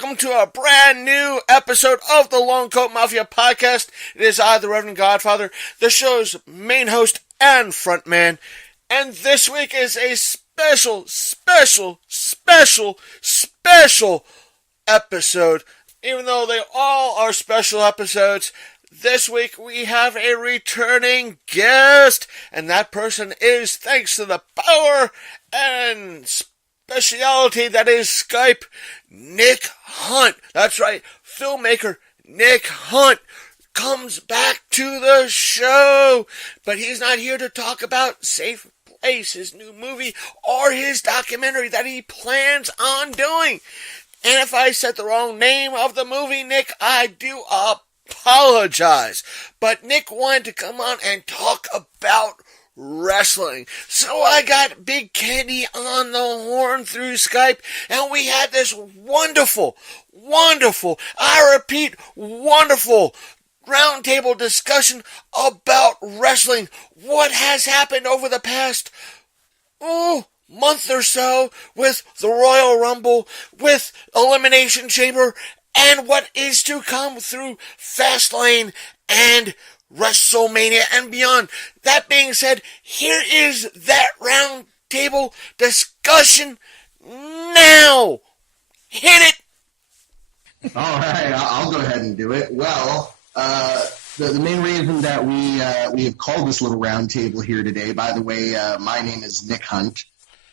welcome to a brand new episode of the Long Coat Mafia podcast. It is I, the Reverend Godfather, the show's main host and frontman, and this week is a special episode. Even though they all are special episodes, this week we have a returning guest, and that person is, thanks to the power and speciality that is Skype, Nick Hunt. That's right, filmmaker Nick Hunt comes back to the show, but he's not here to talk about Safe Place, his new movie, or his documentary that he plans on doing. And if I said the wrong name of the movie, Nick, I do apologize. But Nick wanted to come on and talk about wrestling. So I got Big Kenny on the horn through Skype, and we had this wonderful, I repeat, wonderful roundtable discussion about wrestling. What has happened over the past, month or so with the Royal Rumble, with Elimination Chamber, and what is to come through Fastlane and Wrestlemania and beyond. That being said, here is that round table discussion now. Hit it. All right, I'll go ahead and do it. Well, the main reason that we have called this little round table here today, by the way, my name is Nick Hunt.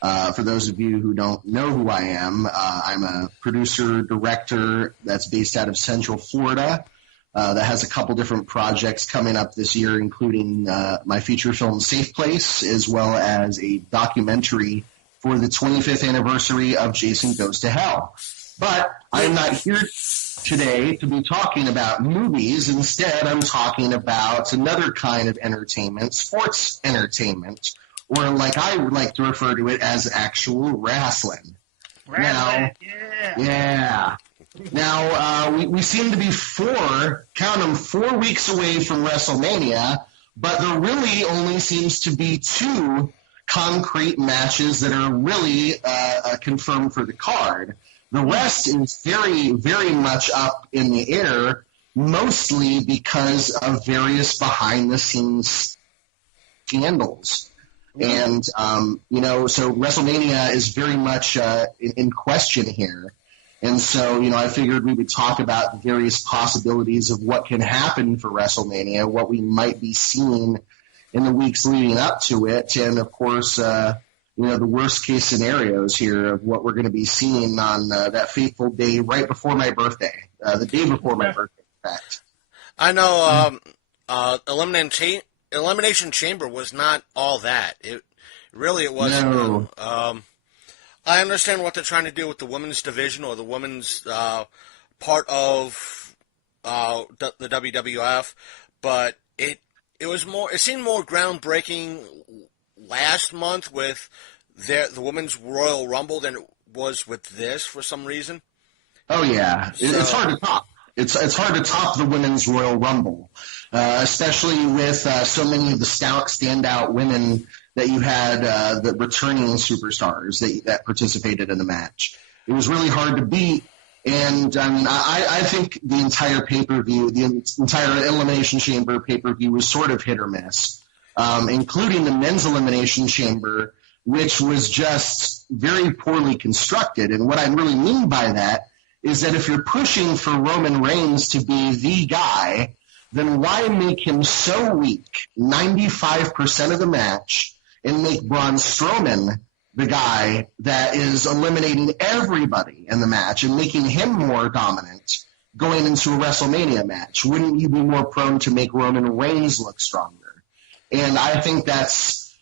For those of you who don't know who I am, I'm a producer, director that's based out of Central Florida. That has a couple different projects coming up this year, including my feature film Safe Place, as well as a documentary for the 25th anniversary of Jason Goes to Hell. But I'm not here today to be talking about movies. Instead, I'm talking about another kind of entertainment, sports entertainment, or like I would like to refer to it as actual wrestling. Yeah. Now, we seem to be 4 weeks away from WrestleMania, but there really only seems to be 2 concrete matches that are really confirmed for the card. The rest is very, very much up in the air, mostly because of various behind-the-scenes scandals. And, so WrestleMania is very much in question here. And so, I figured we would talk about the various possibilities of what can happen for WrestleMania, what we might be seeing in the weeks leading up to it, and, of course, the worst-case scenarios here of what we're going to be seeing on that fateful day right before my birthday, the day before my birthday, in fact. I know Elimination Chamber was not all that. It wasn't. No. I understand what they're trying to do with the women's division or the women's part of the WWF, but it seemed more groundbreaking last month with the women's Royal Rumble than it was with this for some reason. Oh yeah, it's hard to top. It's hard to top the women's Royal Rumble, especially with so many of the standout women that you had, the returning superstars that participated in the match. It was really hard to beat, and I think the entire pay-per-view, the entire Elimination Chamber pay-per-view was sort of hit or miss, including the men's Elimination Chamber, which was just very poorly constructed. And what I really mean by that is that if you're pushing for Roman Reigns to be the guy, then why make him so weak 95% of the match and make Braun Strowman the guy that is eliminating everybody in the match and making him more dominant going into a WrestleMania match? Wouldn't you be more prone to make Roman Reigns look stronger? And I think that's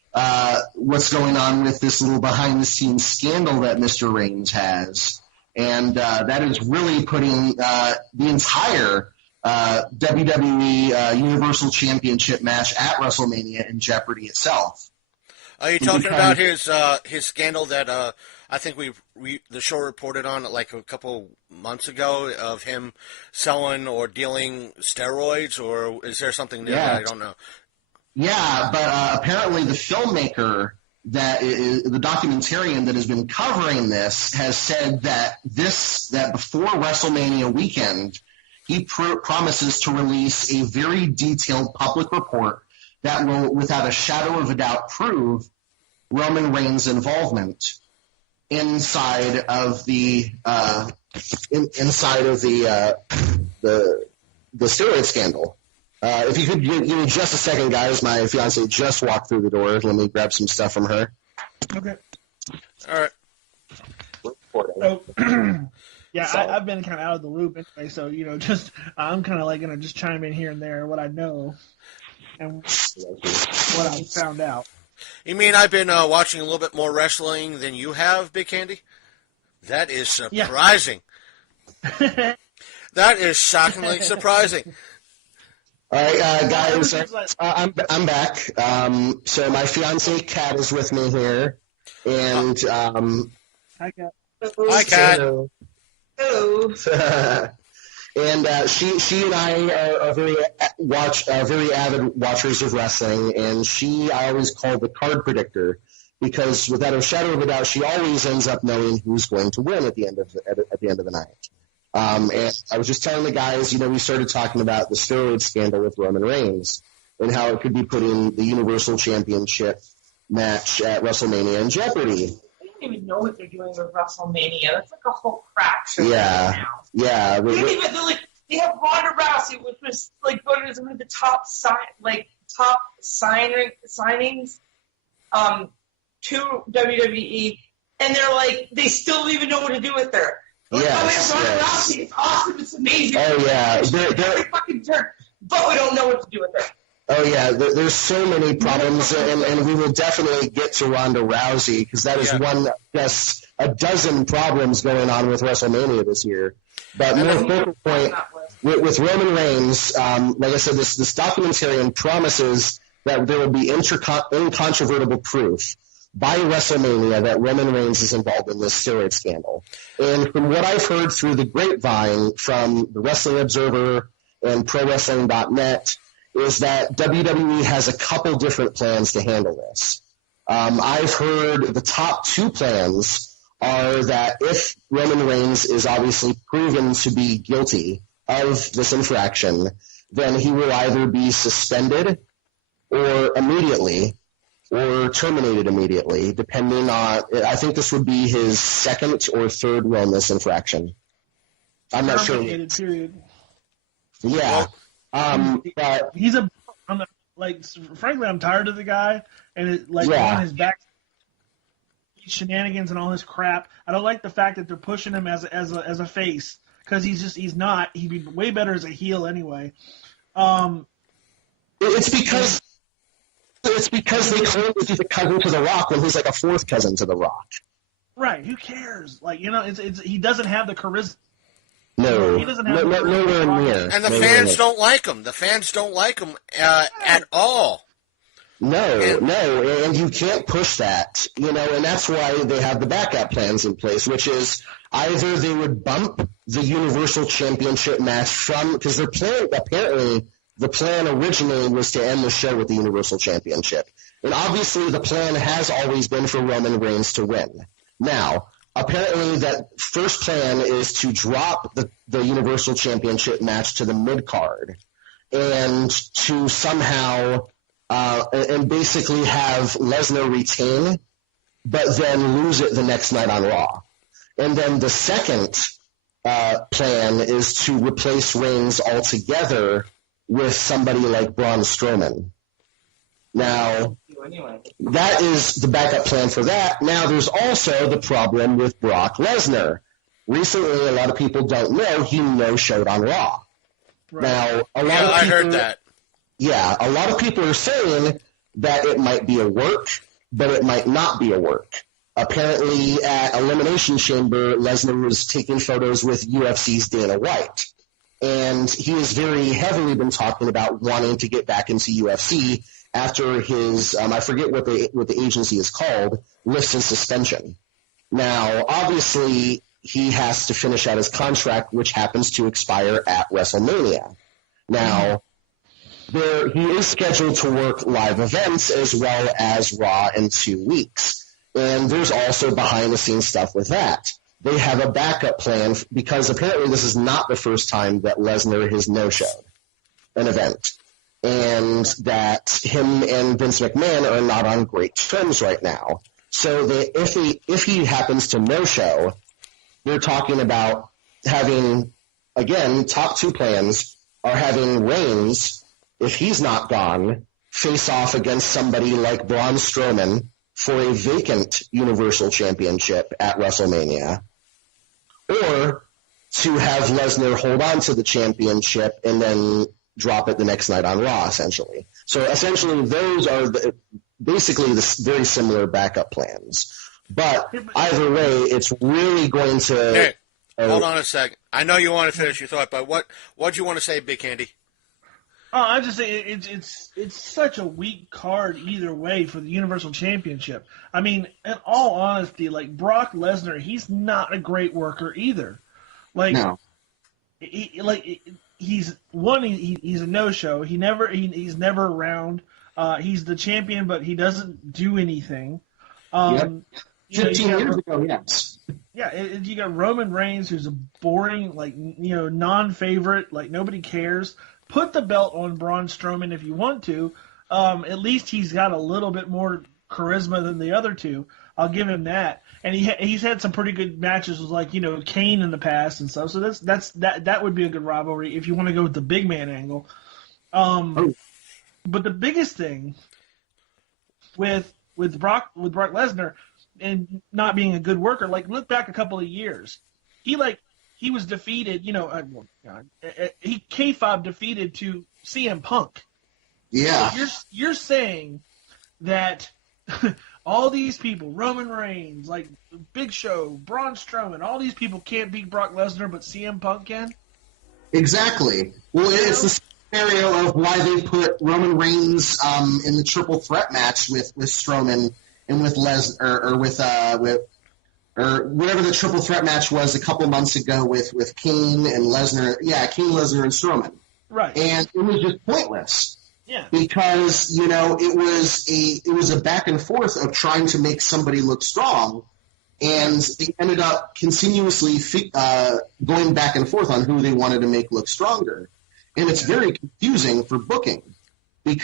what's going on with this little behind-the-scenes scandal that Mr. Reigns has. And that is really putting the entire WWE Universal Championship match at WrestleMania in jeopardy itself. Are you talking about his scandal that I think the show reported on like a couple months ago of him selling or dealing steroids, or is there something there that I don't know? Yeah, but apparently the filmmaker the documentarian that has been covering this has said that before WrestleMania weekend, he promises to release a very detailed public report that will, without a shadow of a doubt, prove Roman Reigns' involvement inside of the steroid scandal. If you could give me just a second, guys. My fiance just walked through the door. Let me grab some stuff from her. Okay. All right. So, yeah, I've been kind of out of the loop anyway, so, just I'm kind of like going to just chime in here and there what I know and what I found out. You mean I've been watching a little bit more wrestling than you have, Big Candy? That is surprising. Yeah. That is shockingly surprising. All right, guys, I'm back. So my fiance Kat is with me here, and Hi, Kat. Hi, Kat. Hello. And she and I are very avid watchers of wrestling, and I always call the card predictor because without a shadow of a doubt, she always ends up knowing who's going to win at the end of the night. And I was just telling the guys, we started talking about the steroid scandal with Roman Reigns and how it could be putting the Universal Championship match at WrestleMania in jeopardy. They don't even know what they're doing with WrestleMania. That's like a whole crap show Yeah, right now. yeah. They have Ronda Rousey, which was like voted as one of the top signings to WWE, and they're like they still don't even know what to do with her. Yes, Ronda Rousey is awesome. It's amazing. Oh yeah, they're fucking jerk, but we don't know what to do with her. Oh yeah, there's so many problems, and we will definitely get to Ronda Rousey because that is one, just a dozen problems going on with WrestleMania this year. But more focal point with Roman Reigns, like I said, this documentarian promises that there will be incontrovertible proof by WrestleMania that Roman Reigns is involved in this steroid scandal. And from what I've heard through the grapevine from the Wrestling Observer and ProWrestling.net is that WWE has a couple different plans to handle this. I've heard the top two plans are that if Roman Reigns is obviously proven to be guilty of this infraction, then he will either be suspended or terminated immediately, depending on, I think this would be his second or third wellness infraction. I'm not sure. Period. Yeah. But he's frankly, I'm tired of the guy and on his back shenanigans and all his crap. I don't like the fact that they're pushing him as a face because he's not. He'd be way better as a heel anyway. It's because they claim that he's a cousin to The Rock when he's like a fourth cousin to The Rock. Right? Who cares? He doesn't have the charisma. No, he doesn't have nowhere near. And the fans don't like him. The fans don't like him at all. No, and you can't push that, and that's why they have the backup plans in place, which is either they would bump the Universal Championship match because their plan, apparently, the plan originally was to end the show with the Universal Championship. And obviously the plan has always been for Roman Reigns to win. Now, apparently that first plan is to drop the Universal Championship match to the mid-card and to somehow and basically have Lesnar retain, but then lose it the next night on Raw. And then the second plan is to replace Reigns altogether with somebody like Braun Strowman. Now, that is the backup plan for that. Now, there's also the problem with Brock Lesnar. Recently, a lot of people don't know he no-showed on Raw. Right. Now, I heard that. Yeah, a lot of people are saying that it might be a work, but it might not be a work. Apparently, at Elimination Chamber, Lesnar was taking photos with UFC's Dana White. And he has very heavily been talking about wanting to get back into UFC after his, I forget what the agency is called, lifts his suspension. Now, obviously, he has to finish out his contract, which happens to expire at WrestleMania. Now, he is scheduled to work live events as well as Raw in 2 weeks. And there's also behind-the-scenes stuff with that. They have a backup plan because apparently this is not the first time that Lesnar has no-showed an event. And that him and Vince McMahon are not on great terms right now. So if he happens to no-show, they're talking about having, again, top 2 plans are having Reigns, if he's not gone, face off against somebody like Braun Strowman for a vacant Universal Championship at WrestleMania, or to have Lesnar hold on to the championship and then drop it the next night on Raw, essentially. So essentially those are basically the very similar backup plans. But either way, it's really going to... Hey, hold on a second. I know you want to finish your thought, but what do you want to say, Big Candy? Oh, I'm just saying it's such a weak card either way for the Universal Championship. I mean, in all honesty, like Brock Lesnar, he's not a great worker either. Like, No. He's a no-show. He's never around. He's the champion, but he doesn't do anything. 15 years ago, yes. Yeah, you got Roman Reigns, who's a boring, non-favorite, like nobody cares. Put the belt on Braun Strowman if you want to. At least he's got a little bit more charisma than the other two. I'll give him that. And he's had some pretty good matches with Kane in the past and stuff. So that would be a good rivalry if you want to go with the big man angle. But the biggest thing with Brock Lesnar and not being a good worker, like look back a couple of years, he was defeated. He K-Fob defeated to CM Punk. Yeah. So you're saying that all these people, Roman Reigns, like Big Show, Braun Strowman, all these people can't beat Brock Lesnar, but CM Punk can? Exactly. Well, it's the scenario of why they put Roman Reigns in the triple threat match with Strowman and with Lesnar, or whatever the triple threat match was a couple months ago with Kane and Lesnar. Yeah, Kane, Lesnar, and Strowman. Right. And it was just pointless. Yeah. Because, it was a back and forth of trying to make somebody look strong, and they ended up continuously going back and forth on who they wanted to make look stronger. And it's very confusing for booking. And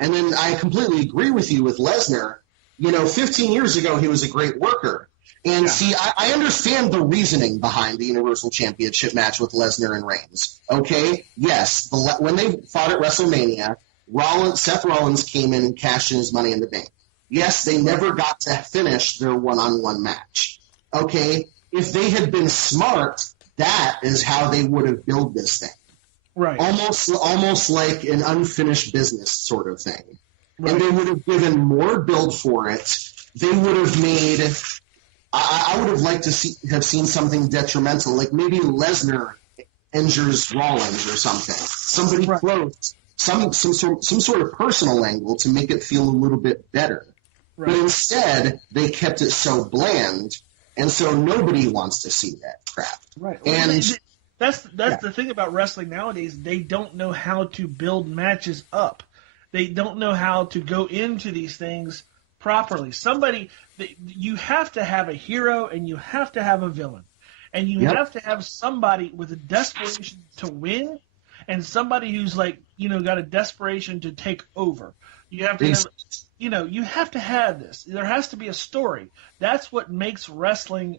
then I completely agree with you with Lesnar. 15 years ago, he was a great worker. And see, I understand the reasoning behind the Universal Championship match with Lesnar and Reigns. Okay? Yes, when they fought at WrestleMania, Seth Rollins came in and cashed in his Money in the Bank. Yes, they never got to finish their one-on-one match. Okay? If they had been smart, that is how they would have built this thing. Right. Almost like an unfinished business sort of thing. Right. And they would have given more build for it. They would have made... I would have liked to have seen something detrimental, like maybe Lesnar injures Rollins or something. Somebody close, some sort of personal angle to make it feel a little bit better. Right. But instead, they kept it so bland, and so nobody wants to see that crap. Right. And that's the thing about wrestling nowadays. They don't know how to build matches up. They don't know how to go into these things properly. You have to have a hero and you have to have a villain. And you have to have somebody with a desperation to win and somebody who's got a desperation to take over. You have to have, you have to have this. There has to be a story. That's what makes wrestling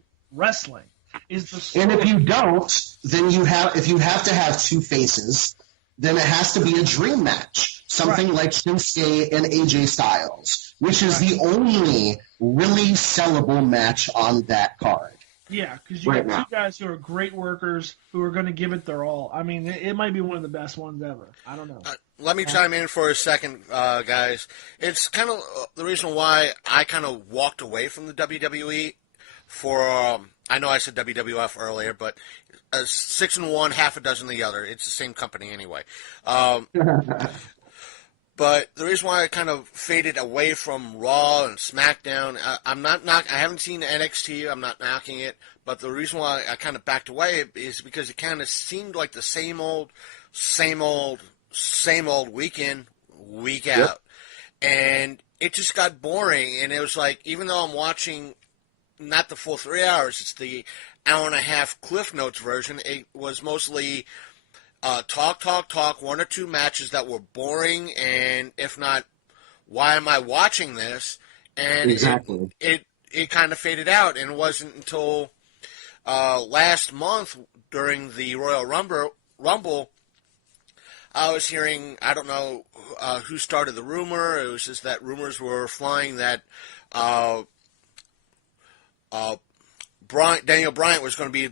is the story. And if you don't, then if you have to have two faces, then it has to be a dream match. Something like Shinsuke and AJ Styles, which is the only really sellable match on that card. Yeah, because you got two guys who are great workers who are going to give it their all. I mean, it might be one of the best ones ever. I don't know. Let me chime in for a second, guys. It's kind of the reason why I kind of walked away from the WWE for, I know I said WWF earlier, but 6 and 1, half a dozen the other. It's the same company anyway. But the reason why I kind of faded away from Raw and SmackDown, I haven't seen NXT. I'm not knocking it, but the reason why I kind of backed away is because it kind of seemed like the same old same old week in, week out. And it just got boring. And it was like, even though I'm watching not the full 3 hours, it's the hour and a half Cliff Notes version, it was mostly talk, 1 or 2 matches that were boring, and if not, why am I watching this? And exactly. It kind of faded out, and it wasn't until last month during the Royal Rumble, I was hearing, I don't know who started the rumor. It was just that rumors were flying that Daniel Bryant was going to be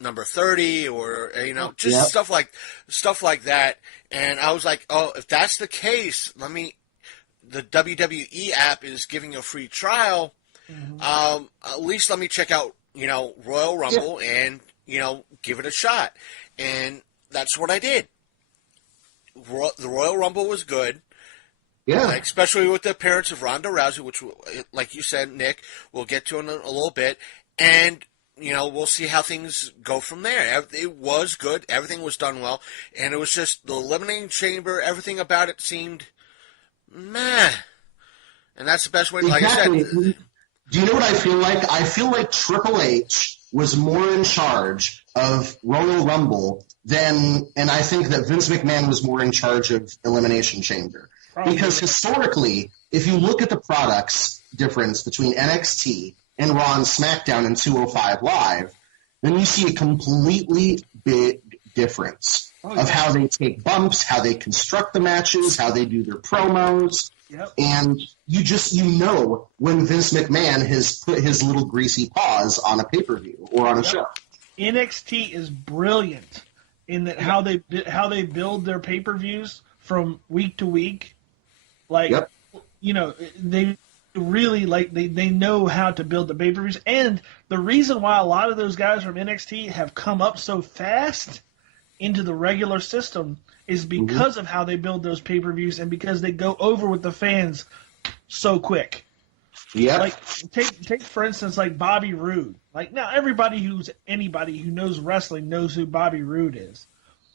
number 30, or just stuff like that. And I was like, oh, if that's the case, the WWE app is giving a free trial. Mm-hmm. At least let me check out, Royal Rumble and, give it a shot. And that's what I did. The Royal Rumble was good. Yeah. Especially with the appearance of Ronda Rousey, which, like you said, Nick, we'll get to in a little bit. And, we'll see how things go from there. It was good. Everything was done well. And it was just the Elimination Chamber, everything about it seemed meh. And that's the best way, like exactly. I said. Do you know what I feel like? I feel like Triple H was more in charge of Royal Rumble and I think that Vince McMahon was more in charge of Elimination Chamber. Probably. Because historically, if you look at the products difference between NXT and Raw and SmackDown and 205 Live, then you see a completely big difference of how they take bumps, how they construct the matches, how they do their promos. Yep. And you know when Vince McMahon has put his little greasy paws on a pay-per-view or on a show. NXT is brilliant in that how they build their pay-per-views from week to week. Like, they really they know how to build the pay-per-views. And the reason why a lot of those guys from NXT have come up so fast into the regular system is because of how they build those pay-per-views and because they go over with the fans so quick. Yeah. Like take for instance like Bobby Roode. Like now anybody who knows wrestling knows who Bobby Roode is.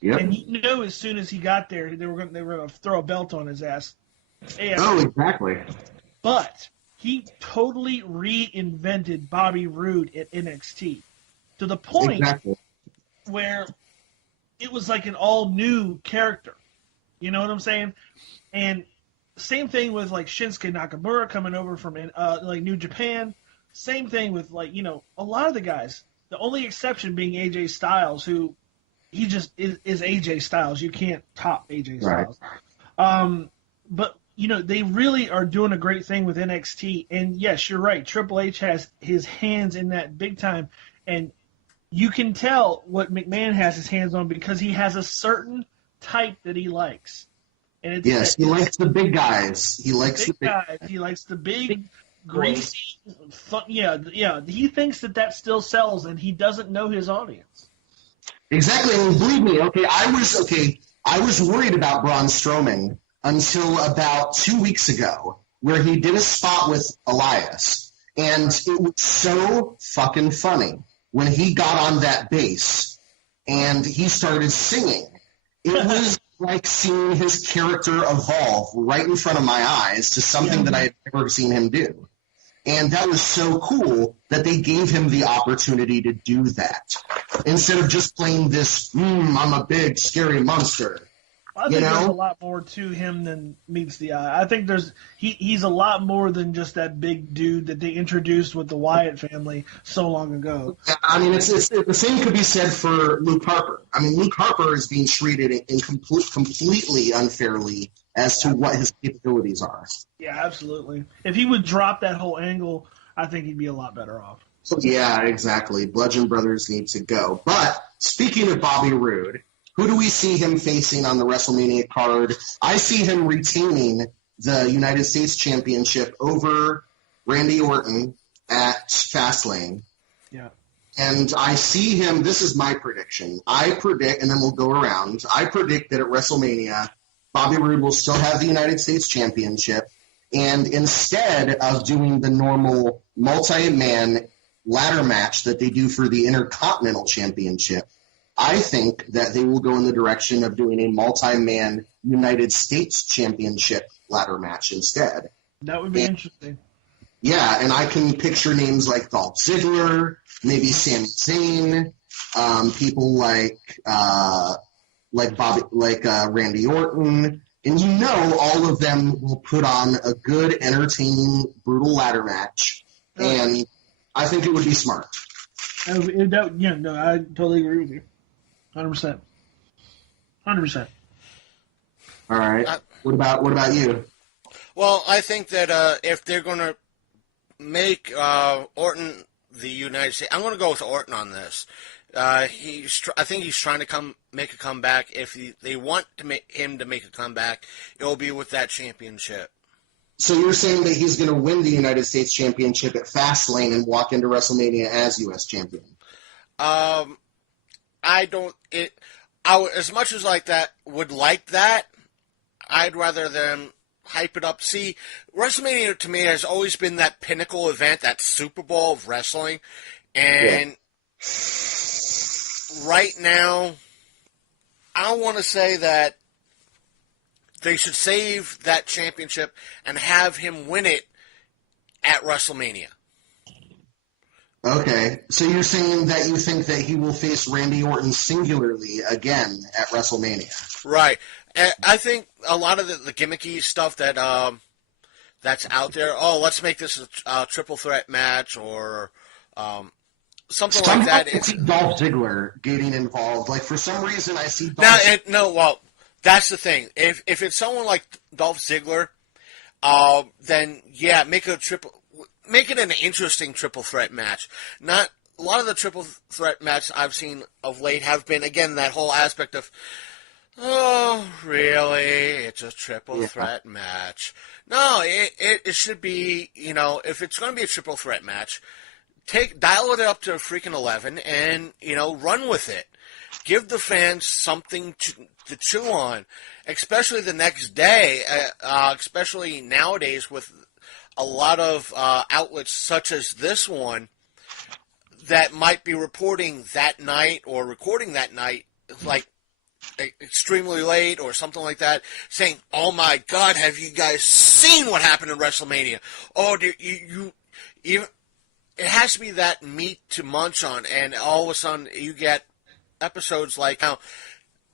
Yeah. And you know as soon as he got there they were going to throw a belt on his ass. Oh, exactly. But he totally reinvented Bobby Roode at NXT to the point where it was like an all-new character. You know what I'm saying? And same thing with, like, Shinsuke Nakamura coming over from, New Japan. Same thing with, a lot of the guys. The only exception being AJ Styles, who he just is AJ Styles. You can't top AJ Styles. Right. But, they really are doing a great thing with NXT. And, yes, you're right. Triple H has his hands in that big time. And you can tell what McMahon has his hands on because he has a certain type that he likes. And he likes the big guys. He likes the big guys. He likes the big, greasy. Yeah. He thinks that still sells, and he doesn't know his audience. Exactly, and believe me. I was worried about Braun Strowman until about 2 weeks ago, where he did a spot with Elias, and it was so fucking funny. When he got on that bass and he started singing, it was like seeing his character evolve right in front of my eyes to something that I had never seen him do. And that was so cool that they gave him the opportunity to do that. Instead of just playing this, I'm a big, scary monster. I think there's a lot more to him than meets the eye. I think he's a lot more than just that big dude that they introduced with the Wyatt family so long ago. I mean, it's the same could be said for Luke Harper. I mean, Luke Harper is being treated completely unfairly as to what his capabilities are. Yeah, absolutely. If he would drop that whole angle, I think he'd be a lot better off. Yeah, exactly. Bludgeon Brothers need to go. But speaking of Bobby Roode, who do we see him facing on the WrestleMania card? I see him retaining the United States Championship over Randy Orton at Fastlane. Yeah. And I see him, this is my prediction. I predict, and then we'll go around, I predict that at WrestleMania, Bobby Roode will still have the United States Championship. And instead of doing the normal multi-man ladder match that they do for the Intercontinental Championship, I think that they will go in the direction of doing a multi-man United States Championship ladder match instead. That would be interesting. Yeah, and I can picture names like Dolph Ziggler, maybe Sami Zayn, people like Randy Orton, and all of them will put on a good, entertaining, brutal ladder match, and I think it would be smart. I totally agree with you. 100%. 100%. All right. What about you? Well, I think that if they're going to make Orton the United States, I'm going to go with Orton on this. I think he's trying to make a comeback. If they want him to make a comeback, it will be with that championship. So you're saying that he's going to win the United States Championship at Fastlane and walk into WrestleMania as U.S. champion? As much as would like that, I'd rather them hype it up. See, WrestleMania to me has always been that pinnacle event, that Super Bowl of wrestling, and right now, I want to say that they should save that championship and have him win it at WrestleMania. Okay, so you're saying that you think that he will face Randy Orton singularly again at WrestleMania? Right. I think a lot of the gimmicky stuff that's out there, let's make this a triple threat match or something like that. I see Dolph Ziggler getting involved. Like, for some reason, I see Dolph that's the thing. If it's someone like Dolph Ziggler, then yeah, make it an interesting triple threat match. Not a lot of the triple threat matches I've seen of late have been, again, that whole aspect of, oh, really? It's a triple threat match. No, it should be, if it's going to be a triple threat match, dial it up to a freaking 11 and, run with it. Give the fans something to chew on, especially the next day, especially nowadays with a lot of outlets such as this one that might be reporting that night or recording that night, like extremely late or something like that, saying, "Oh my God, have you guys seen what happened in WrestleMania? Oh, you even." It has to be that meat to munch on, and all of a sudden you get episodes like,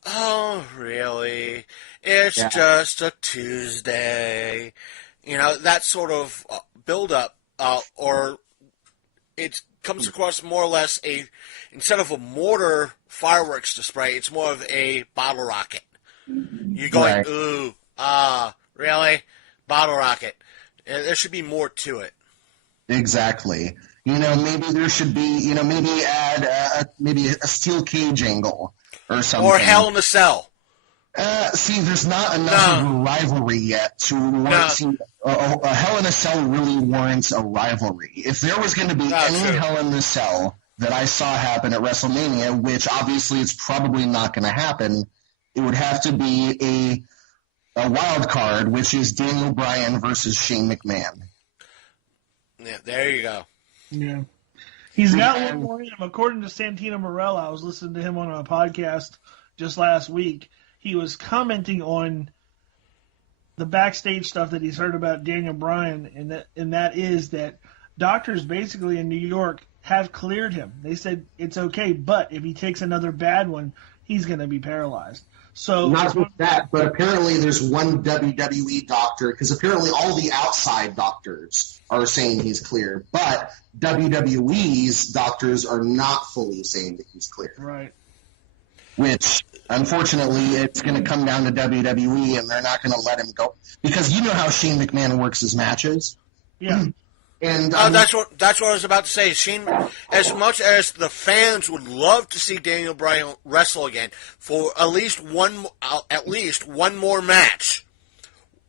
"Oh, really? It's just a Tuesday." That sort of build-up, or it comes across more or less instead of a mortar fireworks display, it's more of a bottle rocket. You're going, ooh, really? Bottle rocket. There should be more to it. Exactly. Maybe there should be, maybe add maybe a steel cage angle or something. Or Hell in a Cell. See, there's not enough of a rivalry yet to warrant. A Hell in a Cell really warrants a rivalry. If there was going to be any Hell in a Cell that I saw happen at WrestleMania, which obviously it's probably not going to happen, it would have to be a wild card, which is Daniel Bryan versus Shane McMahon. Yeah, there you go. Yeah. He's got one more in him. According to Santino Marella, I was listening to him on a podcast just last week. He was commenting on the backstage stuff that he's heard about Daniel Bryan, and that is that doctors basically in New York have cleared him. They said it's okay, but if he takes another bad one, he's going to be paralyzed. So not just that, but apparently there's one WWE doctor, because apparently all the outside doctors are saying he's clear, but WWE's doctors are not fully saying that he's clear. Right. Which, unfortunately, it's going to come down to WWE, and they're not going to let him go. Because you know how Shane McMahon works his matches. Yeah. And that's what I was about to say. Shane, as much as the fans would love to see Daniel Bryan wrestle again for at least one more match,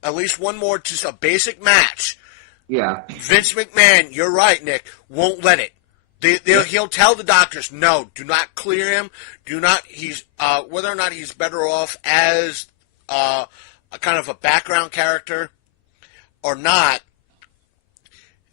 just a basic match. Yeah. Vince McMahon, you're right, Nick, won't let it. He'll tell the doctors, no, do not clear him. Do not. He's whether or not he's better off as a kind of a background character or not.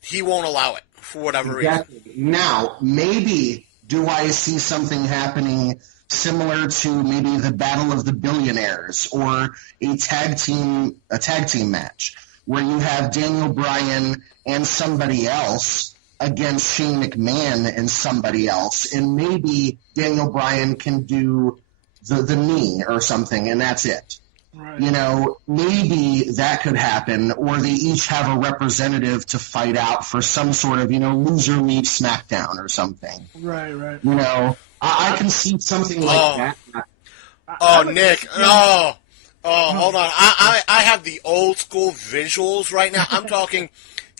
He won't allow it for whatever reason. Now, maybe do I see something happening similar to maybe the Battle of the Billionaires or a tag team match where you have Daniel Bryan and somebody else against Shane McMahon and somebody else, and maybe Daniel Bryan can do the knee or something, and that's it. Right. You know, maybe that could happen, or they each have a representative to fight out for some sort of, loser leaves SmackDown or something. Right. You know, I can see something like that. Nick. Hold on. I have the old school visuals right now. I'm talking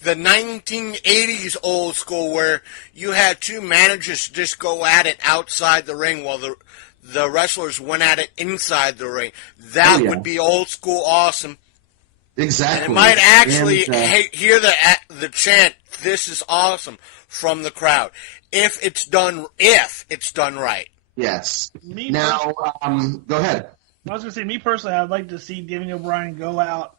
the 1980s old school where you had two managers just go at it outside the ring while the wrestlers went at it inside the ring. That would be old school awesome. Exactly. And it might actually hear the chant, "This is awesome," from the crowd. If it's done right. Yes. Now, go ahead. I was going to say, me personally, I'd like to see Daniel Bryan go out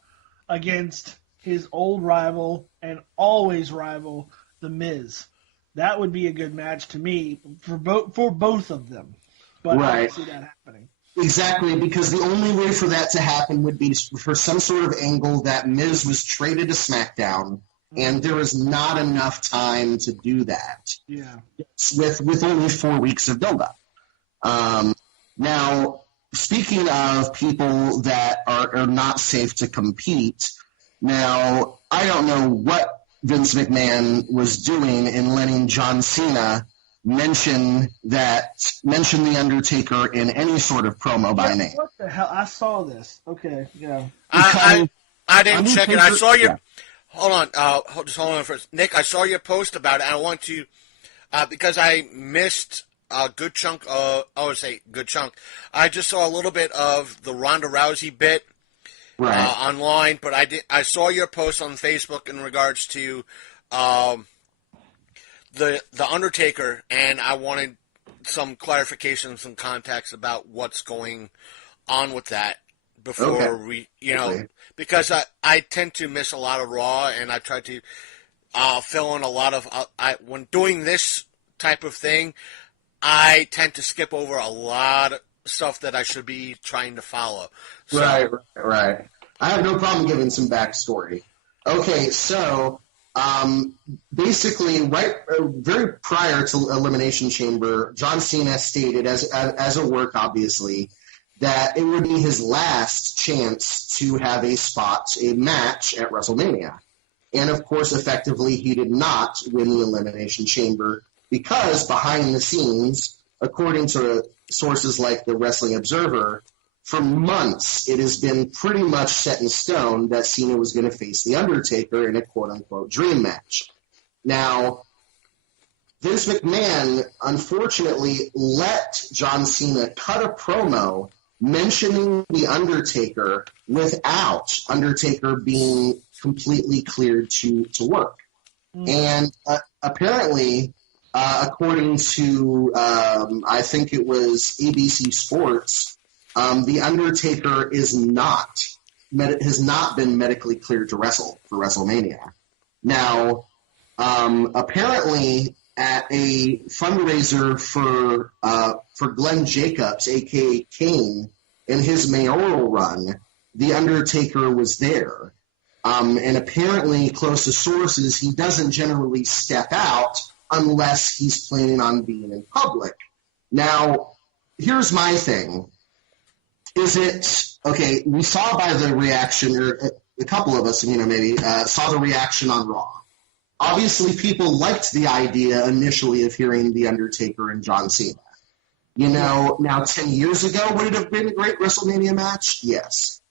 against his old rival and always rival, The Miz. That would be a good match to me for both of them. But I don't see that happening. Exactly, because the only way for that to happen would be for some sort of angle that Miz was traded to SmackDown, and there is not enough time to do that. Yeah. With only 4 weeks of build-up. Now, speaking of people that are not safe to compete, now, I don't know what Vince McMahon was doing in letting John Cena mention The Undertaker in any sort of promo by name. What the hell? I saw this. Okay, yeah. I didn't check it. I saw your... Yeah. Hold on. Just hold on first. Nick, I saw your post about it. I want to... because I missed a good chunk of... I would say good chunk. I just saw a little bit of the Ronda Rousey bit online, but I saw your post on Facebook in regards to... The Undertaker, and I wanted some clarification, some context about what's going on with that before we, because I tend to miss a lot of Raw, and I try to fill in a lot of, when doing this type of thing, I tend to skip over a lot of stuff that I should be trying to follow. So, Right. I have no problem giving some backstory. Okay, so... basically, very prior to Elimination Chamber, John Cena stated, as a work, obviously, that it would be his last chance to have a match at WrestleMania. And, of course, effectively, he did not win the Elimination Chamber because behind the scenes, according to sources like the Wrestling Observer, for months, it has been pretty much set in stone that Cena was going to face The Undertaker in a quote-unquote dream match. Now, Vince McMahon, unfortunately, let John Cena cut a promo mentioning The Undertaker without Undertaker being completely cleared to work. And apparently, according to, I think it was ABC Sports, The Undertaker has not been medically cleared to wrestle for WrestleMania. Now, apparently at a fundraiser for Glenn Jacobs, a.k.a. Kane, in his mayoral run, The Undertaker was there. And apparently, close to sources, he doesn't generally step out unless he's planning on being in public. Now, here's my thing. Is it, okay, we saw by the reaction, or a couple of us, maybe, saw the reaction on Raw. Obviously, people liked the idea initially of hearing The Undertaker and John Cena. Now 10 years ago, would it have been a great WrestleMania match? Yes.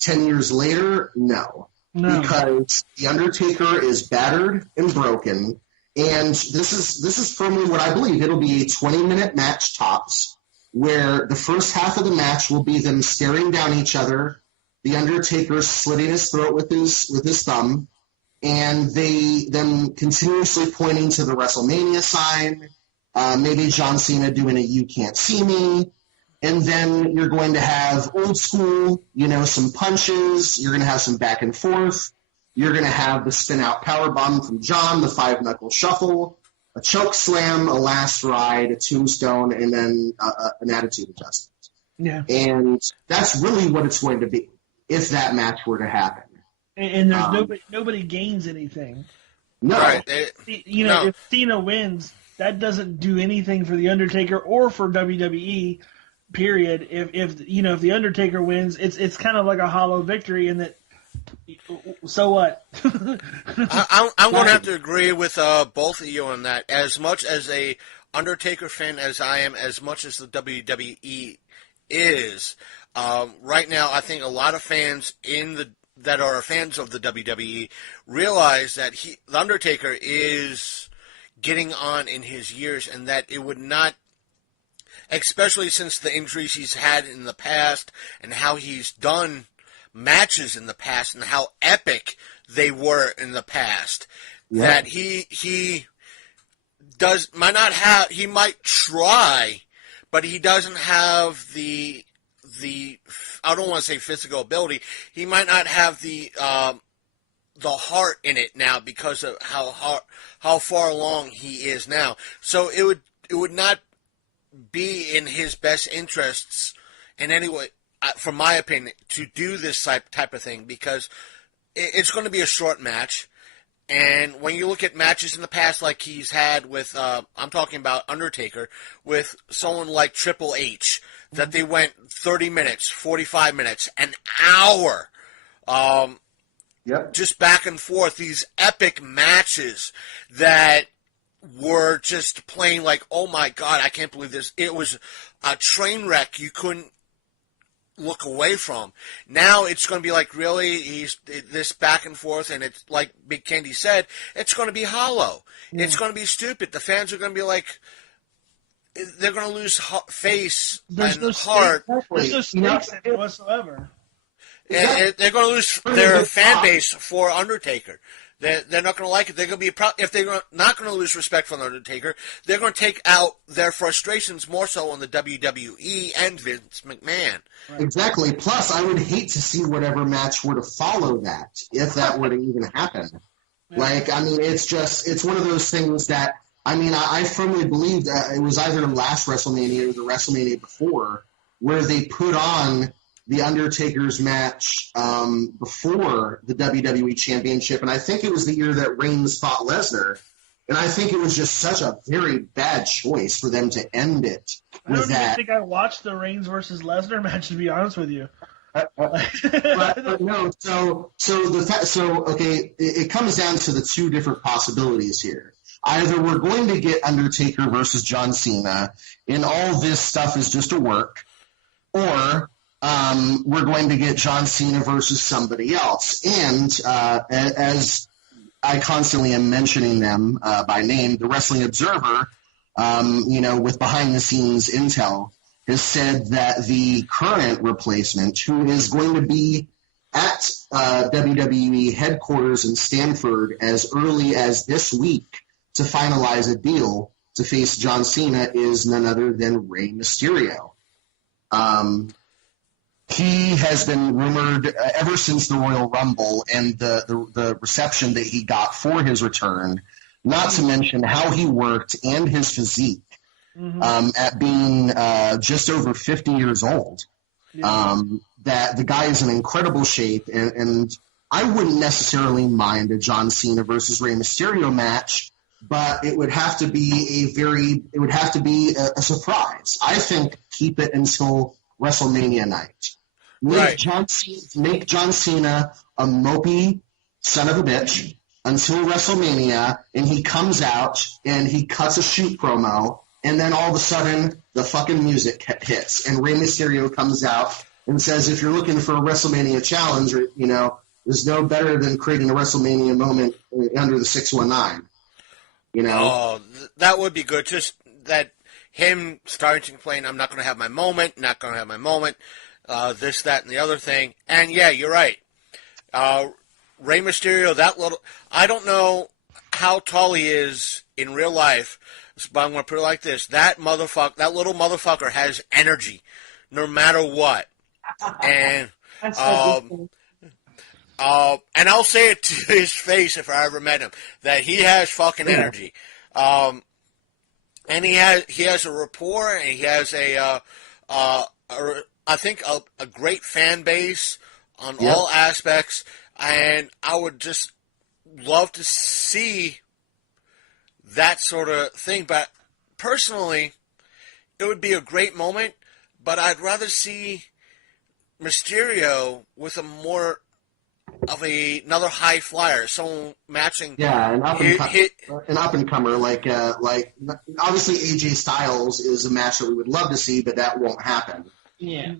10 years later, no. Because The Undertaker is battered and broken, and this is firmly what I believe. It'll be a 20-minute match tops, where the first half of the match will be them staring down each other, The Undertaker slitting his throat with his thumb, and them continuously pointing to the WrestleMania sign, maybe John Cena doing a "You Can't See Me," and then you're going to have old school, some punches, you're going to have some back and forth, you're going to have the spin-out powerbomb from John, the five-knuckle shuffle, a choke slam, a last ride, a tombstone, and then an attitude adjustment. Yeah. And that's really what it's going to be if that match were to happen. And there's nobody gains anything. No. Right. If Cena wins, that doesn't do anything for The Undertaker or for WWE, period. If the Undertaker wins, it's kind of like a hollow victory in that, so what? I'm going to have to agree with both of you on that. As much as a Undertaker fan as I am, as much as the WWE is, right now I think a lot of fans that are fans of the WWE realize that the Undertaker is getting on in his years, and that it would not, especially since the injuries he's had in the past and how he's done matches in the past and how epic they were in the past, that he might try, but he doesn't have the I don't want to say physical ability. He might not have the heart in it now because of how far along he is now. So it would not be in his best interests in any way, from my opinion, to do this type of thing, because it's going to be a short match. And when you look at matches in the past, like he's had with, I'm talking about Undertaker, with someone like Triple H, that they went 30 minutes, 45 minutes, an hour, just back and forth, these epic matches that were just plain like, oh my God, I can't believe this. It was a train wreck you couldn't look away from. Now it's going to be like, really, he's this back and forth, and it's like Big Candy said, it's going to be hollow. Yeah. It's going to be stupid. The fans are going to be like, they're going to lose face and heart. There's no stakes in it whatsoever. And they're going to lose their fan base for Undertaker. They're not going to like it. They're going to be if they're not going to lose respect for the Undertaker, they're going to take out their frustrations more so on the WWE and Vince McMahon. Right. Exactly. Plus, I would hate to see whatever match were to follow that, if that were to even happen. Yeah. Like, I mean, it's one of those things that, I mean, I firmly believe that it was either the last WrestleMania or the WrestleMania before where they put on the Undertaker's match before the WWE Championship, and I think it was the year that Reigns fought Lesnar, and I think it was just such a very bad choice for them to end it with that. I don't think I watched the Reigns versus Lesnar match, to be honest with you. But no, okay, it comes down to the two different possibilities here. Either we're going to get Undertaker versus John Cena, and all this stuff is just a work, or we're going to get John Cena versus somebody else. And as I constantly am mentioning them by name, the Wrestling Observer, with behind-the-scenes intel, has said that the current replacement, who is going to be at WWE headquarters in Stamford as early as this week to finalize a deal to face John Cena, is none other than Rey Mysterio. He has been rumored ever since the Royal Rumble and the reception that he got for his return, not to mention how he worked and his physique at being just over 50 years old. That the guy is in incredible shape, and I wouldn't necessarily mind a John Cena versus Rey Mysterio match, but it would have to be a surprise. I think keep it until WrestleMania night. Make John Cena a mopey son of a bitch until WrestleMania, and he comes out and he cuts a shoot promo, and then all of a sudden the fucking music hits, and Rey Mysterio comes out and says, if you're looking for a WrestleMania challenge, there's no better than creating a WrestleMania moment under the 619. Oh, that would be good. Just that him starting to complain, I'm not going to have my moment, this, that, and the other thing. And yeah, you're right. Rey Mysterio, I don't know how tall he is in real life, but I'm going to put it like this. That little motherfucker has energy, no matter what. And, and I'll say it to his face if I ever met him, that he has fucking energy. and he has a rapport, and he has I think a great fan base on all aspects, and I would just love to see that sort of thing. But personally, it would be a great moment, but I'd rather see Mysterio with a more of another high flyer, someone matching. Yeah, an up and comer like obviously AJ Styles is a match that we would love to see, but that won't happen. Yeah.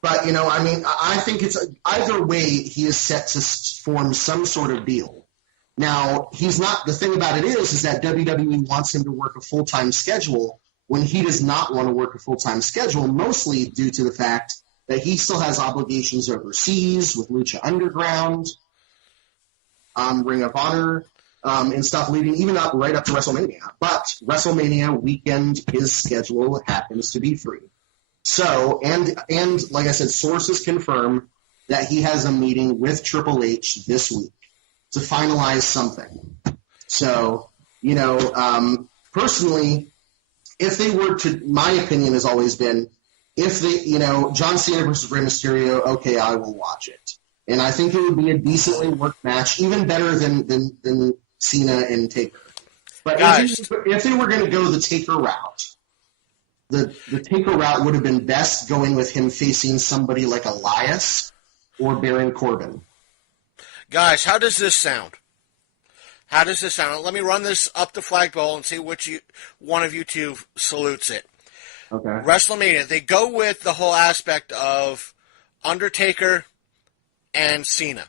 But I mean, I think it's either way he is set to form some sort of deal. Now he's not. The thing about it is that WWE wants him to work a full-time schedule when he does not want to work a full-time schedule, mostly due to the fact that he still has obligations overseas with Lucha Underground, Ring of Honor, and stuff leading even right up to WrestleMania. But WrestleMania weekend, his schedule happens to be free. So, and like I said, sources confirm that he has a meeting with Triple H this week to finalize something. So, personally, if they were to, my opinion has always been, if they, John Cena versus Rey Mysterio, okay, I will watch it. And I think it would be a decently worked match, even better than Cena and Taker. But if they were going to go the Taker route, the Taker route would have been best going with him facing somebody like Elias or Baron Corbin. Guys, how does this sound? How does this sound? Let me run this up the flagpole and see which one of you two salutes it. Okay. WrestleMania, they go with the whole aspect of Undertaker and Cena.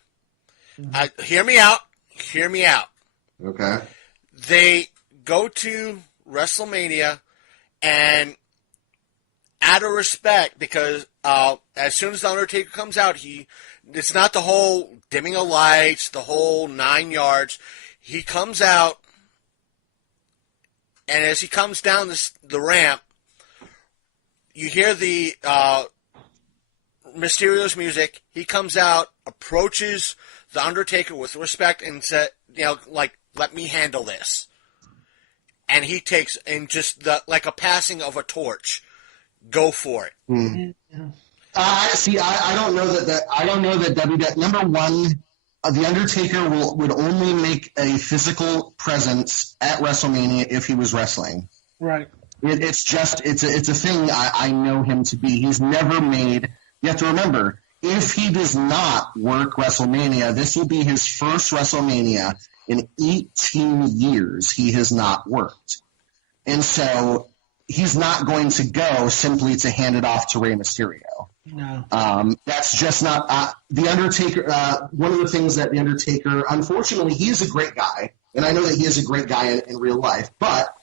Mm-hmm. Hear me out. Hear me out. Okay. They go to WrestleMania and out of respect, because as soon as the Undertaker comes out, it's not the whole dimming of lights, the whole 9 yards. He comes out, and as he comes down the ramp, you hear the Mysterio's music. He comes out, approaches the Undertaker with respect, and said, let me handle this. And he takes, and just like a passing of a torch, go for it. Mm-hmm. I don't know that. I don't know that WWE. Number one, the Undertaker would only make a physical presence at WrestleMania if he was wrestling. Right. It's a thing I know him to be. He's never made. You have to remember, if he does not work WrestleMania, this will be his first WrestleMania in 18 years. He has not worked, and so he's not going to go simply to hand it off to Rey Mysterio. No. That's just not the Undertaker. One of the things that the Undertaker, unfortunately, he is a great guy, and I know that he is a great guy in real life, but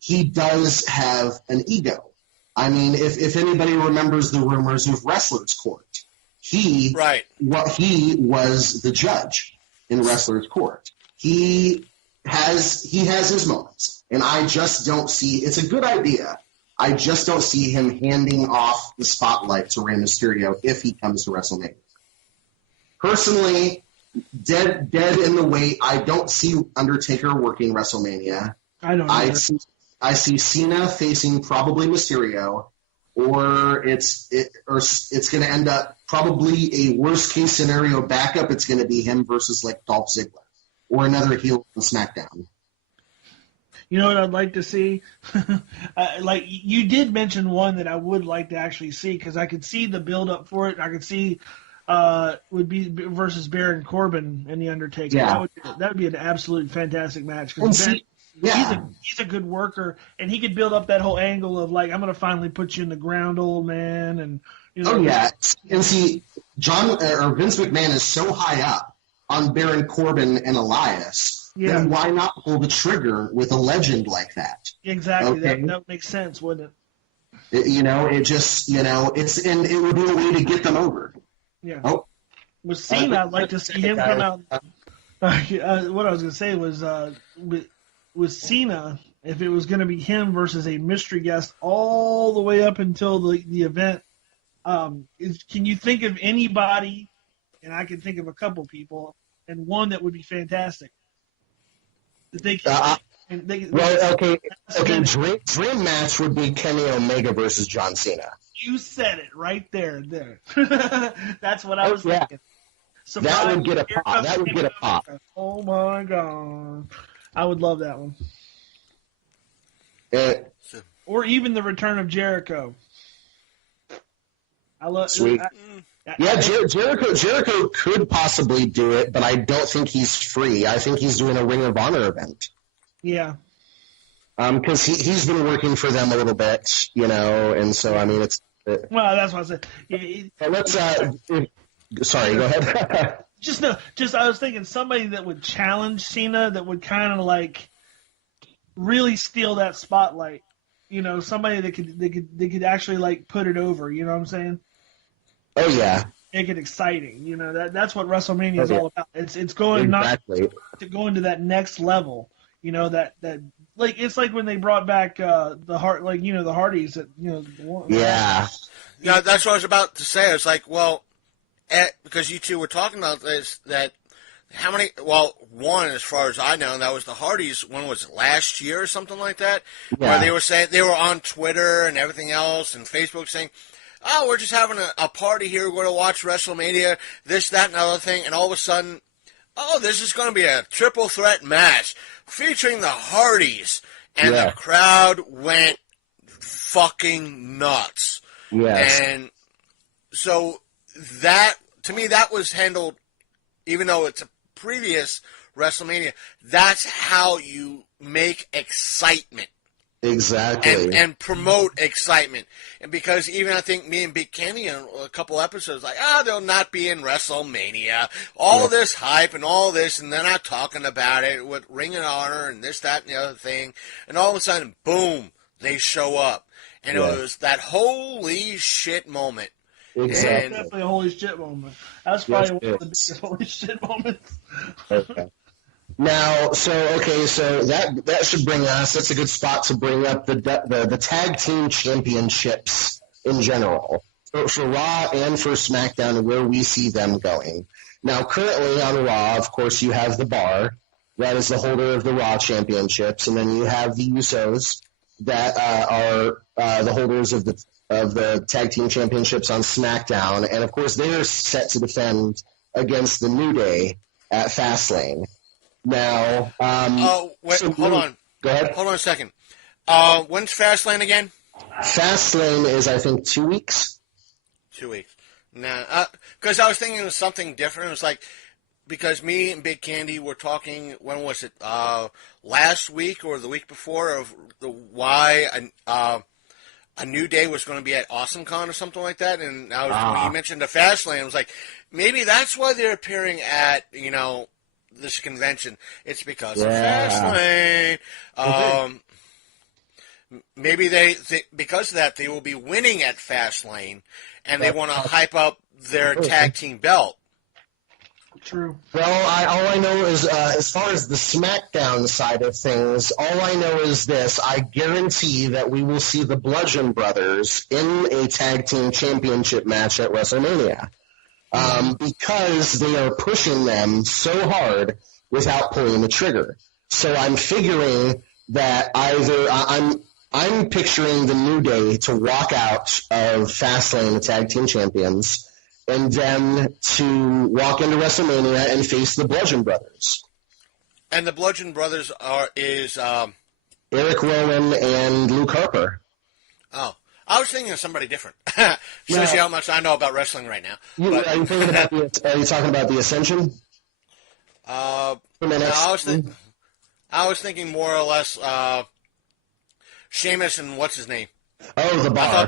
he does have an ego. I mean, if anybody remembers the rumors of Wrestler's Court, he was the judge in Wrestler's Court. He has his moments, and I just don't see. It's a good idea. I just don't see him handing off the spotlight to Rey Mysterio if he comes to WrestleMania. Personally, dead in the weight. I don't see Undertaker working WrestleMania. I don't. I see Cena facing probably Mysterio, or it's going to end up probably a worst case scenario backup. It's going to be him versus like Dolph Ziggler or another heel on SmackDown. You know what I'd like to see? Like you did mention one that I would like to actually see, because I could see the build up for it. I could see would be versus Baron Corbin and the Undertaker. Yeah. That would be an absolute fantastic match. He's a good worker, and he could build up that whole angle of like, I'm going to finally put you in the ground, old man, and Oh yeah, and see, Vince McMahon is so high up on Baron Corbin and Elias. Yeah. Then why not pull the trigger with a legend like that? Exactly. Okay? That would make sense, wouldn't it? It would be a way to get them over. Yeah. Oh. With Cena, I'd like to see him come out. What I was going to say was with Cena, if it was going to be him versus a mystery guest all the way up until the event, can you think of anybody, and I can think of a couple people, and one that would be fantastic? Dream match would be Kenny Omega versus John Cena. You said it right there. That's what I was thinking. Surprise, that would get a pop. That would get a pop. Oh my god, I would love that one. Or even the return of Jericho. I love. Sweet. Jericho could possibly do it, but I don't think he's free. I think he's doing a Ring of Honor event. Yeah. Because he's been working for them a little bit, and so I mean it's. Well, that's what I said. Yeah, let's. Sorry, go ahead. I was thinking somebody that would challenge Cena, that would kind of like really steal that spotlight. Somebody that could actually like put it over. You know what I'm saying? Oh yeah. Make it exciting. That's what WrestleMania is all about. It's going to go into that next level. That like it's like when they brought back the Hardys. Yeah. Yeah, that's what I was about to say. It's like, well, because you two were talking about this, that how many? Well, one, as far as I know, that was the Hardys. When was it? Last year or something like that? Yeah. Where they were saying they were on Twitter and everything else and Facebook saying, "Oh, we're just having a party here. We're going to watch WrestleMania, this, that, and other thing." And all of a sudden, oh, this is going to be a triple threat match featuring the Hardys. And the crowd went fucking nuts. Yes. And so that, to me, that was handled, even though it's a previous WrestleMania, that's how you make excitement. Exactly. And promote excitement. And because even I think me and Big Kenny in a couple episodes, like, they'll not be in WrestleMania. All this hype and all this, and they're not talking about it with Ring of Honor and this, that, and the other thing. And all of a sudden, boom, they show up. And it was that holy shit moment. Exactly. And, definitely a holy shit moment. That's probably one of the biggest holy shit moments. Okay. Now, so that should bring us. That's a good spot to bring up the tag team championships in general for Raw and for SmackDown, and where we see them going. Now, currently on Raw, of course, you have the Bar that is the holder of the Raw championships, and then you have the Usos that are the holders of the tag team championships on SmackDown, and of course they are set to defend against the New Day at Fastlane. Now, hold on. Go ahead. Hold on a second. When's Fastlane again? Fastlane is, I think, 2 weeks. 2 weeks. Now, because I was thinking of something different. It was like, because me and Big Candy were talking, when was it? Last week or the week before, of why a New Day was going to be at AwesomeCon or something like that. And when you mentioned the Fastlane, I was like, maybe that's why they're appearing at, this convention. It's because of Fastlane. Maybe because of that, they will be winning at Fastlane, and they want to hype up their tag team belt. True. Well, all I know is, as far as the SmackDown side of things, all I know is this. I guarantee that we will see the Bludgeon Brothers in a tag team championship match at WrestleMania. Because they are pushing them so hard without pulling the trigger. So I'm figuring that I'm picturing the New Day to walk out of Fastlane, the tag team champions, and then to walk into WrestleMania and face the Bludgeon Brothers. And the Bludgeon Brothers is Eric Rowan and Luke Harper. Oh. I was thinking of somebody different. Shows you how much I know about wrestling right now. Are you talking about the Ascension? No, I was thinking more or less Sheamus and what's his name? Oh, the Bar.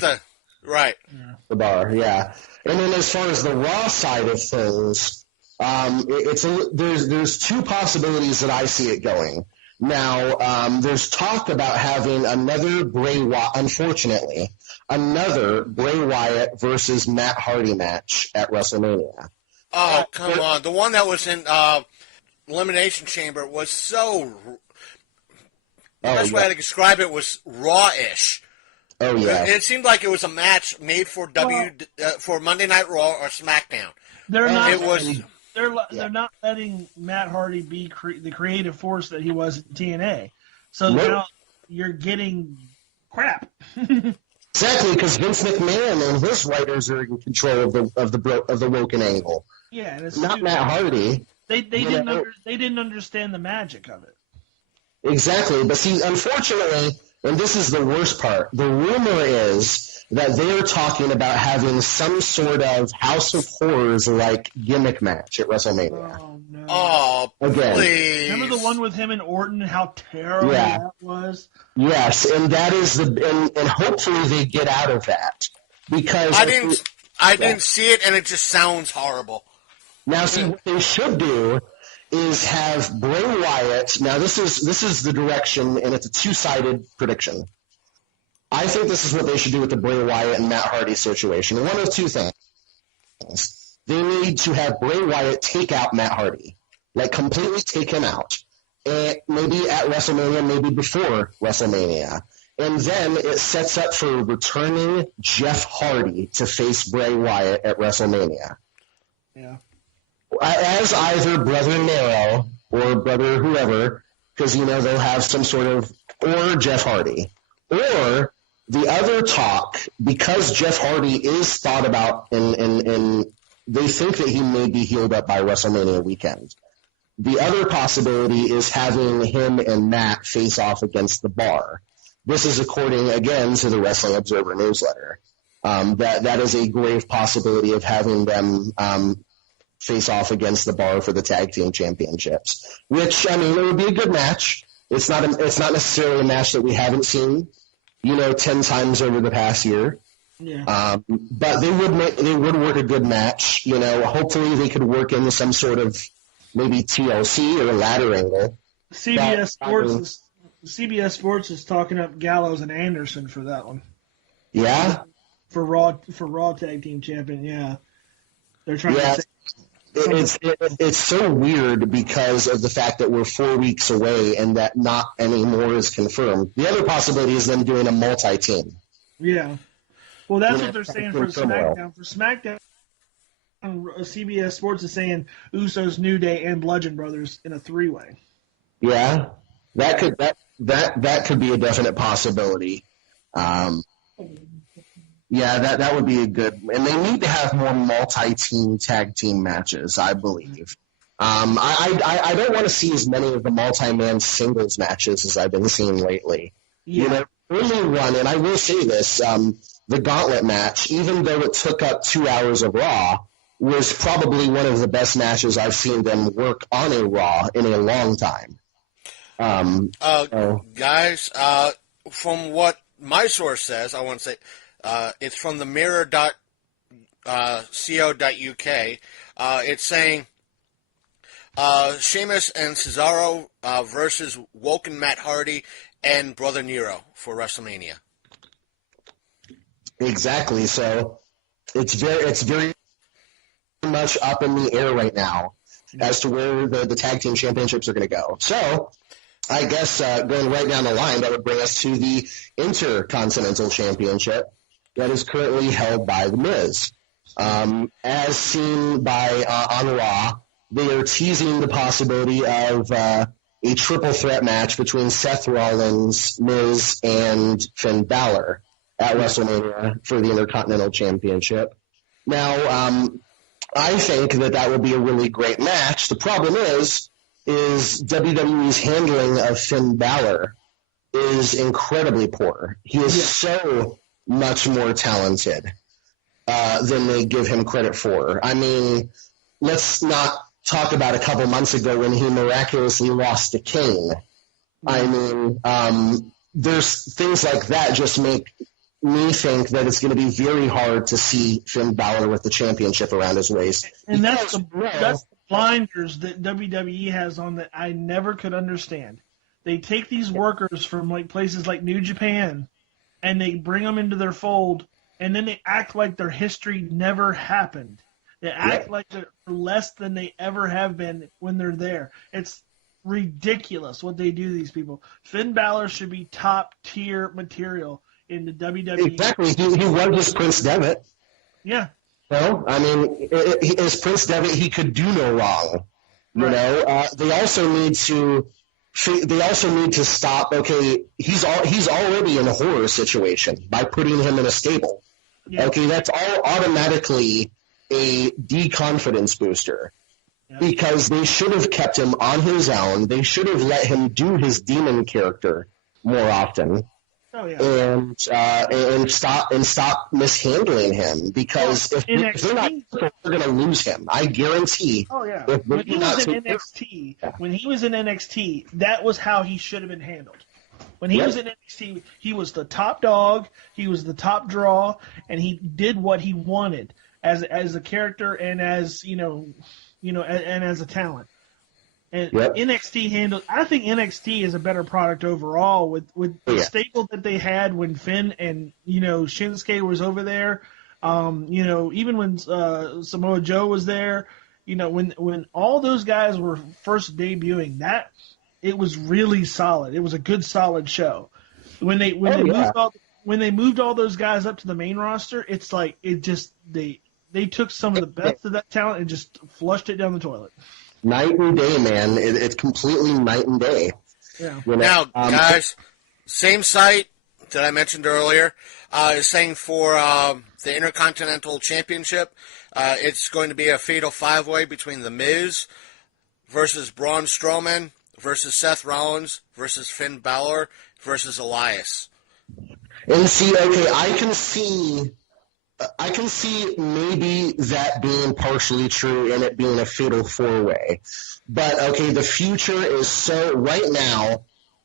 Right. Yeah. The Bar, yeah. And then as far as the Raw side of things, there's two possibilities that I see it going. Now, there's talk about having another Bray Wyatt versus Matt Hardy match at WrestleMania. Oh, come on. The one that was in Elimination Chamber was so... The best way to describe it was raw-ish. Oh, yeah. It seemed like it was a match made for for Monday Night Raw or SmackDown. They're not letting Matt Hardy be the creative force that he was in TNA. So now you're getting crap. Exactly, because Vince McMahon and his writers are in control of the Woken angle. Yeah, and it's not Matt Hardy. They didn't understand the magic of it. Exactly, but see, unfortunately, and this is the worst part, the rumor is that they're talking about having some sort of House of Horrors-like gimmick match at WrestleMania. Oh, no. Oh, Again. please. Remember the one with him and Orton and how terrible that was? Yes, and that is and hopefully they get out of that. Because I didn't see it, and it just sounds horrible. Now, see, what they should do is have Bray Wyatt. Now, this is the direction, and it's a two-sided prediction. I think this is what they should do with the Bray Wyatt and Matt Hardy situation. One of two things. They need to have Bray Wyatt take out Matt Hardy. Like, completely take him out. And maybe at WrestleMania, maybe before WrestleMania. And then it sets up for returning Jeff Hardy to face Bray Wyatt at WrestleMania. Yeah. As either Brother Nero or Brother whoever, because, they'll have some sort of, or Jeff Hardy. Or the other talk, because Jeff Hardy is thought about and they think that he may be healed up by WrestleMania weekend. The other possibility is having him and Matt face off against the Bar. This is according, again, to the Wrestling Observer newsletter. That is a grave possibility of having them face off against the Bar for the tag team championships. Which, it would be a good match. It's not necessarily a match that we haven't seen, 10 times over the past year. Yeah. But they would work a good match. Hopefully they could work into some sort of maybe TLC or ladder angle. CBS Sports is talking up Gallows and Anderson for that one. Yeah. For Raw Tag Team Champion. Yeah. They're trying to say. It's so weird because of the fact that we're 4 weeks away and that not any more is confirmed. The other possibility is them doing a multi-team. Yeah. Well, that's what they're saying for SmackDown. For SmackDown, CBS Sports is saying Usos, New Day, and Bludgeon Brothers in a three-way. Yeah, that could be a definite possibility. Yeah, that would be a good, and they need to have more multi-team tag team matches, I believe. I don't want to see as many of the multi-man singles matches as I've been seeing lately. Yeah. Early run, and I will say this, the Gauntlet match, even though it took up 2 hours of Raw, was probably one of the best matches I've seen them work on a Raw in a long time. Guys, from what my source says, I want to say, it's from the mirror.co.uk. It's saying Sheamus and Cesaro versus Woken Matt Hardy and Brother Nero for WrestleMania. Exactly. So it's very much up in the air right now as to where the tag team championships are going to go. So I guess going right down the line, that would bring us to the Intercontinental Championship that is currently held by The Miz. As seen by on Raw, they are teasing the possibility of a triple threat match between Seth Rollins, Miz, and Finn Balor at WrestleMania for the Intercontinental Championship. Now, I think that would be a really great match. The problem is WWE's handling of Finn Balor is incredibly poor. He is so much more talented than they give him credit for. I mean, let's not talk about a couple months ago when he miraculously lost to Kane. I mean, there's things like that just make me think that it's going to be very hard to see Finn Balor with the championship around his waist. And that's the blinders that WWE has on that I never could understand. They take these workers from like places like New Japan and they bring them into their fold, and then they act like their history never happened. They act like they're less than they ever have been when they're there. It's ridiculous what they do to these people. Finn Balor should be top-tier material in the WWE. Exactly. He was just Prince Devitt. Yeah. No, I mean, as Prince Devitt, he could do no wrong. You know, they also need to they also need to stop. Okay, he's already in a horror situation by putting him in a stable. Yeah. Okay, that's all automatically a deconfidence booster. Yeah. Because they should have kept him on his own. They should have let him do his demon character more often. Oh, yeah. And stop mishandling him, because if they're not, they're going to lose him. I guarantee. Oh yeah. When he was in NXT, that was how he should have been handled. When he was in NXT, he was the top dog, he was the top draw, and he did what he wanted as a character and as and as a talent. And NXT handled. I think NXT is a better product overall with the stable that they had when Finn and Shinsuke was over there. Even when Samoa Joe was there. When all those guys were first debuting, it was really solid. It was a good solid show. When they moved all those guys up to the main roster, it's like they took some of the best of that talent and just flushed it down the toilet. Night and day, man. It's completely night and day. Yeah. Now, guys, same site that I mentioned earlier is saying for the Intercontinental Championship, it's going to be a fatal five-way between The Miz versus Braun Strowman versus Seth Rollins versus Finn Balor versus Elias. And see, okay, I can see maybe that being partially true and it being a fatal four-way. But, okay, the future is so, right now,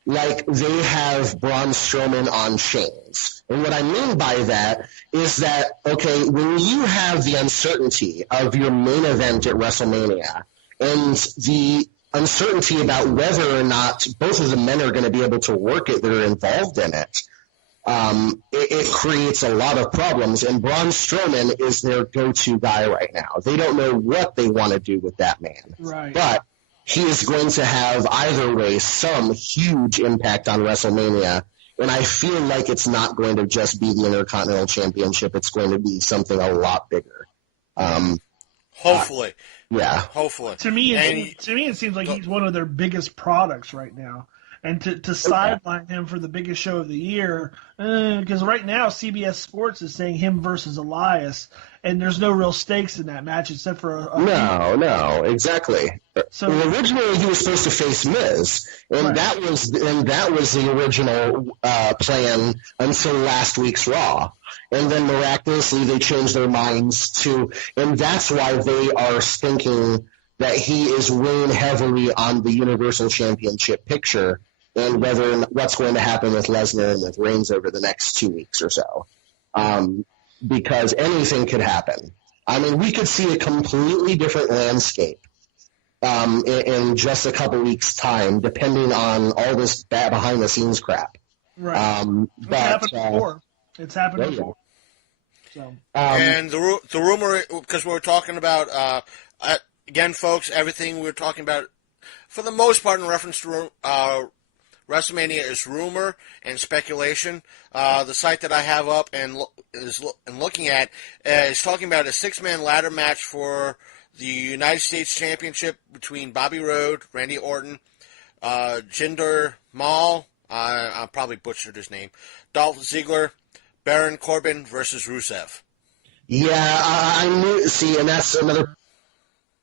like, they have Braun Strowman on chains. And what I mean by that is that, okay, when you have the uncertainty of your main event at WrestleMania and the uncertainty about whether or not both of the men are going to be able to work it that are involved in it, it creates a lot of problems, and Braun Strowman is their go-to guy right now. They don't know what they want to do with that man. Right. But he is going to have, either way, some huge impact on WrestleMania, and I feel like it's not going to just be the Intercontinental Championship. It's going to be something a lot bigger. Hopefully. Yeah. Hopefully. To me, it seems like he's one of their biggest products right now. And to sideline him for the biggest show of the year, because right now CBS Sports is saying him versus Elias, and there's no real stakes in that match except for No, exactly. So originally he was supposed to face Miz, and that was the original plan until last week's Raw, and then miraculously they changed their minds and that's why they are thinking that he is weighing heavily on the Universal Championship picture. And what's going to happen with Lesnar and with Reigns over the next 2 weeks or so. Because anything could happen. I mean, we could see a completely different landscape in just a couple weeks' time, depending on all this bad behind-the-scenes crap. Right. It's happened before. It's happened before. So. And the rumor, because we were talking about, again, folks, everything we were talking about, for the most part in reference to WrestleMania is rumor and speculation. The site that I have up and looking at is talking about a 6-man ladder match for the United States Championship between Bobby Roode, Randy Orton, Jinder Mahal, I probably butchered his name, Dolph Ziggler, Baron Corbin versus Rusev. Yeah, I knew. See, and that's another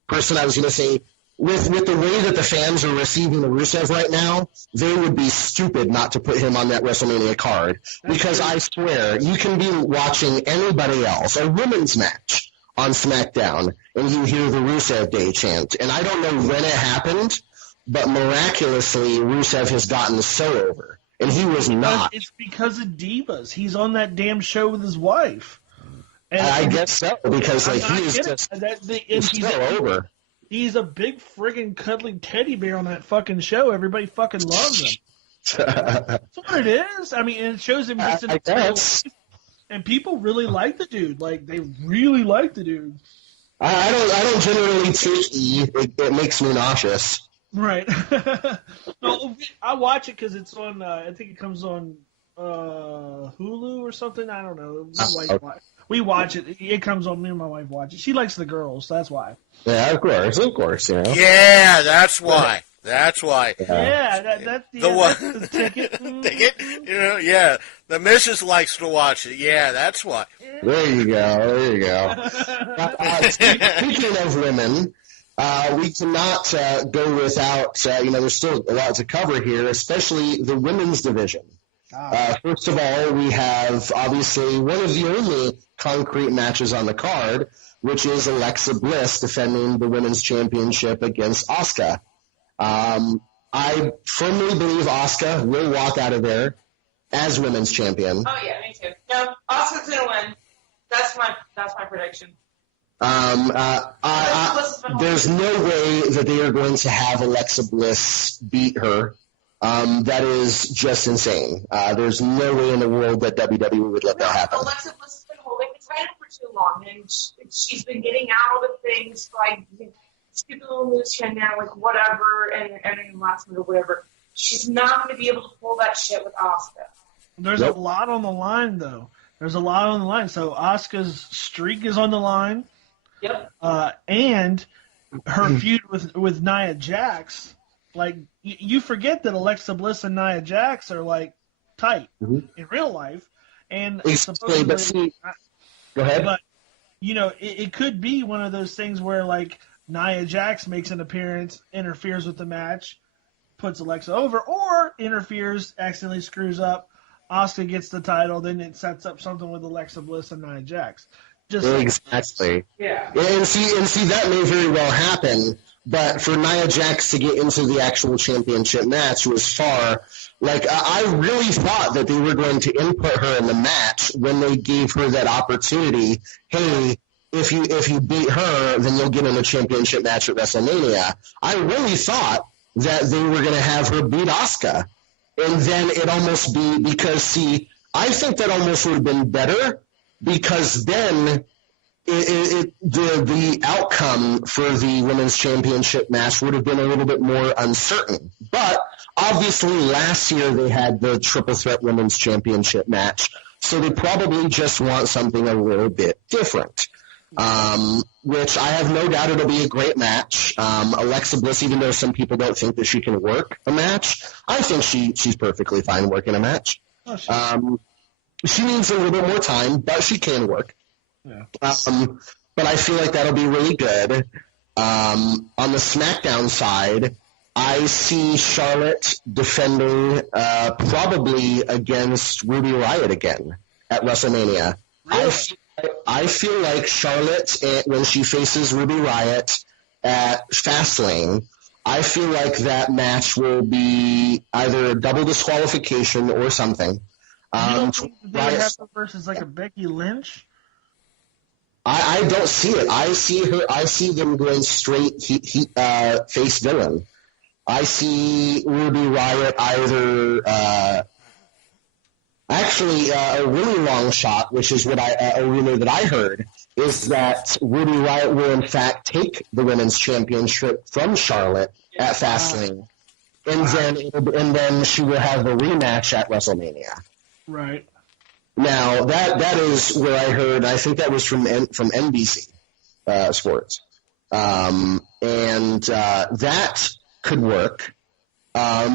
person I was going to say. With the way that the fans are receiving the Rusev right now, they would be stupid not to put him on that WrestleMania card. Because I swear, you can be watching anybody else, a women's match on SmackDown, and you hear the Rusev Day chant. And I don't know when it happened, but miraculously, Rusev has gotten so over. And he was not. It's because of Divas. He's on that damn show with his wife. And I guess so, because he is just so over. He's a big friggin' cuddly teddy bear on that fucking show. Everybody fucking loves him. That's what it is. I mean, and it shows him just in the guess. And people really like the dude. Like, they really like the dude. I don't generally take E. It makes me nauseous. Right. No, I watch it because it's on, I think it comes on Hulu or something. I don't know. We watch it. It comes on. Me and my wife watch it. She likes the girls. That's why. Yeah, of course. You know. Yeah, that's why. That's why. Yeah, that's the ticket. Ticket? Yeah. The missus likes to watch it. Yeah, that's why. There you go. Speaking of women, we cannot go without, there's still a lot to cover here, especially the women's division. First of all, we have obviously one of the only concrete matches on the card, which is Alexa Bliss defending the women's championship against Asuka. I firmly believe Asuka will walk out of there as women's champion. Oh yeah, me too. No, Asuka's gonna win. That's my prediction. There's no way that they are going to have Alexa Bliss beat her. That is just insane. There's no way in the world that WWE would let that happen. Alexa Bliss has been holding the title for too long, and she's been getting out of things like stupid little moves here and there, like whatever, and last minute or whatever. She's not going to be able to pull that shit with Asuka. There's a lot on the line, though. There's a lot on the line. So Asuka's streak is on the line. Yep. And her feud with Nia Jax. Like, you forget that Alexa Bliss and Nia Jax are, like, tight in real life. And supposedly, go ahead. But, it could be one of those things where, like, Nia Jax makes an appearance, interferes with the match, puts Alexa over, or interferes, accidentally screws up, Asuka gets the title, then it sets up something with Alexa Bliss and Nia Jax. Exactly. Yeah. And see, that may very well happen, but for Nia Jax to get into the actual championship match was far. Like, I really thought that they were going to input her in the match when they gave her that opportunity. Hey, if you beat her, then you'll get in a championship match at WrestleMania. I really thought that they were going to have her beat Asuka. And then it almost be because, see, I think that almost would have been better because then the outcome for the women's championship match would have been a little bit more uncertain. But obviously last year they had the triple threat women's championship match, so they probably just want something a little bit different. Which I have no doubt it'll be a great match. Alexa Bliss, even though some people don't think that she can work a match, I think she's perfectly fine working a match. She needs a little bit more time, but she can work. Yeah. But I feel like that'll be really good. On the SmackDown side, I see Charlotte defending probably against Ruby Riott again at WrestleMania. Really? I feel like Charlotte, when she faces Ruby Riott at Fastlane, I feel like that match will be either a double disqualification or something. You don't think that they would have her versus like a Becky Lynch? I don't see it. I see them going straight face villain. I see Ruby Riott either. Actually, a really long shot, which is what a rumor that I heard, is that Ruby Riott will in fact take the women's championship from Charlotte at Fastlane, and then she will have the rematch at WrestleMania. Right. Now that is where I heard. I think that was from NBC Sports, and that could work.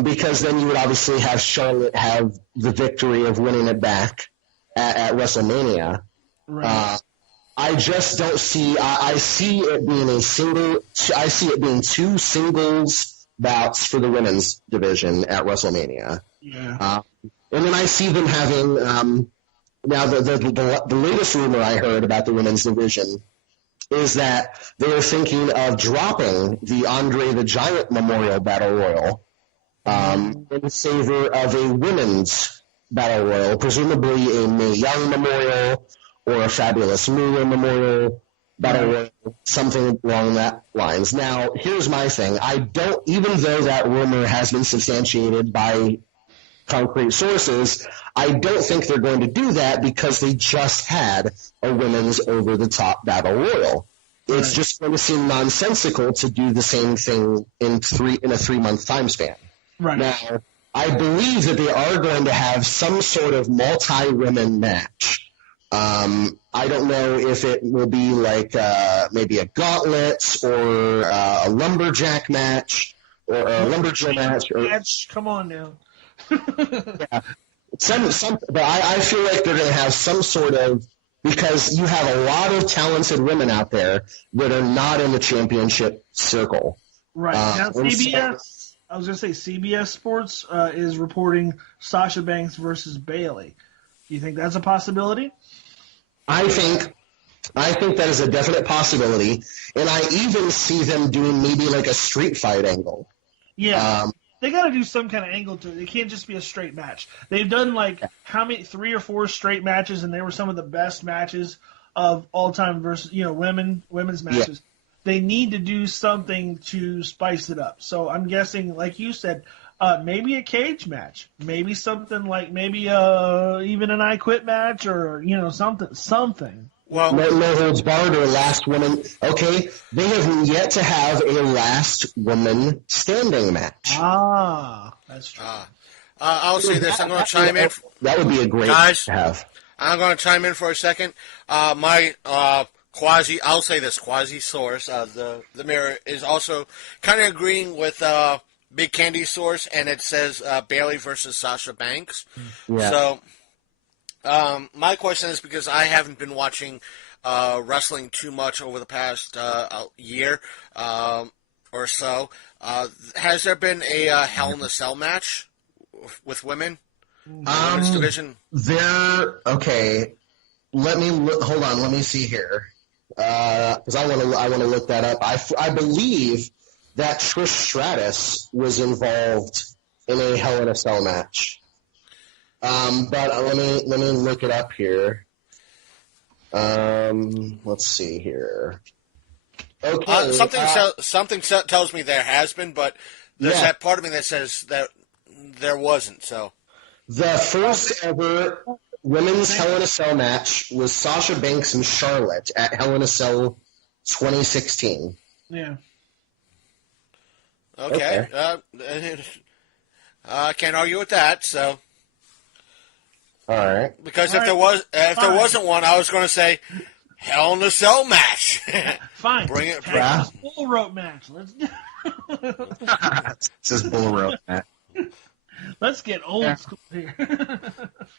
Because then you would obviously have Charlotte have the victory of winning it back at WrestleMania. Right. I just don't see. I see it being I see it being two singles bouts for the women's division at WrestleMania. Yeah. And then I see them having. Now the latest rumor I heard about the women's division is that they are thinking of dropping the Andre the Giant Memorial Battle Royal. In favor of a women's battle royal, presumably a Mae Young Memorial or a Fabulous Moolah Memorial battle royal, something along that lines. Now, here's my thing. Even though that rumor has been substantiated by concrete sources, I don't think they're going to do that because they just had a women's over-the-top battle royal. It's just going to seem nonsensical to do the same thing in a 3-month time span. Right. Now, I believe that they are going to have some sort of multi-women match. I don't know if it will be like maybe a gauntlet or a lumberjack match, or a lumberjack match. Come on now. Yeah. But I feel like they're going to have some sort of, because you have a lot of talented women out there that are not in the championship circle. Right. Now, CBS, I was going to say CBS Sports is reporting Sasha Banks versus Bayley. Do you think that's a possibility? I think that is a definite possibility, and I even see them doing maybe like a street fight angle. Yeah. They got to do some kind of angle to it. It can't just be a straight match. They've done like 3 or 4 straight matches, and they were some of the best matches of all time versus women's matches. Yeah. They need to do something to spice it up. So I'm guessing, like you said, maybe a cage match, maybe something like even an I Quit match, or something. Well, no holds barred or last woman. Okay, they have yet to have a last woman standing match. That's true. I'll say this. I'm going to chime in. That would be a great guys, to have. I'm going to chime in for a second. My I'll say this, quasi source, the Mirror, is also kind of agreeing with Big Candy's source, and it says Bayley versus Sasha Banks. Yeah. So. My question is, because I haven't been watching wrestling too much over the past year or so, has there been a Hell in a Cell match with women in the women's division? Okay. Hold on. Let me see here, because I want to look that up. I believe that Trish Stratus was involved in a Hell in a Cell match. But let me look it up here. Let's see here. Okay. Something tells me there has been, but there's that part of me that says that there wasn't. So the first ever women's Hell in a Cell match was Sasha Banks and Charlotte at Hell in a Cell 2016. Yeah. Okay. I can't argue with that. So. All right. Because if there wasn't one, I was going to say Hell in a Cell match. Fine. Bring it. Bull rope match. Let's do. It says bull rope match. Let's get old school here.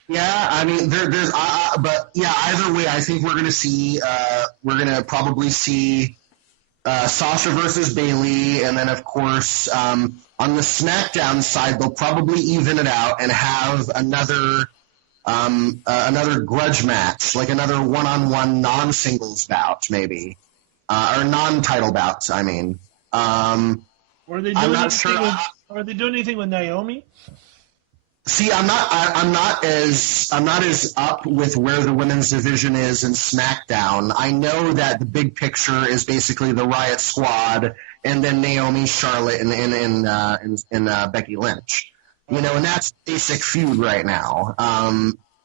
Yeah, I mean, there's, but yeah, either way, I think we're going to probably see Sasha versus Bayley, and then of course on the SmackDown side, they'll probably even it out and have another grudge match, like another one-on-one non-singles bout, maybe, or non-title bouts. I mean, are they doing anything with Naomi? See, I'm not as up with where the women's division is in SmackDown. I know that the big picture is basically the Riot Squad and then Naomi, Charlotte, and Becky Lynch. And that's basic feud right now.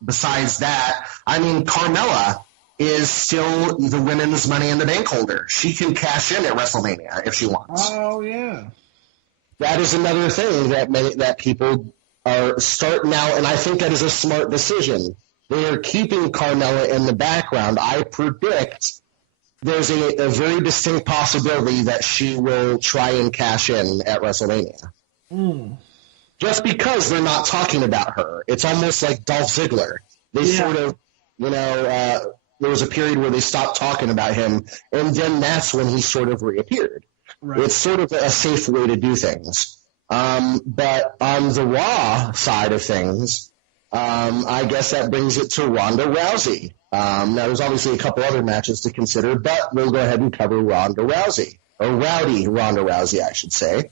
Besides that, I mean, Carmella is still the women's Money in the Bank holder. She can cash in at WrestleMania if she wants. Oh, yeah. That is another thing that people are starting out, and I think that is a smart decision. They are keeping Carmella in the background. I predict there's a very distinct possibility that she will try and cash in at WrestleMania. Just because they're not talking about her. It's almost like Dolph Ziggler. They sort of, there was a period where they stopped talking about him, and then that's when he sort of reappeared. Right. It's sort of a safe way to do things. But on the Raw side of things, I guess that brings it to Ronda Rousey. Now, there's obviously a couple other matches to consider, but we'll go ahead and cover Ronda Rousey. Or Rowdy Ronda Rousey, I should say.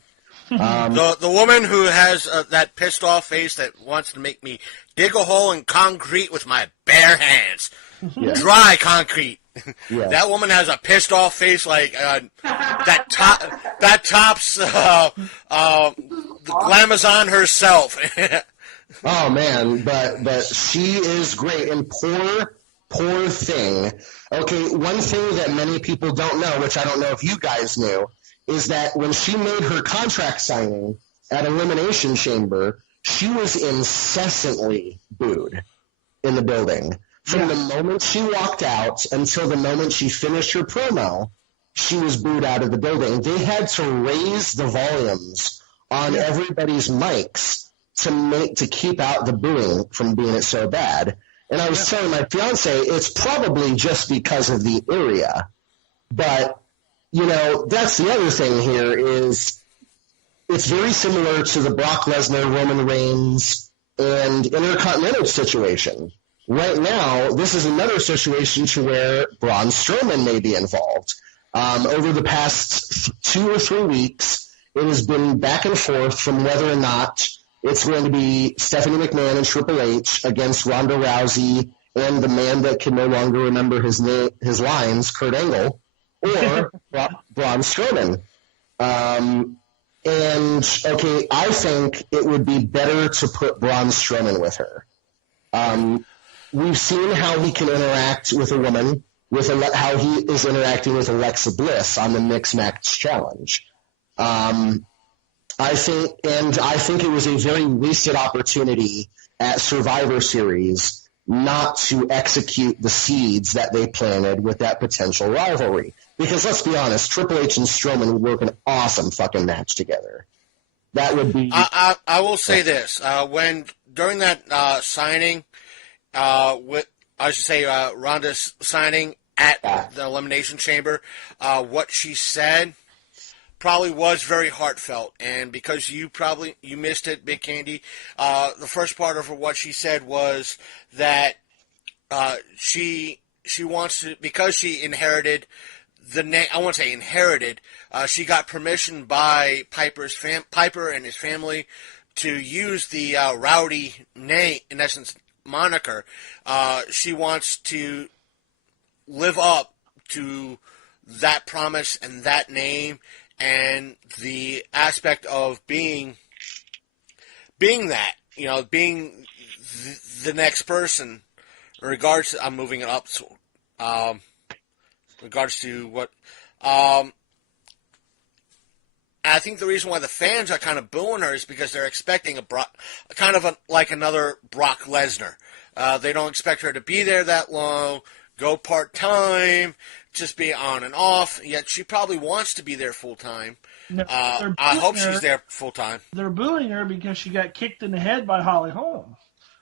The woman who has that pissed off face that wants to make me dig a hole in concrete with my bare hands. Yeah. Dry concrete. Yeah. That woman has a pissed off face like that tops the Glamazon herself. Oh man, but she is great, and poor thing. Okay, one thing that many people don't know, which I don't know if you guys knew, is that when she made her contract signing at Elimination Chamber, she was incessantly booed in the building. From the moment she walked out until the moment she finished her promo, she was booed out of the building. They had to raise the volumes on everybody's mics to keep out the booing from being so bad. And I was telling my fiance, it's probably just because of the area. But, that's the other thing here is it's very similar to the Brock Lesnar, Roman Reigns, and Intercontinental situation. Right now, this is another situation to where Braun Strowman may be involved. Over the past 2 or 3 weeks, it has been back and forth from whether or not it's going to be Stephanie McMahon and Triple H against Ronda Rousey and the man that can no longer remember his lines, Kurt Angle, or Braun Strowman. I think it would be better to put Braun Strowman with her. We've seen how he can interact with a woman, how he is interacting with Alexa Bliss on the Mixed Match Challenge. I think it was a very wasted opportunity at Survivor Series not to execute the seeds that they planted with that potential rivalry. Because let's be honest, Triple H and Strowman would work an awesome fucking match together. That would be. I will say this: during that signing, Ronda's signing at the Elimination Chamber, what she said probably was very heartfelt, and because you missed it, Big Candy, the first part of what she said was that she wants to, because she inherited the name. I won't say inherited. She got permission by Piper and his family to use the Rowdy name, in essence, moniker. She wants to live up to that promise and that name, and the aspect of being that, being the next person. In regards to, I'm moving it up. So, regards to what, I think the reason why the fans are kind of booing her is because they're expecting like another Brock Lesnar. They don't expect her to be there that long, go part-time, just be on and off, yet she probably wants to be there full-time. No, I hope she's there full-time. They're booing her because she got kicked in the head by Holly Holm.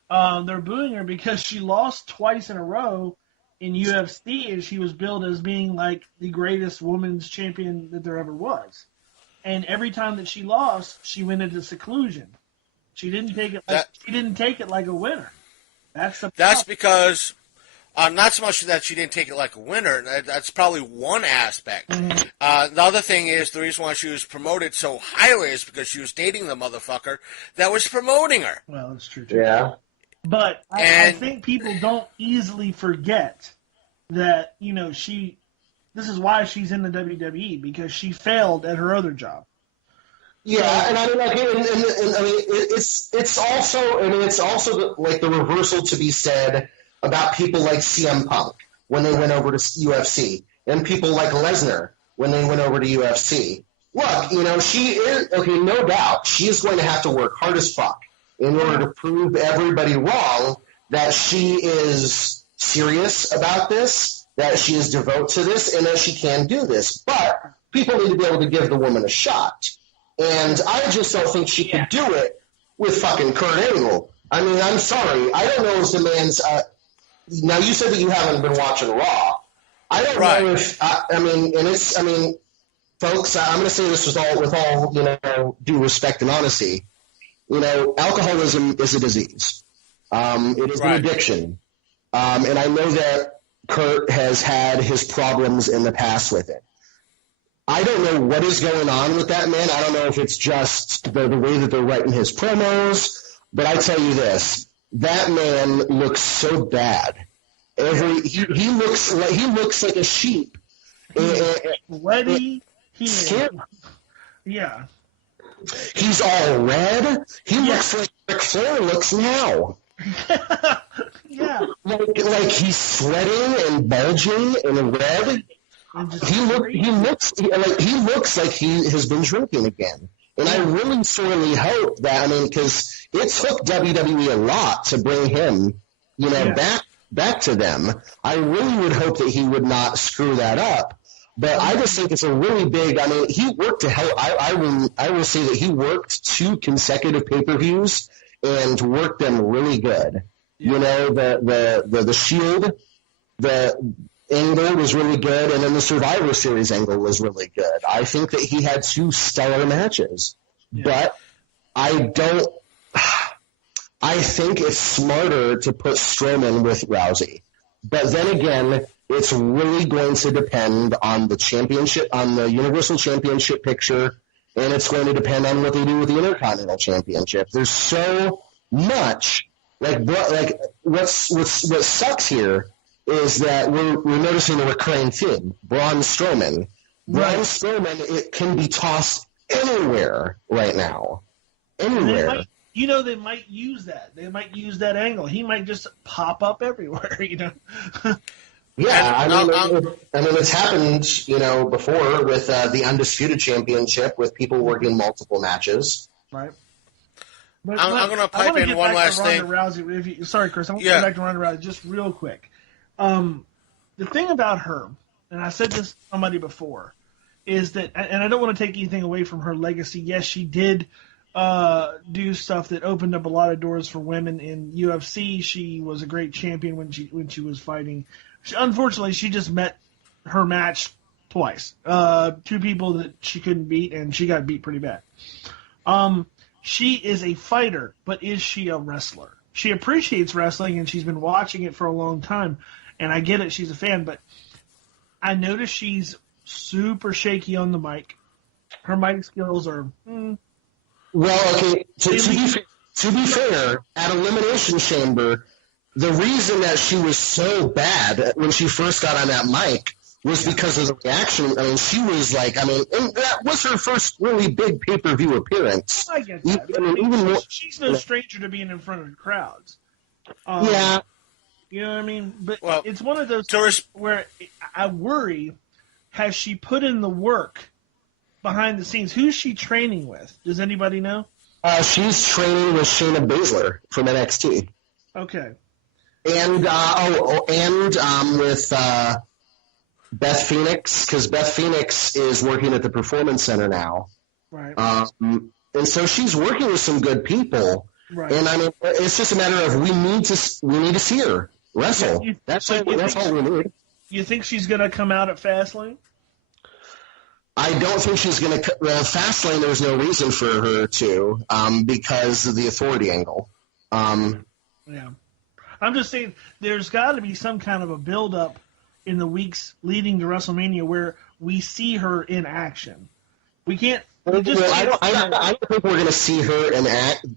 They're booing her because she lost twice in a row in UFC, and she was billed as being like the greatest women's champion that there ever was. And every time that she lost, she went into seclusion. She didn't take it like a winner. That's because not so much that she didn't take it like a winner. That's probably one aspect. Mm-hmm. The other thing is the reason why she was promoted so highly is because she was dating the motherfucker that was promoting her. Well, that's true. Yeah. But I think people don't easily forget that, this is why she's in the WWE, because she failed at her other job. Yeah, and I mean, it's also like the reversal to be said about people like CM Punk when they went over to UFC, and people like Lesnar when they went over to UFC. Look, she is, no doubt, she is going to have to work hard as fuck in order to prove everybody wrong that she is serious about this, that she is devoted to this, and that she can do this. But people need to be able to give the woman a shot. And I just don't think she could do it with fucking Kurt Angle. I mean, I'm sorry. I don't know if the man's... now, you said that you haven't been watching Raw. I don't know if... folks, I'm going to say this with all due respect and honesty. Alcoholism is a disease. It is an addiction. And I know that Kurt has had his problems in the past with it. I don't know what is going on with that man. I don't know if it's just the way that they're writing his promos, but I tell you this, that man looks so bad. He looks like a sheep. Sweaty. Yeah. He's all red. He looks like Ric Flair looks now. Yeah. Like he's sweating and bulging and red. He looks like he has been drinking again. And I really sorely hope that, because it took WWE a lot to bring him, back to them. I really would hope that he would not screw that up. But I just think it's a really big. I mean, he worked to hell. I will say that he worked 2 consecutive pay-per-views and worked them really good. Yeah. You know, the Shield, the angle was really good, and then the Survivor Series angle was really good. I think that he had 2 stellar matches, but I think it's smarter to put Strowman with Rousey. But then again, it's really going to depend on the championship, on the Universal Championship picture, and it's going to depend on what they do with the Intercontinental Championship. There's so much. Like what sucks here is that we're noticing a recurring theme. Braun Strowman. Braun Strowman, it can be tossed anywhere right now. Anywhere. They might use that. They might use that angle. He might just pop up everywhere, you know. Yeah, I mean, it's happened, you know, before with the Undisputed Championship with people working multiple matches. Right. I'm going to pipe in one last thing. Rousey, sorry, Chris. I want to get back to Ronda Rousey just real quick. The thing about her, and I said this to somebody before, is that, and I don't want to take anything away from her legacy. Yes, she did do stuff that opened up a lot of doors for women in UFC. She was a great champion when she was fighting. Unfortunately, she just met her match twice. 2 people that she couldn't beat, and she got beat pretty bad. She is a fighter, but is she a wrestler? She appreciates wrestling, and she's been watching it for a long time, and I get it, she's a fan, but I notice she's super shaky on the mic. Her mic skills are... Well, okay, to be fair, at Elimination Chamber, the reason that she was so bad when she first got on that mic was because of the reaction. I mean, she was like, and that was her first really big pay-per-view appearance. I get that. She's no stranger to being in front of crowds. Yeah. You know what I mean? But it's one of those things where I worry, has she put in the work behind the scenes? Who's she training with? Does anybody know? She's training with Shayna Baszler from NXT. Okay. And with Beth Phoenix, because Beth Phoenix is working at the Performance Center now. Right. And so she's working with some good people. Right. And I mean, it's just a matter of we need to see her wrestle. Yeah, that's all we need. You think she's going to come out at Fastlane? I don't think she's going to. Well, Fastlane, there's no reason for her to, because of the authority angle. Yeah. I'm just saying, there's got to be some kind of a build-up in the weeks leading to WrestleMania where we see her in action. We can't. I don't think we're going to see her in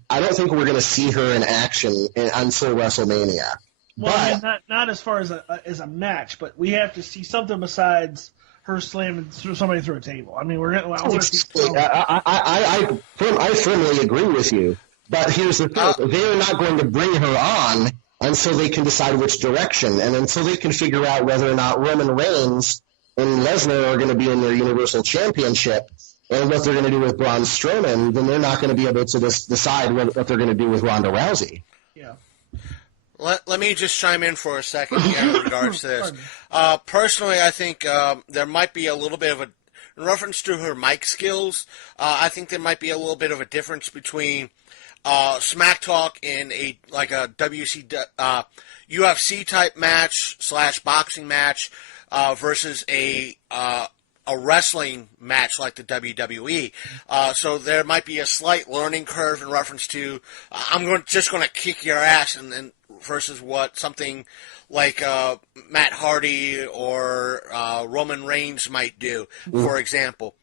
I don't think we're going to see her in action until WrestleMania. Well, I mean, not as far as a match, but we have to see something besides her slamming somebody through a table. I mean, I firmly agree with you. But here's the thing: they're not going to bring her on until they can decide which direction, and until they can figure out whether or not Roman Reigns and Lesnar are going to be in their Universal Championship, and what they're going to do with Braun Strowman, then they're not going to be able to decide what they're going to do with Ronda Rousey. Yeah. Let me just chime in for a second in regards to this. Personally, I think there might be a little bit of in reference to her mic skills, I think there might be a little bit of a difference between Smack Talk in a UFC type match / boxing match versus a wrestling match like the WWE. So there might be a slight learning curve in reference to just going to kick your ass and versus what something like Matt Hardy or Roman Reigns might do, for example.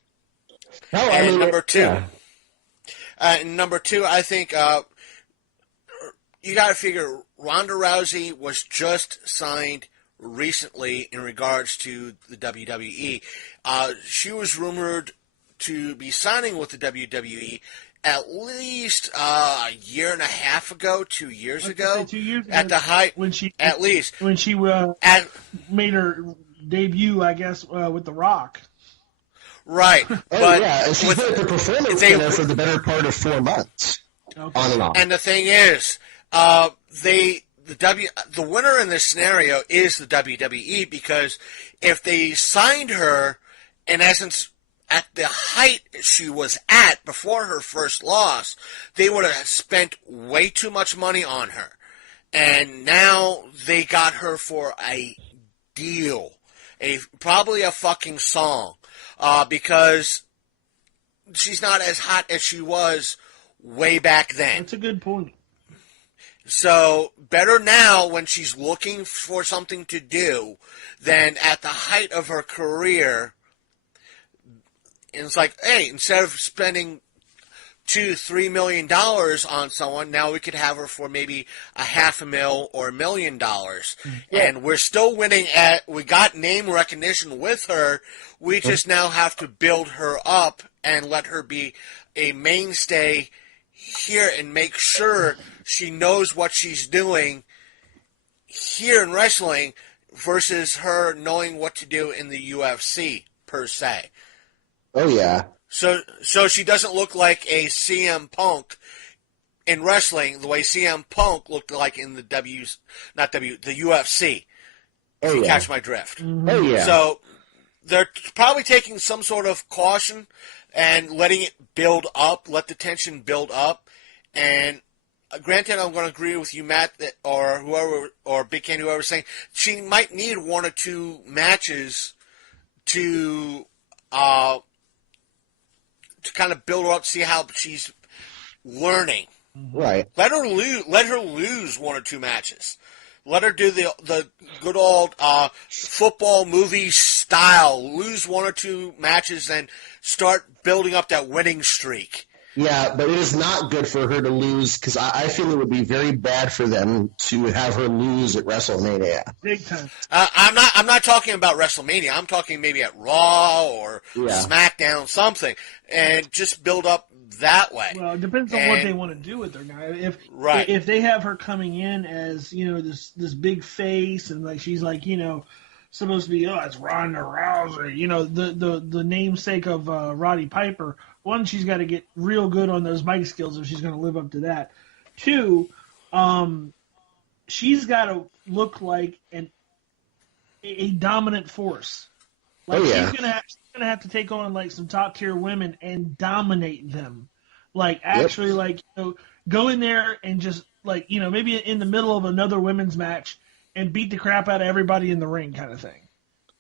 Number two, I think you got to figure Ronda Rousey was just signed recently in regards to the WWE. She was rumored to be signing with the WWE at least a year and a half ago, 2 years ago. 2 years at the height, when she made her debut, I guess, with The Rock. Right. And she's been at the Performance Center for the better part of 4 months. Okay. On and on. And the thing is, the winner in this scenario is the WWE, because if they signed her in essence, at the height she was at before her first loss, they would have spent way too much money on her. And now they got her for a deal. Probably a fucking song. Because she's not as hot as she was way back then. That's a good point. So, better now when she's looking for something to do than at the height of her career. And it's like, hey, instead of spending $2-3 million on someone, now we could have her for maybe $500,000 or $1 million. Yeah. And we're still winning we got name recognition with her. We just now have to build her up and let her be a mainstay here and make sure she knows what she's doing here in wrestling versus her knowing what to do in the UFC, per se. Oh, yeah. So she doesn't look like a CM Punk in wrestling the way CM Punk looked like in the the UFC. Oh, if you yeah. catch my drift. Mm-hmm. Oh, yeah. So they're probably taking some sort of caution and letting it build up, let the tension build up. And granted, I'm going to agree with you, Matt, or whoever, or Big Ken, whoever's saying she might need 1 or 2 matches to kind of build her up, see how she's learning. Right. Let her lose 1 or 2 matches. Let her do the good old football movie style. Lose 1 or 2 matches and start building up that winning streak. Yeah, but it is not good for her to lose because I feel it would be very bad for them to have her lose at WrestleMania. Big time. I'm not talking about WrestleMania. I'm talking maybe at Raw or SmackDown, something, and just build up that way. Well, it depends on what they want to do with her now. If they have her coming in as this big face and like she's like supposed to be it's Ronda Rousey, the namesake of Roddy Piper. One, she's got to get real good on those mic skills if she's going to live up to that. 2, she's got to look like a dominant force. Like she's gonna have to take on like some top tier women and dominate them. Like actually, go in there and just like maybe in the middle of another women's match and beat the crap out of everybody in the ring, kind of thing.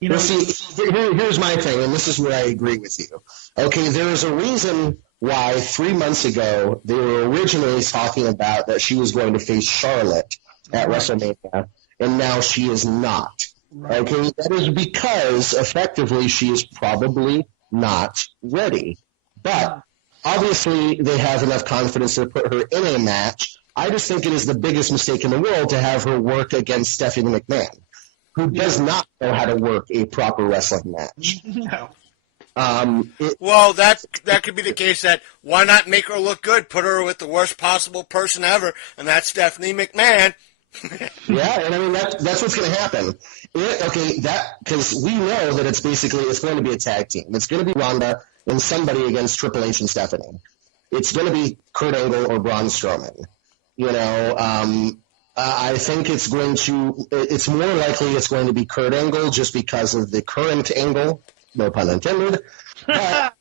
Well, see, here's my thing, and this is where I agree with you. Okay, there is a reason why 3 months ago they were originally talking about that she was going to face Charlotte at WrestleMania, and now she is not. Right. Okay, that is because effectively she is probably not ready. But obviously they have enough confidence to put her in a match. I just think it is the biggest mistake in the world to have her work against Stephanie McMahon, who does not know how to work a proper wrestling match. No. Well, that could be the case. That why not make her look good? Put her with the worst possible person ever, and that's Stephanie McMahon. Yeah, and I mean that's what's going to happen. Because we know that it's going to be a tag team. It's going to be Ronda and somebody against Triple H and Stephanie. It's going to be Kurt Angle or Braun Strowman. I think it's more likely it's going to be Kurt Angle just because of the current angle, no pun intended. But,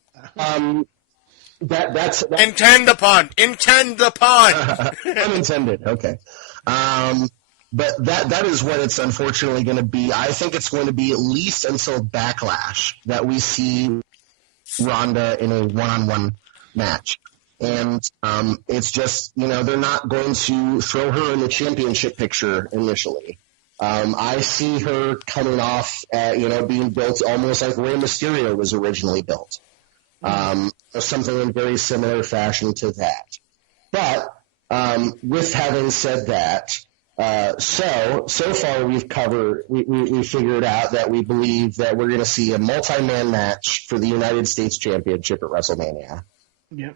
that's intend the pun. Intend the pun. Unintended. Okay. But that is what it's unfortunately going to be. I think it's going to be at least until Backlash that we see Ronda in a one-on-one match. And it's just, they're not going to throw her in the championship picture initially. I see her coming off, being built almost like Rey Mysterio was originally built. Something in very similar fashion to that. But with having said that, so far we've we figured out that we believe that we're going to see a multi-man match for the United States Championship at WrestleMania. Yep.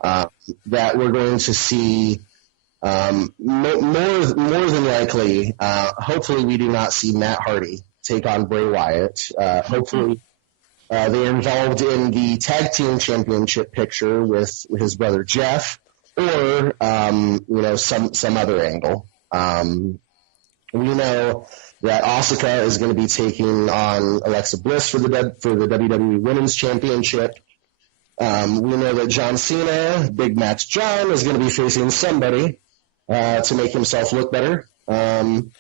That we're going to see more than likely. Hopefully, we do not see Matt Hardy take on Bray Wyatt. Hopefully, they're involved in the tag team championship picture with his brother Jeff, or some other angle. We know that Asuka is going to be taking on Alexa Bliss for the WWE Women's Championship. We know that John Cena, Big Match John, is going to be facing somebody to make himself look better. I'm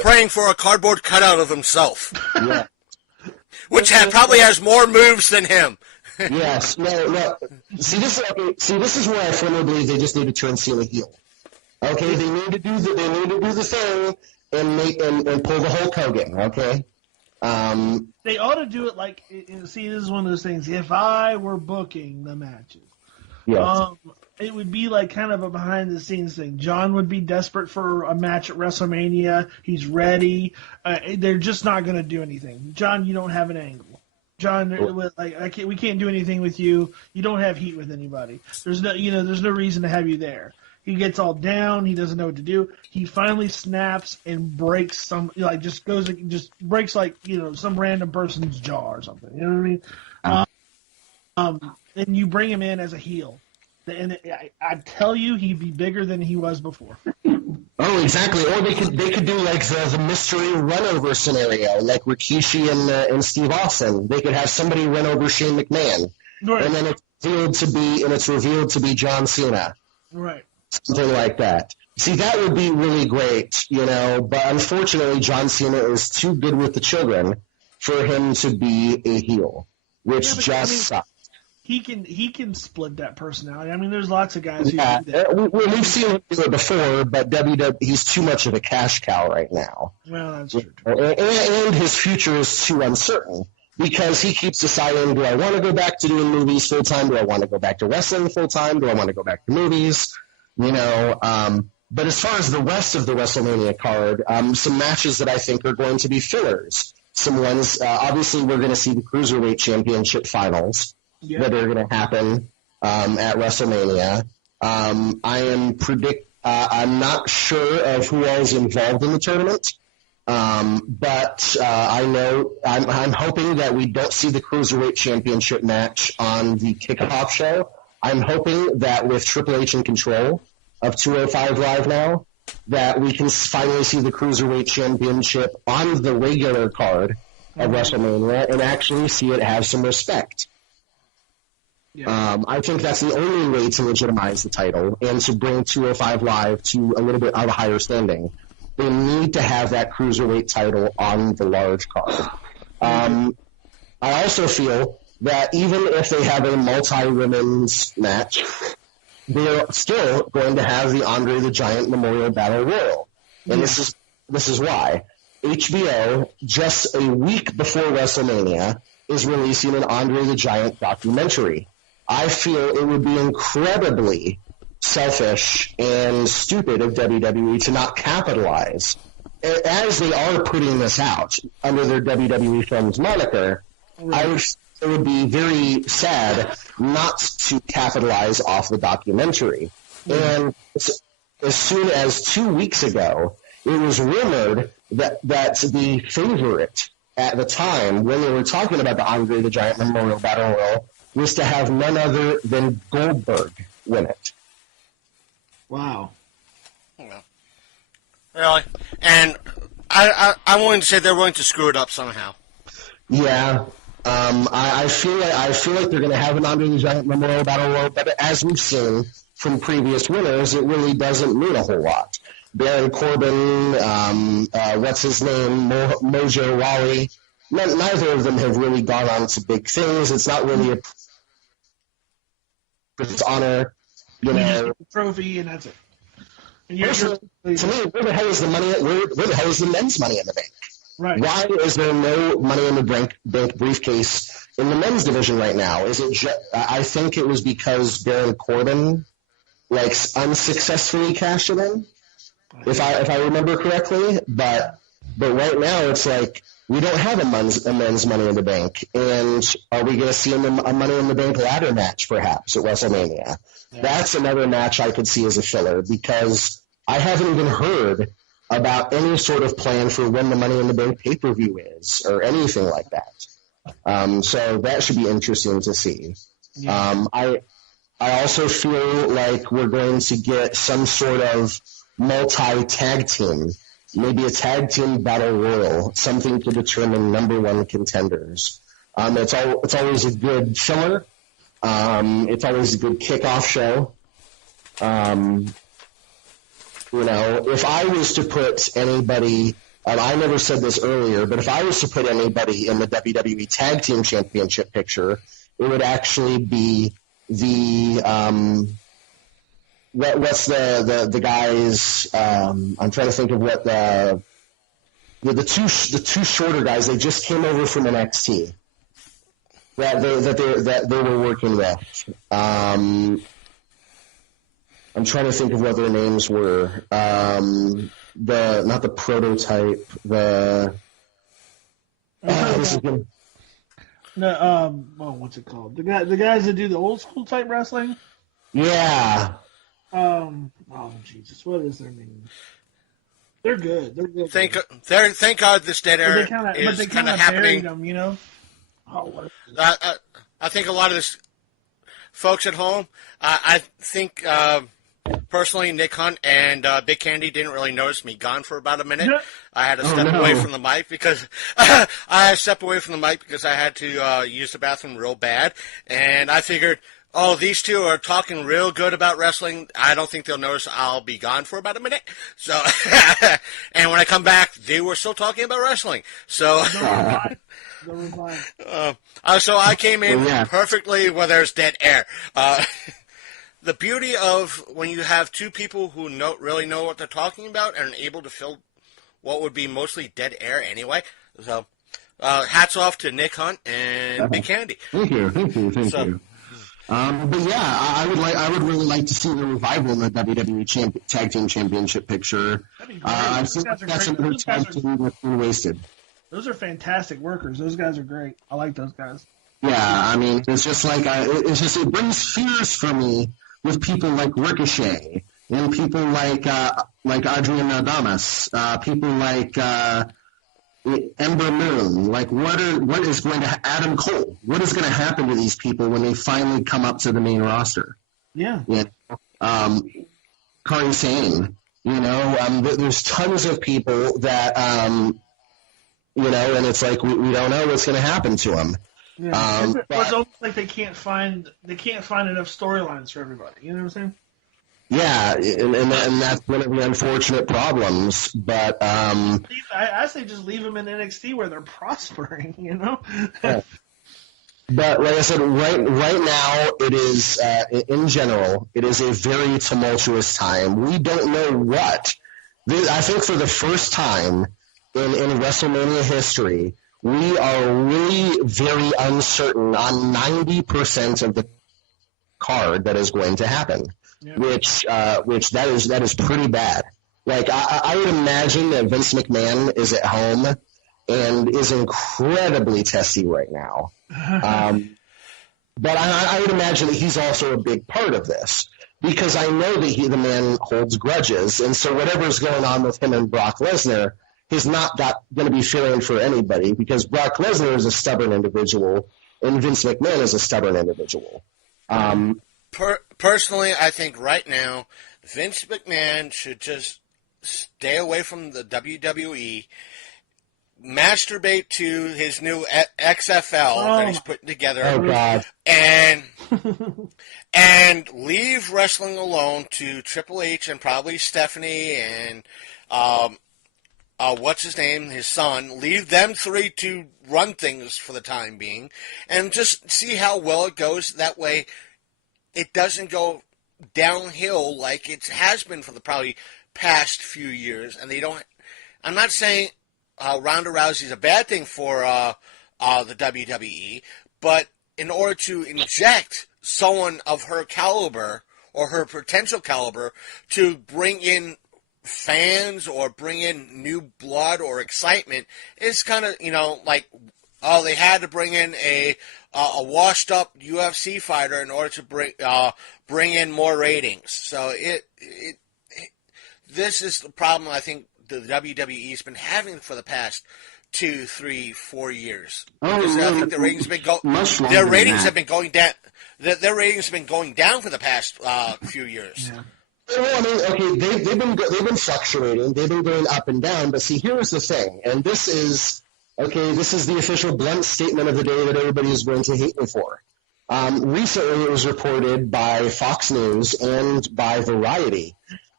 praying for a cardboard cutout of himself. Yeah. Which probably has more moves than him. Yes. No. See, this is where I firmly believe they just need to turn Cena heel. Okay, they need to do the thing and pull the Hulk Hogan. Okay. They ought to do it like. See, this is one of those things. If I were booking the matches, yes. It would be like kind of a behind the scenes thing. John would be desperate for a match at WrestleMania. He's ready. They're just not going to do anything. John, you don't have an angle. John, we can't do anything with you. You don't have heat with anybody. There's no reason to have you there. He gets all down. He doesn't know what to do. He finally snaps and breaks some, just breaks some random person's jaw or something. You know what I mean? And you bring him in as a heel. And I tell you, he'd be bigger than he was before. Oh, exactly. Or they could do like the mystery runover scenario, like Rikishi and Steve Austin. They could have somebody run over Shane McMahon, right. And then it's revealed to be John Cena, right? Something like that. See, that would be really great, But unfortunately, John Cena is too good with the children for him to be a heel, which sucks. He can split that personality. I mean, there's lots of guys who do that. We've seen him do it before, but he's too much of a cash cow right now. Well, that's true. And his future is too uncertain because he keeps deciding, do I want to go back to doing movies full time? Do I want to go back to wrestling full time? Do I want to go back to movies? But as far as the rest of the WrestleMania card, some matches that I think are going to be fillers. Some ones, obviously, we're going to see the Cruiserweight Championship finals. Yeah. That are going to happen at WrestleMania. I'm not sure of who all is involved in the tournament, but I know I'm hoping that we don't see the Cruiserweight Championship match on the kickoff show. I'm hoping that with Triple H in control of 205 Live now, that we can finally see the Cruiserweight Championship on the regular card of WrestleMania and actually see it have some respect. Yeah. I think that's the only way to legitimize the title and to bring 205 Live to a little bit of a higher standing. They need to have that Cruiserweight title on the large card. I also feel that even if they have a multi-women's match, they're still going to have the Andre the Giant Memorial Battle Royal. And this is why. HBO, just a week before WrestleMania, is releasing an Andre the Giant documentary. I feel it would be incredibly selfish and stupid of WWE to not capitalize. As they are putting this out under their WWE Films moniker, right. It would be very sad not to capitalize off the documentary. And as soon as 2 weeks ago, it was rumored that the favorite at the time, when they were talking about the Andre the Giant Memorial Battle Royal, was to have none other than Goldberg win it. Wow. Really? And I'm willing to say they're willing to screw it up somehow. Yeah. I feel like they're going to have an Andre the Giant Memorial Battle Royal, but as we've seen from previous winners, it really doesn't mean a whole lot. Baron Corbin, what's his name, Mojo Rawley, neither of them have really gone on to big things. It's not really it's honor, you just get the trophy and that's it. And to me, where the hell is the money? Where the hell is the men's Money in the Bank? Right. Why is there no Money in the Bank briefcase in the men's division right now? Is it? I think it was because Baron Corbin, unsuccessfully cashed it in, if I remember correctly. But right now it's like, we don't have a men's Money in the Bank. And are we going to see a Money in the Bank ladder match, perhaps, at WrestleMania? Yeah. That's another match I could see as a filler, because I haven't even heard about any sort of plan for when the Money in the Bank pay-per-view is, or anything like that. So that should be interesting to see. Yeah. I also feel like we're going to get some sort of multi-tag team maybe a tag team battle royal, something to determine number one contenders. It's always a good filler. It's always a good kickoff show. If I was to put anybody, I never said this earlier, but if I was to put anybody in the WWE Tag Team Championship picture, it would actually be the what's the guys? I'm trying to think of what the two shorter guys. They just came over from NXT that they were working with. I'm trying to think of what their names were. Not the prototype. What's it called? The guys that do the old school type wrestling. Yeah. Jesus, what is their name? They're good. They're good. Thank God this dead air is kind of happening. Them, I think a lot of this folks at home, I think personally Nick Hunt and Big Candy didn't really notice me gone for about a minute. Yeah. I had to step away from the mic because I had to use the bathroom real bad, and I figured, these two are talking real good about wrestling. I don't think they'll notice I'll be gone for about a minute. So, and when I come back, they were still talking about wrestling. So, so I came in perfectly where there's dead air. The beauty of when you have two people who really know what they're talking about and are able to fill what would be mostly dead air anyway. So, hats off to Nick Hunt and Big Candy. Thank you. But yeah, I would really like to see the revival in the WWE Tag Team Championship picture. I think that's another tag team that's been wasted. Those are fantastic workers. Those guys are great. I like those guys. Yeah, I mean, it's just like it brings fears for me with people like Ricochet and people like Adrian Adamas, people like Ember Moon. Like, what is going to Adam Cole? What is going to happen to these people when they finally come up to the main roster? Yeah. Kairi Sane. There's tons of people that and it's like we don't know what's going to happen to them. Yeah. It's almost like they can't find enough storylines for everybody. You know what I'm saying? Yeah, and that's one of the unfortunate problems. But I say just leave them in NXT where they're prospering. Yeah. But like I said, right now it is in general it is a very tumultuous time. We don't know what. I think for the first time in WrestleMania history, we are really very uncertain on 90% of the card that is going to happen. Yeah. Which that is pretty bad. Like I would imagine that Vince McMahon is at home and is incredibly testy right now. But I would imagine that he's also a big part of this because I know that the man holds grudges, and so whatever's going on with him and Brock Lesnar is not going to be fair for anybody because Brock Lesnar is a stubborn individual and Vince McMahon is a stubborn individual. Personally, I think right now, Vince McMahon should just stay away from the WWE, masturbate to his new XFL that he's putting together, and leave wrestling alone to Triple H and probably Stephanie and what's his name, his son. Leave them three to run things for the time being, and just see how well it goes. That way, it doesn't go downhill like it has been for the probably past few years. And they don't. I'm not saying Ronda Rousey is a bad thing for the WWE, but in order to inject someone of her caliber or her potential caliber to bring in fans or bring in new blood or excitement, it's kind of like. They had to bring in a washed-up UFC fighter in order to bring in more ratings. So this is the problem I think the WWE's been having for the past 2, 3, 4 years. I think the ratings have been their ratings have been going down. Their ratings have been going down for the past few years. Yeah. Well, I mean, okay, they've been fluctuating, they've been going up and down, but see, here's the thing, and this is the official blunt statement of the day that everybody is going to hate me for. Recently, it was reported by Fox News and by Variety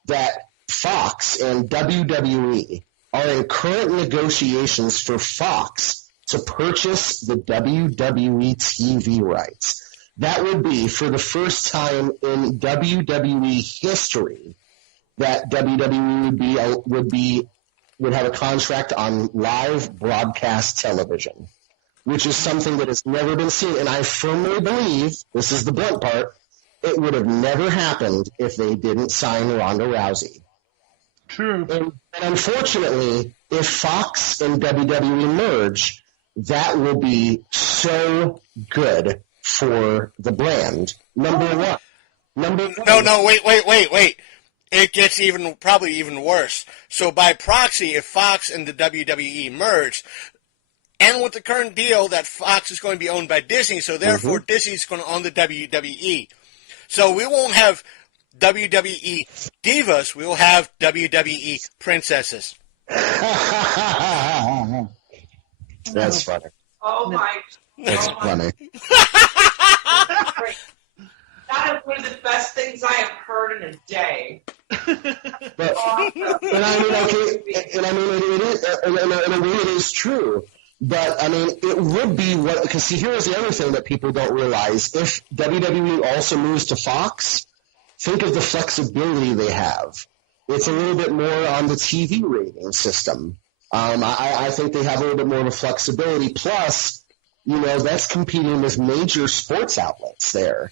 that Fox and WWE are in current negotiations for Fox to purchase the WWE TV rights. That would be, for the first time in WWE history, that WWE would have a contract on live broadcast television, which is something that has never been seen. And I firmly believe, this is the blunt part, it would have never happened if they didn't sign Ronda Rousey. True. And unfortunately, if Fox and WWE merge, that will be so good for the brand. Number one. No, wait. It gets probably even worse. So by proxy, if Fox and the WWE merge, and with the current deal that Fox is going to be owned by Disney, so therefore Disney's going to own the WWE. So we won't have WWE divas, we will have WWE princesses. That's funny. Oh my. That's funny. That is one of the best things I have heard in a day. But, and I mean, okay, and I mean, it is, in a way it is true. But, I mean, it would be what, because see, here's the other thing that people don't realize. If WWE also moves to Fox, think of the flexibility they have. It's a little bit more on the TV rating system. I think they have a little bit more of a flexibility. Plus, you know, that's competing with major sports outlets there.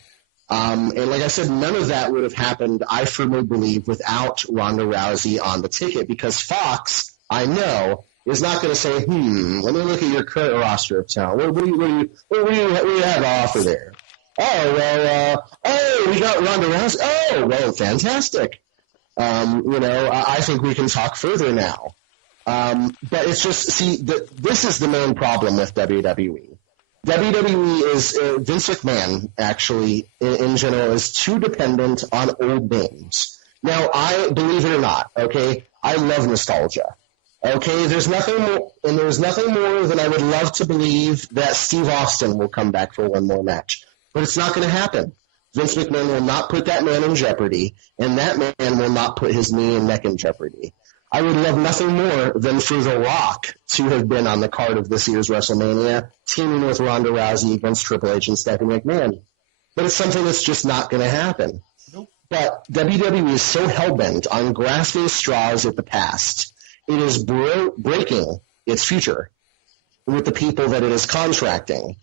And like I said, none of that would have happened, I firmly believe, without Ronda Rousey on the ticket, because Fox, I know, is not going to say, let me look at your current roster of talent. What do you have to offer there? Oh, well, we got Ronda Rousey. Oh, well, fantastic. You know, I think we can talk further now. But it's just, see, this is the main problem with WWE. WWE is, Vince McMahon, actually, in general, is too dependent on old names. Now, I believe it or not, okay, I love nostalgia. Okay, there's nothing more than I would love to believe that Steve Austin will come back for one more match. But it's not going to happen. Vince McMahon will not put that man in jeopardy, and that man will not put his knee and neck in jeopardy. I would love nothing more than for The Rock to have been on the card of this year's WrestleMania, teaming with Ronda Rousey against Triple H and Stephanie McMahon. But it's something that's just not going to happen. Nope. But WWE is so hell-bent on grasping straws at the past, it is breaking its future with the people that it is contracting.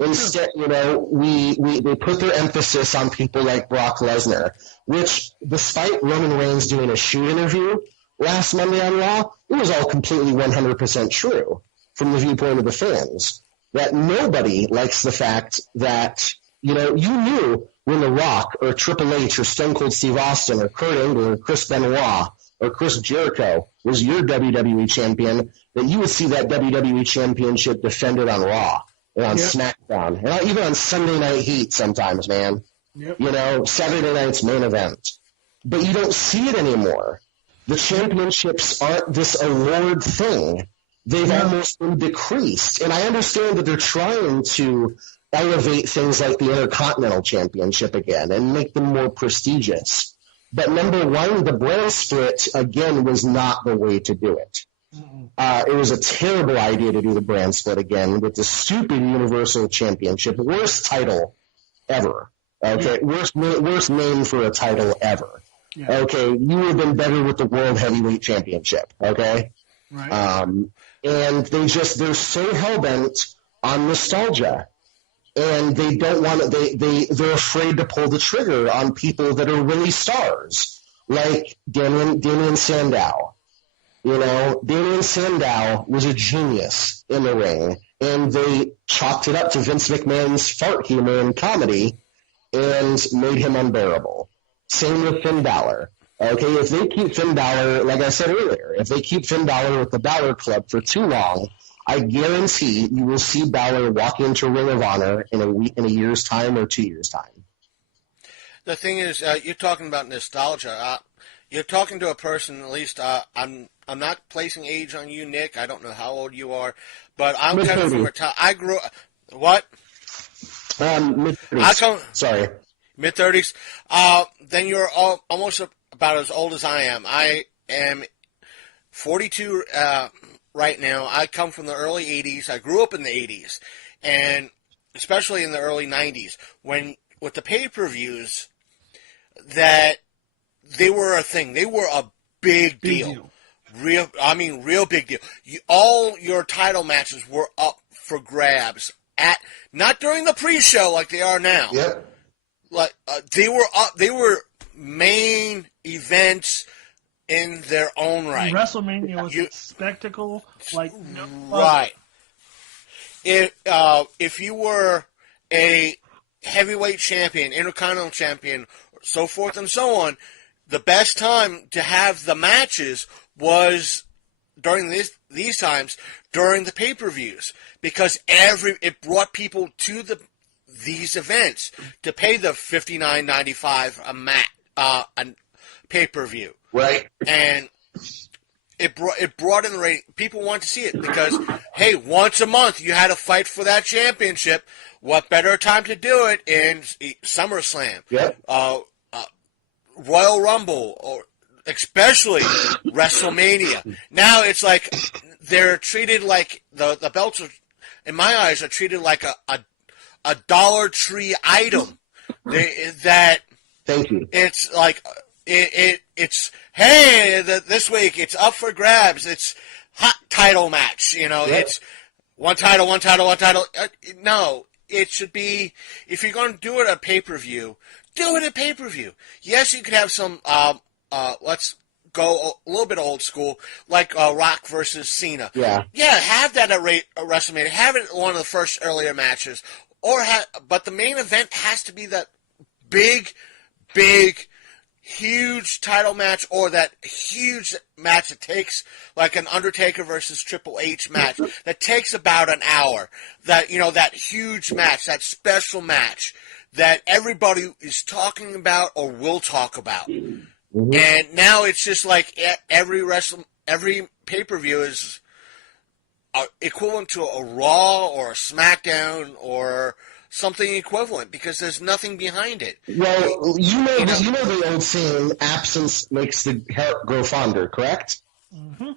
Instead, you know, they put their emphasis on people like Brock Lesnar, which, despite Roman Reigns doing a shoot interview last Monday on Raw, it was all completely 100% true from the viewpoint of the fans. That nobody likes the fact that, you know, you knew when The Rock or Triple H or Stone Cold Steve Austin or Kurt Angle or Chris Benoit or Chris Jericho was your WWE champion, that you would see that WWE championship defended on Raw and on SmackDown, and even on Sunday Night Heat sometimes, man. Yep. You know, Saturday night's main event. But you don't see it anymore. The championships aren't this award thing. They've almost been decreased. And I understand that they're trying to elevate things like the Intercontinental Championship again and make them more prestigious. But number one, the brand split, again, was not the way to do it. It was a terrible idea to do the brand split again with the stupid Universal Championship. Worst title ever. Okay, worst name for a title ever. Yeah. Okay, you would have been better with the World Heavyweight Championship. Okay, right. And they're so hell-bent on nostalgia, and they don't want to, they're afraid to pull the trigger on people that are really stars, like Damien Sandow. You know, Damien Sandow was a genius in the ring, and they chalked it up to Vince McMahon's fart humor and comedy and made him unbearable. Same with Finn Balor. Okay, if they keep Finn Balor, like I said earlier, if they keep Finn Balor with the Balor Club for too long, I guarantee you will see Balor walk into Ring of Honor in a year's time or 2 years' time. the thing is, you're talking about nostalgia. You're talking to a person. At least I'm not placing age on you, Nick. I don't know how old you are, but I'm kind of from a time. I grew up. What? Mid-30s. Sorry. Mid-30s. Then you're almost about as old as I am. I am 42 right now. I come from the early 80s. I grew up in the 80s, and especially in the early 90s, when with the pay-per-views, that they were a thing. They were a big deal. Real big deal. All your title matches were up for grabs not during the pre-show like they are now. Yep. Like they were up. They were main events in their own right. WrestleMania was a spectacle like no right. If you were a heavyweight champion, intercontinental champion, so forth and so on, the best time to have the matches was during these times during the pay-per-views, because it brought people to these events to pay the $59.95 a pay-per-view. Right. And it brought in the rating. People want to see it because, hey, once a month you had to fight for that championship. What better time to do it in SummerSlam? Yep. Royal Rumble, or especially WrestleMania. Now it's like they're treated like the belts are, in my eyes, are treated like a Dollar Tree item. Thank you. It's like it's hey, this week it's up for grabs. It's hot title match. You know, It's one title. No, it should be, if you're going to do it at pay-per-view, do it at pay-per-view. Yes, you could have some. Let's go a little bit old school, like Rock versus Cena. Yeah, have that at WrestleMania. Have it one of the first earlier matches, but the main event has to be that big, huge title match, or that huge match that takes, like an Undertaker versus Triple H match that takes about an hour. That that huge match, that special match that everybody is talking about or will talk about. Mm-hmm. And now it's just like every pay-per-view is equivalent to a Raw or a SmackDown or something equivalent, because there's nothing behind it. Well, you know the old saying, absence makes the heart grow fonder, correct? Mm-hmm.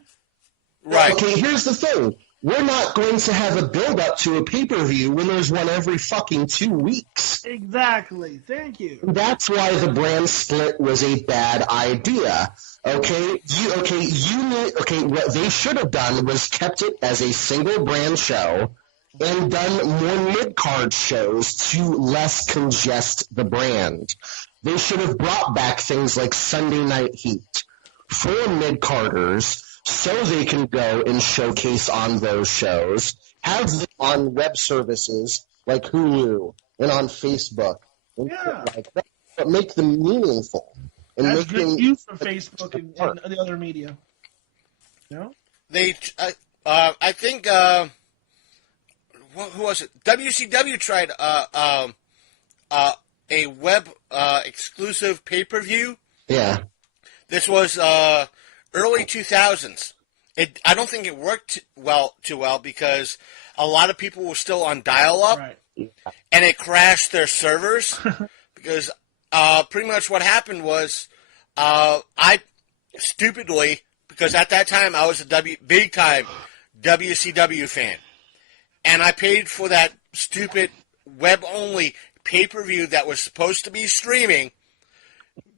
Right. Okay, here's the thing. We're not going to have a build-up to a pay-per-view when there's one every fucking 2 weeks. Exactly. Thank you. That's why the brand split was a bad idea. Okay? What they should have done was kept it as a single brand show and done more mid-card shows to less congest the brand. They should have brought back things like Sunday Night Heat for mid-carders, so they can go and showcase on those shows, have them on web services like Hulu and on Facebook, and like that, but make them meaningful. And that's make good them use for Facebook and the other media. No? I think, who was it? WCW tried a web exclusive pay-per-view. Yeah. This was early 2000s. I don't think it worked too well because a lot of people were still on dial-up, right, and it crashed their servers because pretty much what happened was I stupidly, because at that time I was a big-time WCW fan, and I paid for that stupid web-only pay-per-view that was supposed to be streaming,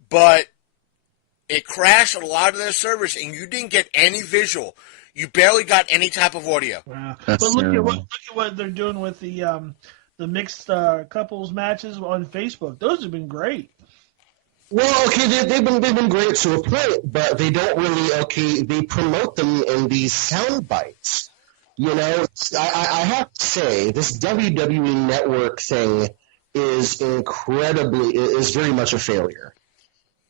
but it crashed a lot of their servers, and you didn't get any visual. You barely got any type of audio. Wow. But look at what they're doing with the mixed couples matches on Facebook. Those have been great. Well, okay, they've been great to a point, but they don't really, they promote them in these sound bites. You know, I have to say, this WWE Network thing is very much a failure.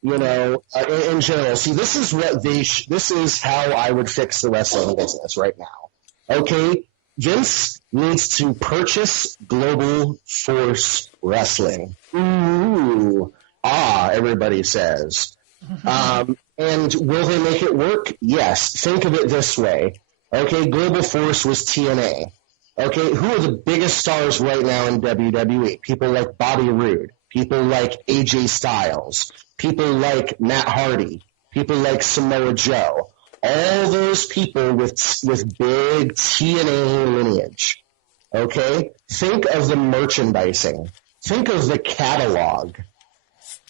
You know, in general. See, this is how I would fix the wrestling business right now. Okay? Vince needs to purchase Global Force Wrestling. Ooh. everybody says. And will they make it work? Yes. Think of it this way. Okay, Global Force was TNA. Okay, who are the biggest stars right now in WWE? People like Bobby Roode, people like AJ Styles, people like Matt Hardy, people like Samoa Joe. All those people with big TNA lineage. Okay? Think of the merchandising. Think of the catalog.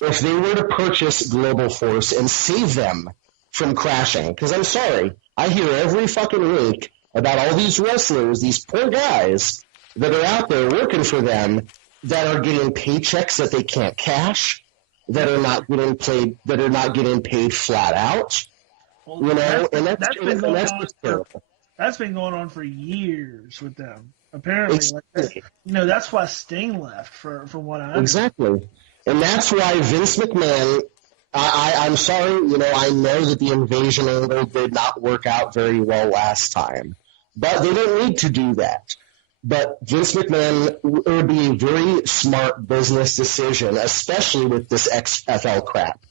If they were to purchase Global Force and save them from crashing, because I'm sorry, I hear every fucking week about all these wrestlers, these poor guys that are out there working for them that are getting paychecks that they can't cash, that are not getting paid flat out. Well, that's been going on for years with them. Apparently, exactly. That's why Sting left from what I understand. Exactly. And that's why Vince McMahon, I'm sorry, I know that the invasion angle did not work out very well last time. But they don't need to do that. But Vince McMahon, it would be a very smart business decision, especially with this XFL crap,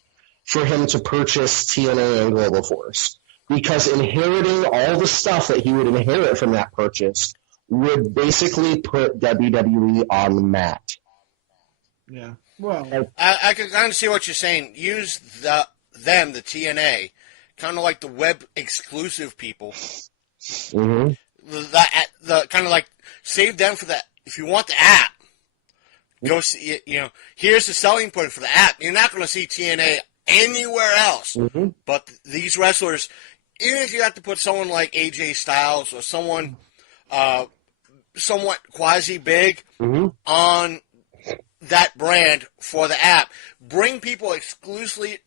for him to purchase TNA and Global Force. Because inheriting all the stuff that he would inherit from that purchase would basically put WWE on the mat. Yeah. Well, I can kind of see what you're saying. Use the TNA, kind of like the web exclusive people. Mm-hmm. The kind of like save them for that. If you want the app, go see. Here's the selling point for the app. You're not going to see TNA anywhere else. Mm-hmm. But these wrestlers, even if you have to put someone like AJ Styles or someone somewhat quasi big on that brand for the app, bring people exclusively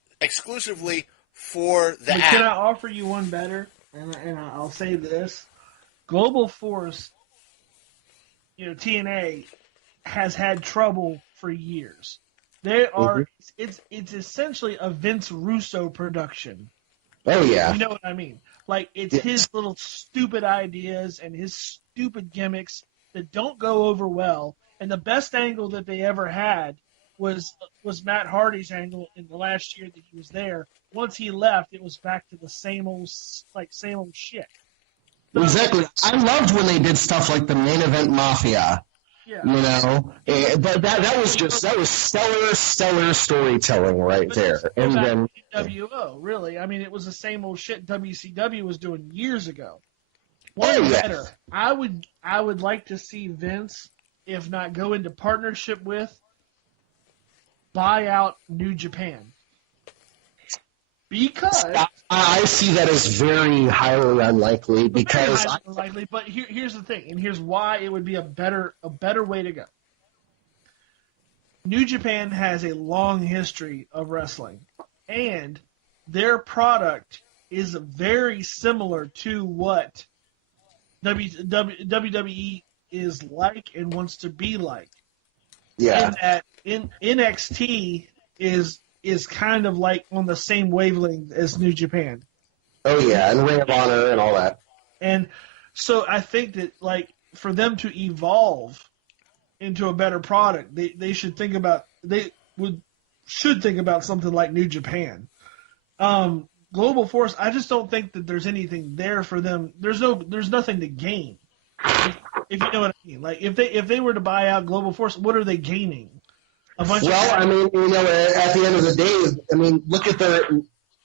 for the app. Can I offer you one better? And I'll say this. Global Force, TNA, has had trouble for years. They are, it's essentially a Vince Russo production. Oh, yeah. You know what I mean? Like, it's his little stupid ideas and his stupid gimmicks that don't go over well. And the best angle that they ever had was Matt Hardy's angle in the last year that he was there. Once he left, it was back to the same old shit. So, exactly. I loved when they did stuff like the Main Event Mafia. Yeah. But that was stellar storytelling right there. And then WO, really. I mean, it was the same old shit WCW was doing years ago. Better. I would like to see Vince, if not go into partnership with, buy out New Japan. Because I see that as very highly unlikely. But here's the thing, and here's why it would be a better way to go. New Japan has a long history of wrestling, and their product is very similar to what WWE is like and wants to be like. Yeah. In that NXT is kind of like on the same wavelength as New Japan. Oh yeah, and Ring of Honor and all that. And so I think that, like, for them to evolve into a better product, they should think about something like New Japan. Global Force, I just don't think that there's anything there for them. There's nothing to gain. If you know what I mean. Like, if they were to buy out Global Force, what are they gaining? I mean, at the end of the day, I mean, look at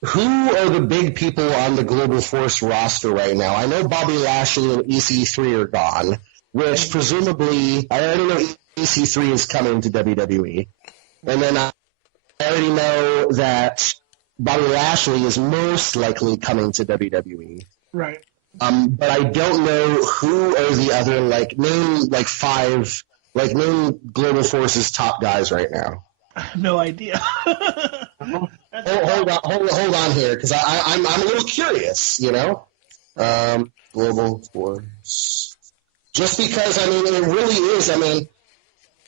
who are the big people on the Global Force roster right now? I know Bobby Lashley and EC3 are gone, which presumably, I already know EC3 is coming to WWE. And then I already know that Bobby Lashley is most likely coming to WWE. Right. But I don't know who are the other, name Global Force's top guys right now. I have no idea. Hold on here, because I'm a little curious, Global Force. Just because, I mean, it really is, I mean,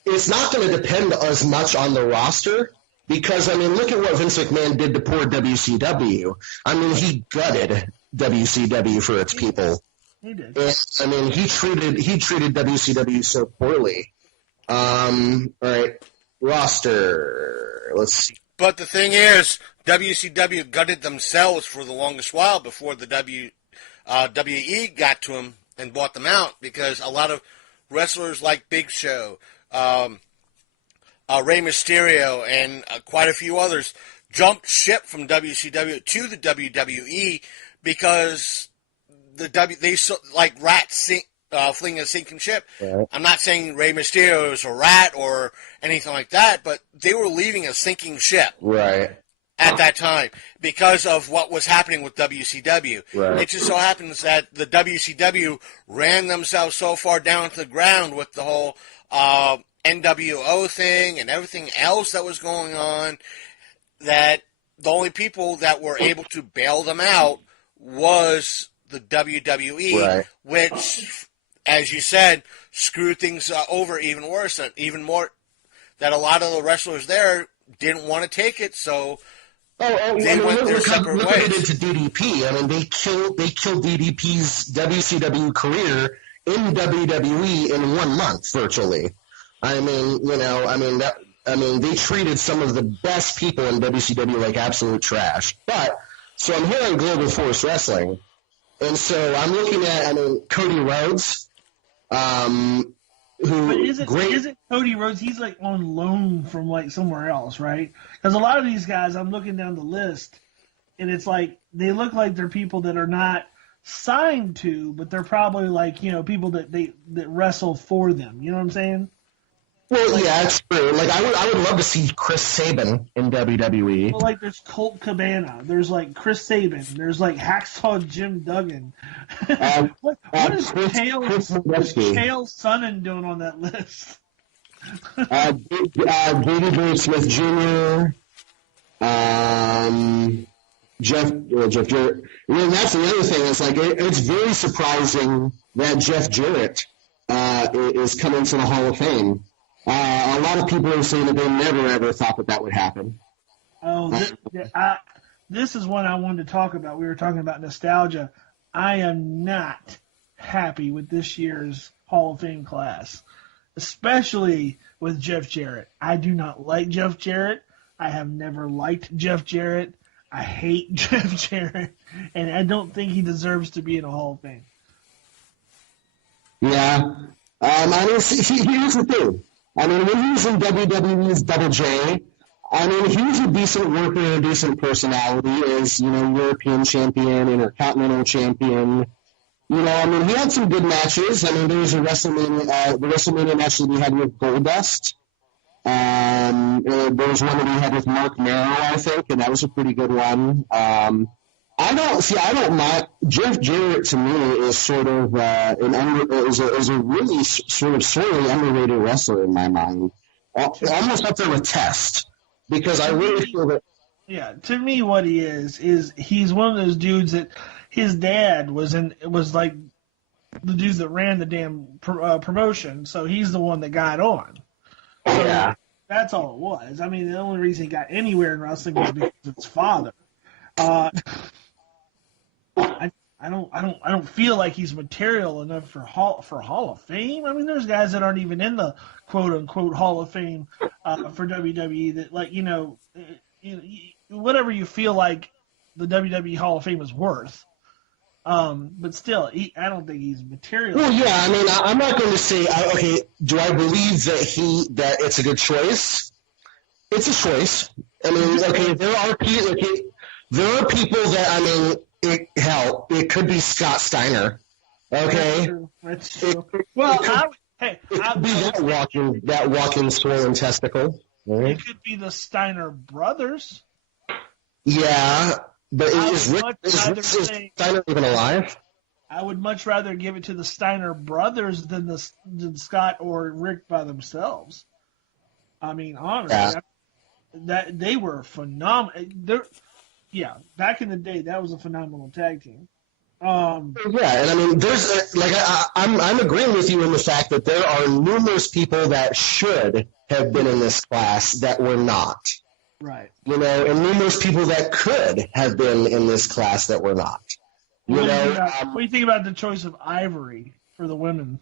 it's not going to depend as much on the roster, because, I mean, look at what Vince McMahon did to poor WCW. I mean, he gutted WCW for its people. He did. And, I mean, he treated WCW so poorly. All right, roster. here. But the thing is, WCW gutted themselves for the longest while before the WE got to them and bought them out, because a lot of wrestlers like Big Show, Rey Mysterio, and quite a few others jumped ship from WCW to the WWE because they like rats fleeing a sinking ship. Right. I'm not saying Rey Mysterio is a rat or anything like that, but they were leaving a sinking ship. Right. At that time, because of what was happening with WCW. Right. It just so happens that the WCW ran themselves so far down to the ground with the whole NWO thing and everything else that was going on, that the only people that were able to bail them out was the WWE, right. which, as you said, screwed things over even worse, and even more, that a lot of the wrestlers there didn't want to take it, so they went their separate look ways. Look at it to DDP. I mean, they killed DDP's WCW career in WWE in 1 month, virtually. I mean, they treated some of the best people in WCW like absolute trash. But so I'm here on Global Force Wrestling, and so I'm looking at, Cody Rhodes. But isn't Cody Rhodes? He's like on loan from like somewhere else, right? Because a lot of these guys, I'm looking down the list, and it's like they look like they're people that are not signed to, but they're probably like people that wrestle for them. You know what I'm saying? Well, yeah, it's true. Like I would love to see Chris Sabin in WWE. Well, like there's Colt Cabana, there's like Chris Sabin, there's like Hacksaw Jim Duggan. What is Chael Sonnen doing on that list? Davey Boy Smith Jr., Jeff Jarrett. That's the other thing. It's like it's very surprising that Jeff Jarrett is coming to the Hall of Fame. A lot of people are saying that they never ever thought that would happen. Oh, this is one I wanted to talk about. We were talking about nostalgia. I am not happy with this year's Hall of Fame class, especially with Jeff Jarrett. I do not like Jeff Jarrett. I have never liked Jeff Jarrett. I hate Jeff Jarrett, and I don't think he deserves to be in a Hall of Fame. Yeah. Here's the thing. When he was in WWE's Double J, he was a decent worker and a decent personality as, European champion, Intercontinental champion. He had some good matches. There was a WrestleMania, the WrestleMania match that he had with Goldust. There was one that he had with Mark Merrow, I think, and that was a pretty good one. I don't mind. Jeff Jarrett to me is sort of is a really sort of sorely underrated wrestler in my mind. Almost up there with Test, because I really feel that. Yeah, to me, what he is he's one of those dudes that his dad was like the dudes that ran the damn promotion, so he's the one that got on. So yeah, that's all it was. The only reason he got anywhere in wrestling was because of his father. I don't feel like he's material enough for Hall of Fame. There's guys that aren't even in the quote unquote Hall of Fame for WWE that whatever you feel like the WWE Hall of Fame is worth. But still, I don't think he's material. Well, yeah, I'm not going to say okay. Do I believe that it's a good choice? It's a choice. Okay, there are people that it could be Scott Steiner. Okay, that's true. It could be that walking swollen testicle. Right? It could be the Steiner brothers. Yeah, but is Steiner even alive? I would much rather give it to the Steiner brothers than Scott or Rick by themselves. Honestly, that they were phenomenal. Back in the day, that was a phenomenal tag team. Yeah, and there's I'm agreeing with you in the fact that there are numerous people that should have been in this class that were not. Right. And numerous people that could have been in this class that were not. What do you think about the choice of Ivory for the women?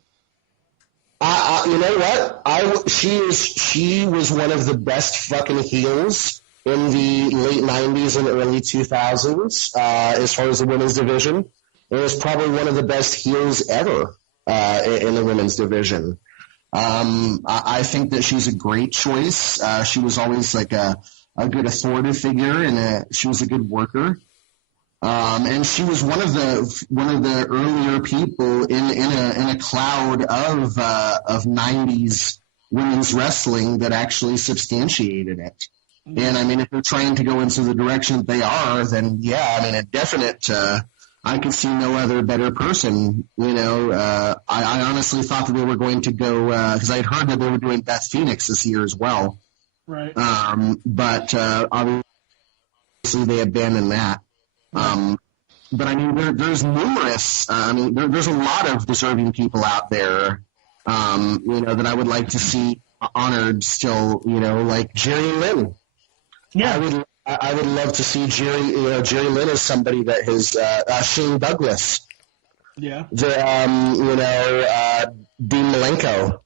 You know what? She was one of the best fucking heels in the late 90s and early 2000s as far as the women's division. It was probably one of the best heels ever in the women's division. I think that she's a great choice. She was always like a good authoritative figure, and she was a good worker. And she was one of the earlier people in a cloud of 90s women's wrestling that actually substantiated it. And I mean, if they're trying to go into the direction that they are, then yeah, I mean, a definite. I could see no other better person. You know, I honestly thought that they were going to go because I had heard that they were doing Beth Phoenix this year as well. Right. But obviously they abandoned that. But I mean, there's numerous. I mean, there's a lot of deserving people out there. You know, that I would like to see honored still. You know, like Jerry Lynn. Yeah. I would love to see Jerry. You know, Jerry Lynn is somebody that has Shane Douglas. Yeah. Dean Malenko.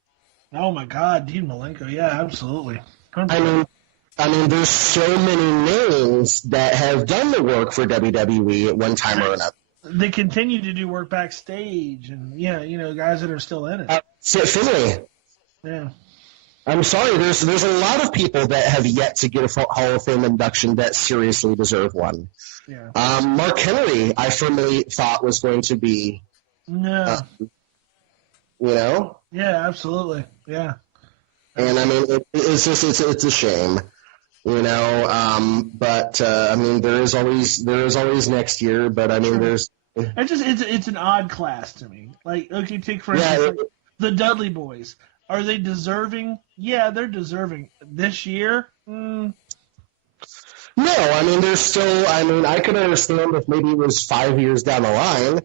Oh my God, Dean Malenko. Yeah, absolutely. 100%. I mean, there's so many names that have done the work for WWE at one time or another. They continue to do work backstage, and yeah, you know, guys that are still in it. Finley. Yeah. I'm sorry, there's a lot of people that have yet to get a Hall of Fame induction that seriously deserve one. Yeah. Mark Henry, I firmly thought was going to be. No. You know. Yeah, absolutely. Yeah. And I mean, it's a shame. You know, but I mean, there is always next year. But I mean, there's. It's an odd class to me. Like, okay, take for instance the Dudley Boys. Are they deserving? Yeah, they're deserving. This year? No, I mean, there's still. I mean, I could understand if maybe it was 5 years down the line,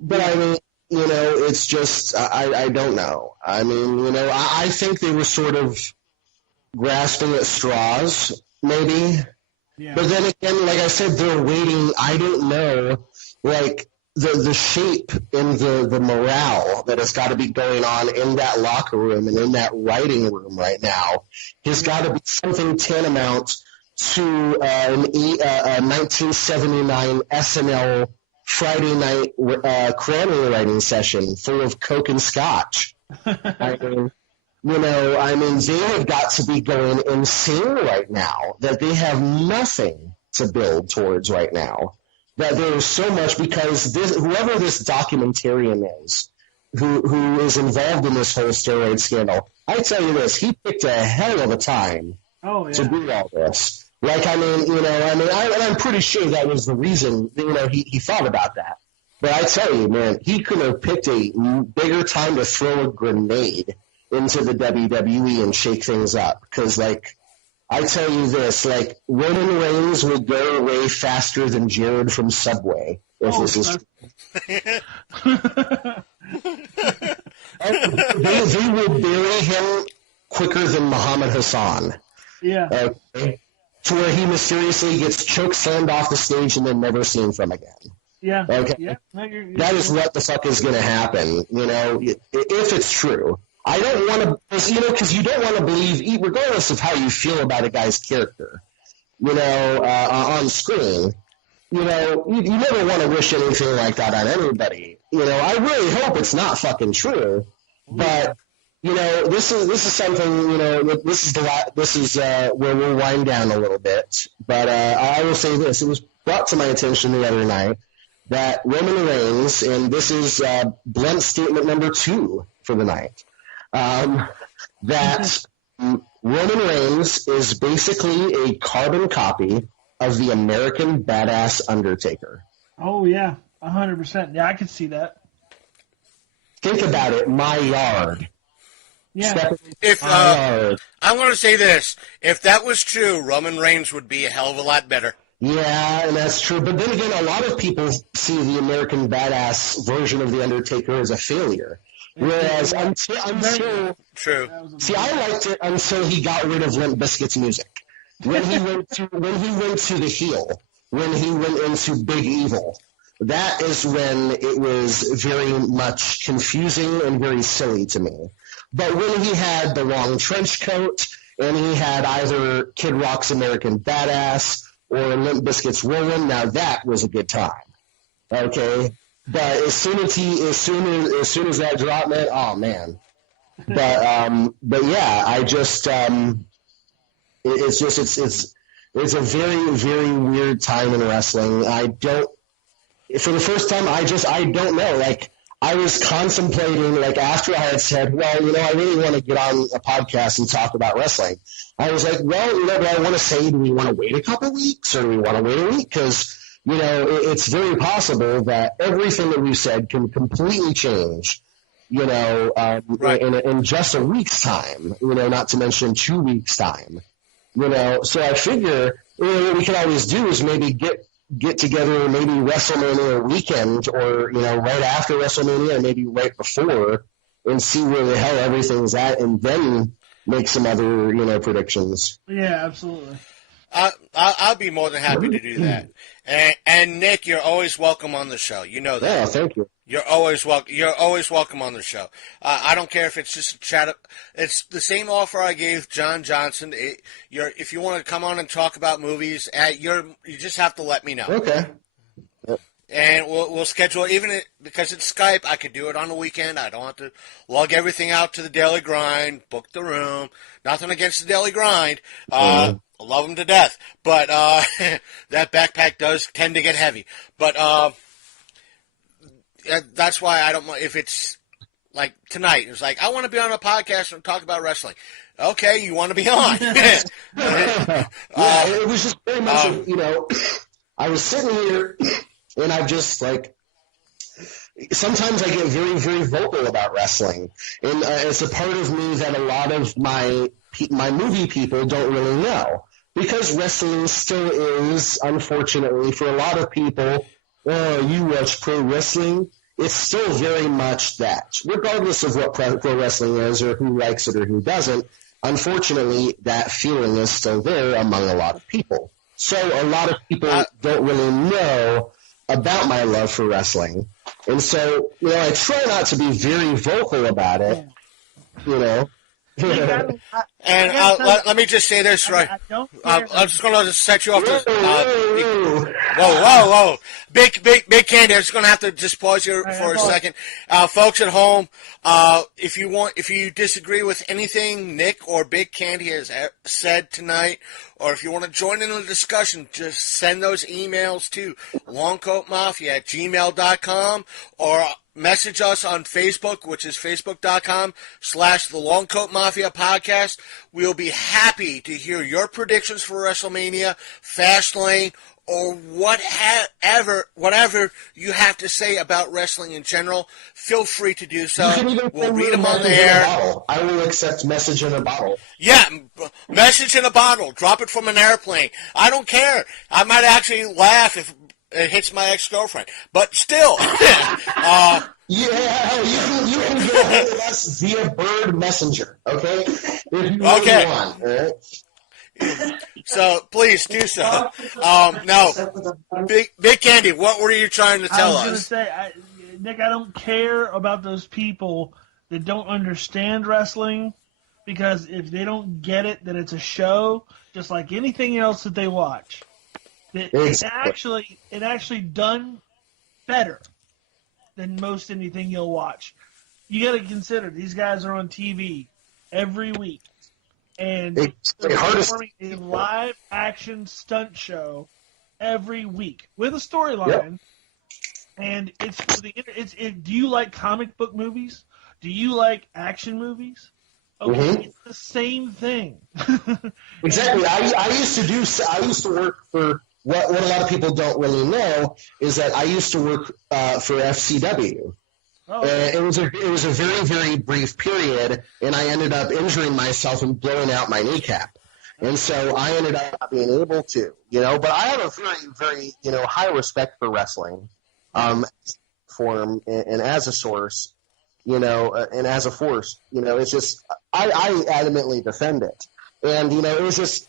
but I mean, you know, it's just I don't know. I mean, you know, I think they were sort of grasping at straws, maybe. Yeah. But then again, like I said, they're waiting. I don't know, like the shape and the morale that has got to be going on in that locker room and in that writing room right now has got to be something tantamount to a 1979 SNL Friday night cranny writing session full of Coke and Scotch. I mean, you know, I mean, they have got to be going insane right now that they have nothing to build towards right now. That there is so much because whoever this documentarian is who is involved in this whole steroid scandal, I tell you this, he picked a hell of a time to do all this. Like, I mean, you know, I'm pretty sure that was the reason, you know, he thought about that. But I tell you, man, he could have picked a bigger time to throw a grenade into the WWE and shake things up. Because, like, I tell you this, like, Roman Reigns would go away faster than Jared from Subway. If this is true. They will bury him quicker than Muhammad Hassan. Yeah. Okay? To where he mysteriously gets choke slammed off the stage and then never seen from again. Yeah. Okay. Yeah. No, that is what the fuck is going to happen, you know, if it's true. I don't want to, you know, because you don't want to believe, regardless of how you feel about a guy's character, you know, on screen, you know, you never want to wish anything like that on anybody. You know, I really hope it's not fucking true, but, you know, this is something, you know, this is where we'll wind down a little bit, but I will say this, it was brought to my attention the other night that Roman Reigns, and this is blunt statement number 2 for the night, that Roman Reigns is basically a carbon copy of the American Badass Undertaker. Oh, yeah, 100%. Yeah, I could see that. Think about it, my yard. Yeah. I want to say this. If that was true, Roman Reigns would be a hell of a lot better. Yeah, and that's true. But then again, a lot of people see the American Badass version of The Undertaker as a failure. Whereas until true. See, I liked it until he got rid of Limp Bizkit's music. When he went to the heel, when he went into Big Evil, that is when it was very much confusing and very silly to me. But when he had the long trench coat and he had either Kid Rock's American Badass or Limp Bizkit's Rollin', now that was a good time. Okay, but as soon as that drop, man, oh man. But yeah, I just it's a very, very weird time in wrestling. For the first time, I don't know. Like, I was contemplating, like, after I had said, well, I really want to get on a podcast and talk about wrestling. I was like, well, do I want to say, do we want to wait a couple weeks or do we want to wait a week? Because, it's very possible that everything that we've said can completely change, right. in just a week's time, not to mention 2 weeks' time. So I figure what we can always do is maybe get together maybe WrestleMania weekend or, right after WrestleMania and maybe right before and see where the hell everything's at and then make some other, predictions. Yeah, absolutely. I'll be more than happy to do that. And Nick, you're always welcome on the show. You know that. Yeah, thank you. You're always welcome. You're always welcome on the show. I don't care if it's just a chat. It's the same offer I gave John Johnson. If you want to come on and talk about movies, you just have to let me know. Okay. Yep. And we'll schedule because it's Skype. I could do it on the weekend. I don't have to lug everything out to the Daily Grind, book the room. Nothing against the Daily Grind. I love them to death, but that backpack does tend to get heavy. But that's why I don't know if it's like tonight. It's like, I want to be on a podcast and talk about wrestling. Okay, you want to be on. It was just very much, I was sitting here and I just sometimes I get very, very vocal about wrestling. And it's a part of me that a lot of my movie people don't really know. Because wrestling still is, unfortunately, for a lot of people, you watch pro wrestling, it's still very much that. Regardless of what pro wrestling is or who likes it or who doesn't, unfortunately, that feeling is still there among a lot of people. So a lot of people don't really know about my love for wrestling. And so, I try not to be very vocal about it, And let me just say this, right? I'm just going to set you off. Whoa. Big Candy, I'm just going to have to just pause here for a second. Folks at home, if you disagree with anything Nick or Big Candy has said tonight, or if you want to join in the discussion, just send those emails to longcoatmafia@gmail.com or message us on Facebook, which is facebook.com/The Long Coat Mafia Podcast. We'll be happy to hear your predictions for WrestleMania, Fastlane, or whatever you have to say about wrestling in general. Feel free to do so. We'll read them on the air. I will accept message in a bottle. Yeah, message in a bottle. Drop it from an airplane. I don't care. I might actually laugh if it hits my ex-girlfriend. But still. Yeah, you can get a hold of us via bird messenger, okay? If you really want, all right? So please do so. Now, Big Candy, what were you trying to tell us? I was going to say, Nick, I don't care about those people that don't understand wrestling, because if they don't get it, that it's a show, just like anything else that they watch. It's actually done better than most anything you'll watch. You got to consider these guys are on TV every week, and they're performing a live action stunt show every week with a storyline. Yep. And it's for the do you like comic book movies? Do you like action movies? Okay, It's the same thing. Exactly. I used to work for what a lot of people don't really know is that I used to work for FCW. Oh, okay. It was a very, very brief period, and I ended up injuring myself and blowing out my kneecap. And so I ended up not being able to, but I have a very, very, high respect for wrestling, form and as a source, and as a force, it's just, I adamantly defend it. And, it was just,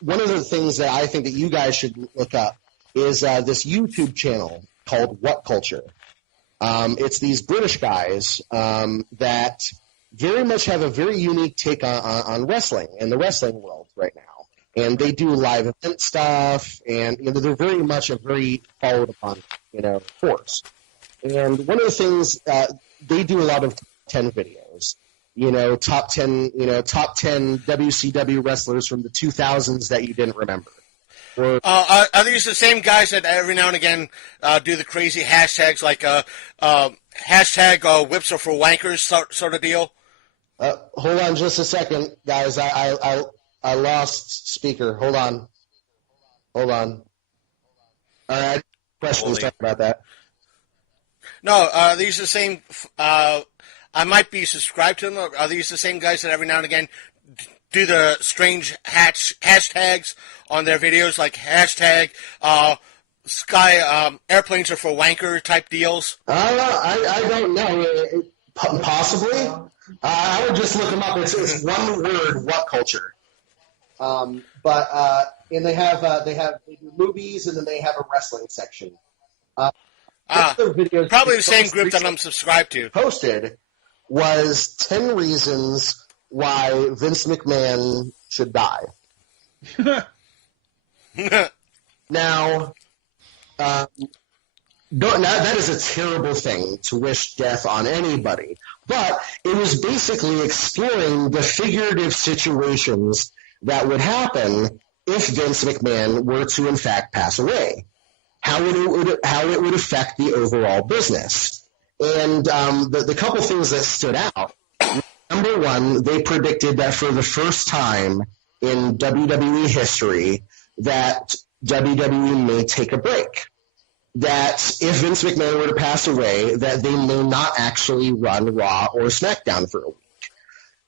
one of the things that I think that you guys should look up is this YouTube channel called What Culture. It's these British guys that very much have a very unique take on wrestling and the wrestling world right now. And they do live event stuff, and they're very much a very followed upon, force. And one of the things they do a lot of 10 videos, top 10 WCW wrestlers from the 2000s that you didn't remember. Are these the same guys that every now and again do the crazy hashtags like hashtag whips are for wankers sort of deal? Hold on just a second, guys. I lost speaker. Hold on. All right. Questions. Sorry about that. No, are these the same? I might be subscribed to them. Are these the same guys that every now and again do the strange hashtags on their videos, like hashtag sky airplanes are for wanker type deals? I don't know. Possibly. I would just look them up. It's one word. What culture? And they do movies, and then they have a wrestling section. Probably the same group that I'm subscribed to. Posted was 10 reasons why Vince McMahon should die. Now, that is a terrible thing to wish death on anybody. But it was basically exploring the figurative situations that would happen if Vince McMahon were to in fact pass away. How it would affect the overall business. And the couple things that stood out. Number one, they predicted that for the first time in WWE history that WWE may take a break. That if Vince McMahon were to pass away, that they may not actually run Raw or SmackDown for a week.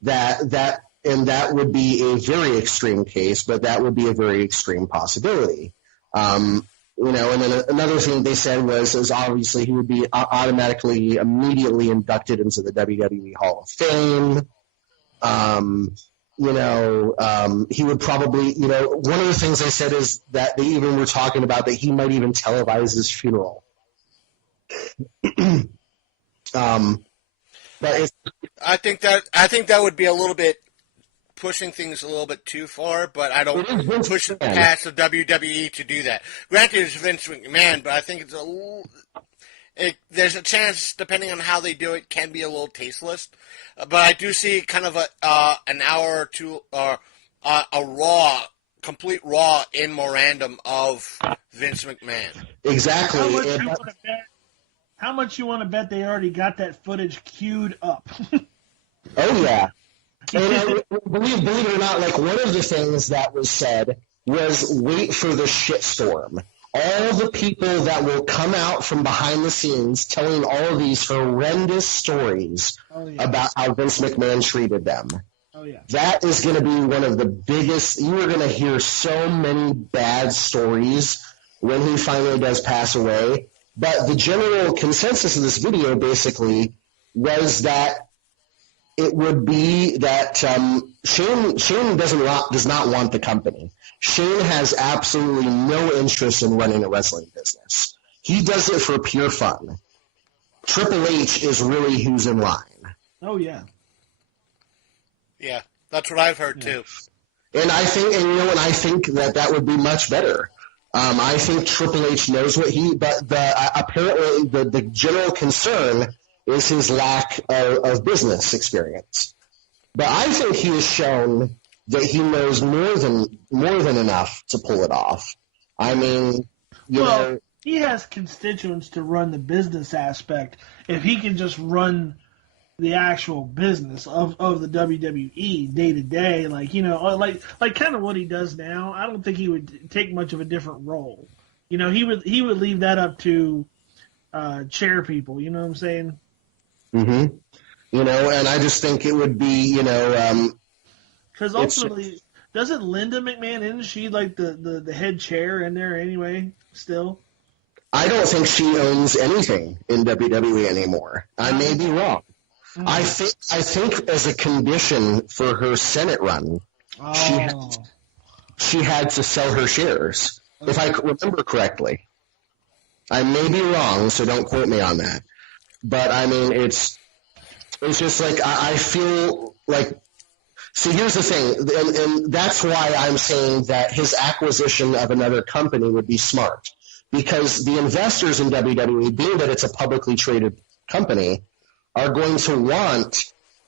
That would be a very extreme case, but that would be a very extreme possibility. And then another thing they said was obviously he would be automatically, immediately inducted into the WWE Hall of Fame. He would probably, one of the things they said is that they even were talking about that he might even televise his funeral. But I think that would be a little bit pushing things a little bit too far, but I don't push it past the WWE to do that. Granted, it's Vince McMahon, but I think there's a chance, depending on how they do it, can be a little tasteless. But I do see kind of an hour or two, or a complete raw in memorandum of Vince McMahon. Exactly. How much you want to bet they already got that footage queued up? Oh, yeah. And believe it or not, like one of the things that was said was wait for the shitstorm. All the people that will come out from behind the scenes telling all of these horrendous stories about how Vince McMahon treated them. Oh, yeah. That is going to be one of the biggest. You are going to hear so many bad stories when he finally does pass away. But the general consensus of this video basically was that it would be that Shane does not want the company. Shane has absolutely no interest in running a wrestling business. He does it for pure fun. Triple H is really who's in line. Oh, yeah. Yeah, that's what I've heard, too. And I think that would be much better. I think Triple H knows what but apparently the general concern is his lack of business experience. But I think he has shown that he knows more than enough to pull it off. I mean, he has constituents to run the business aspect. If he can just run the actual business of the WWE day to day, like kind of what he does now, I don't think he would take much of a different role. He would leave that up to chair people. You know what I'm saying? Mm-hmm. And I just think it would be, because ultimately, doesn't Linda McMahon, isn't she like the head chair in there anyway? Still, I don't think she owns anything in WWE anymore. I may be wrong. Mm-hmm. I think as a condition for her Senate run, she had to sell her shares, if I remember correctly. I may be wrong, so don't quote me on that. But I mean, It's just like I feel like. See, here's the thing, and that's why I'm saying that his acquisition of another company would be smart, because the investors in WWE, being that it's a publicly traded company, are going to want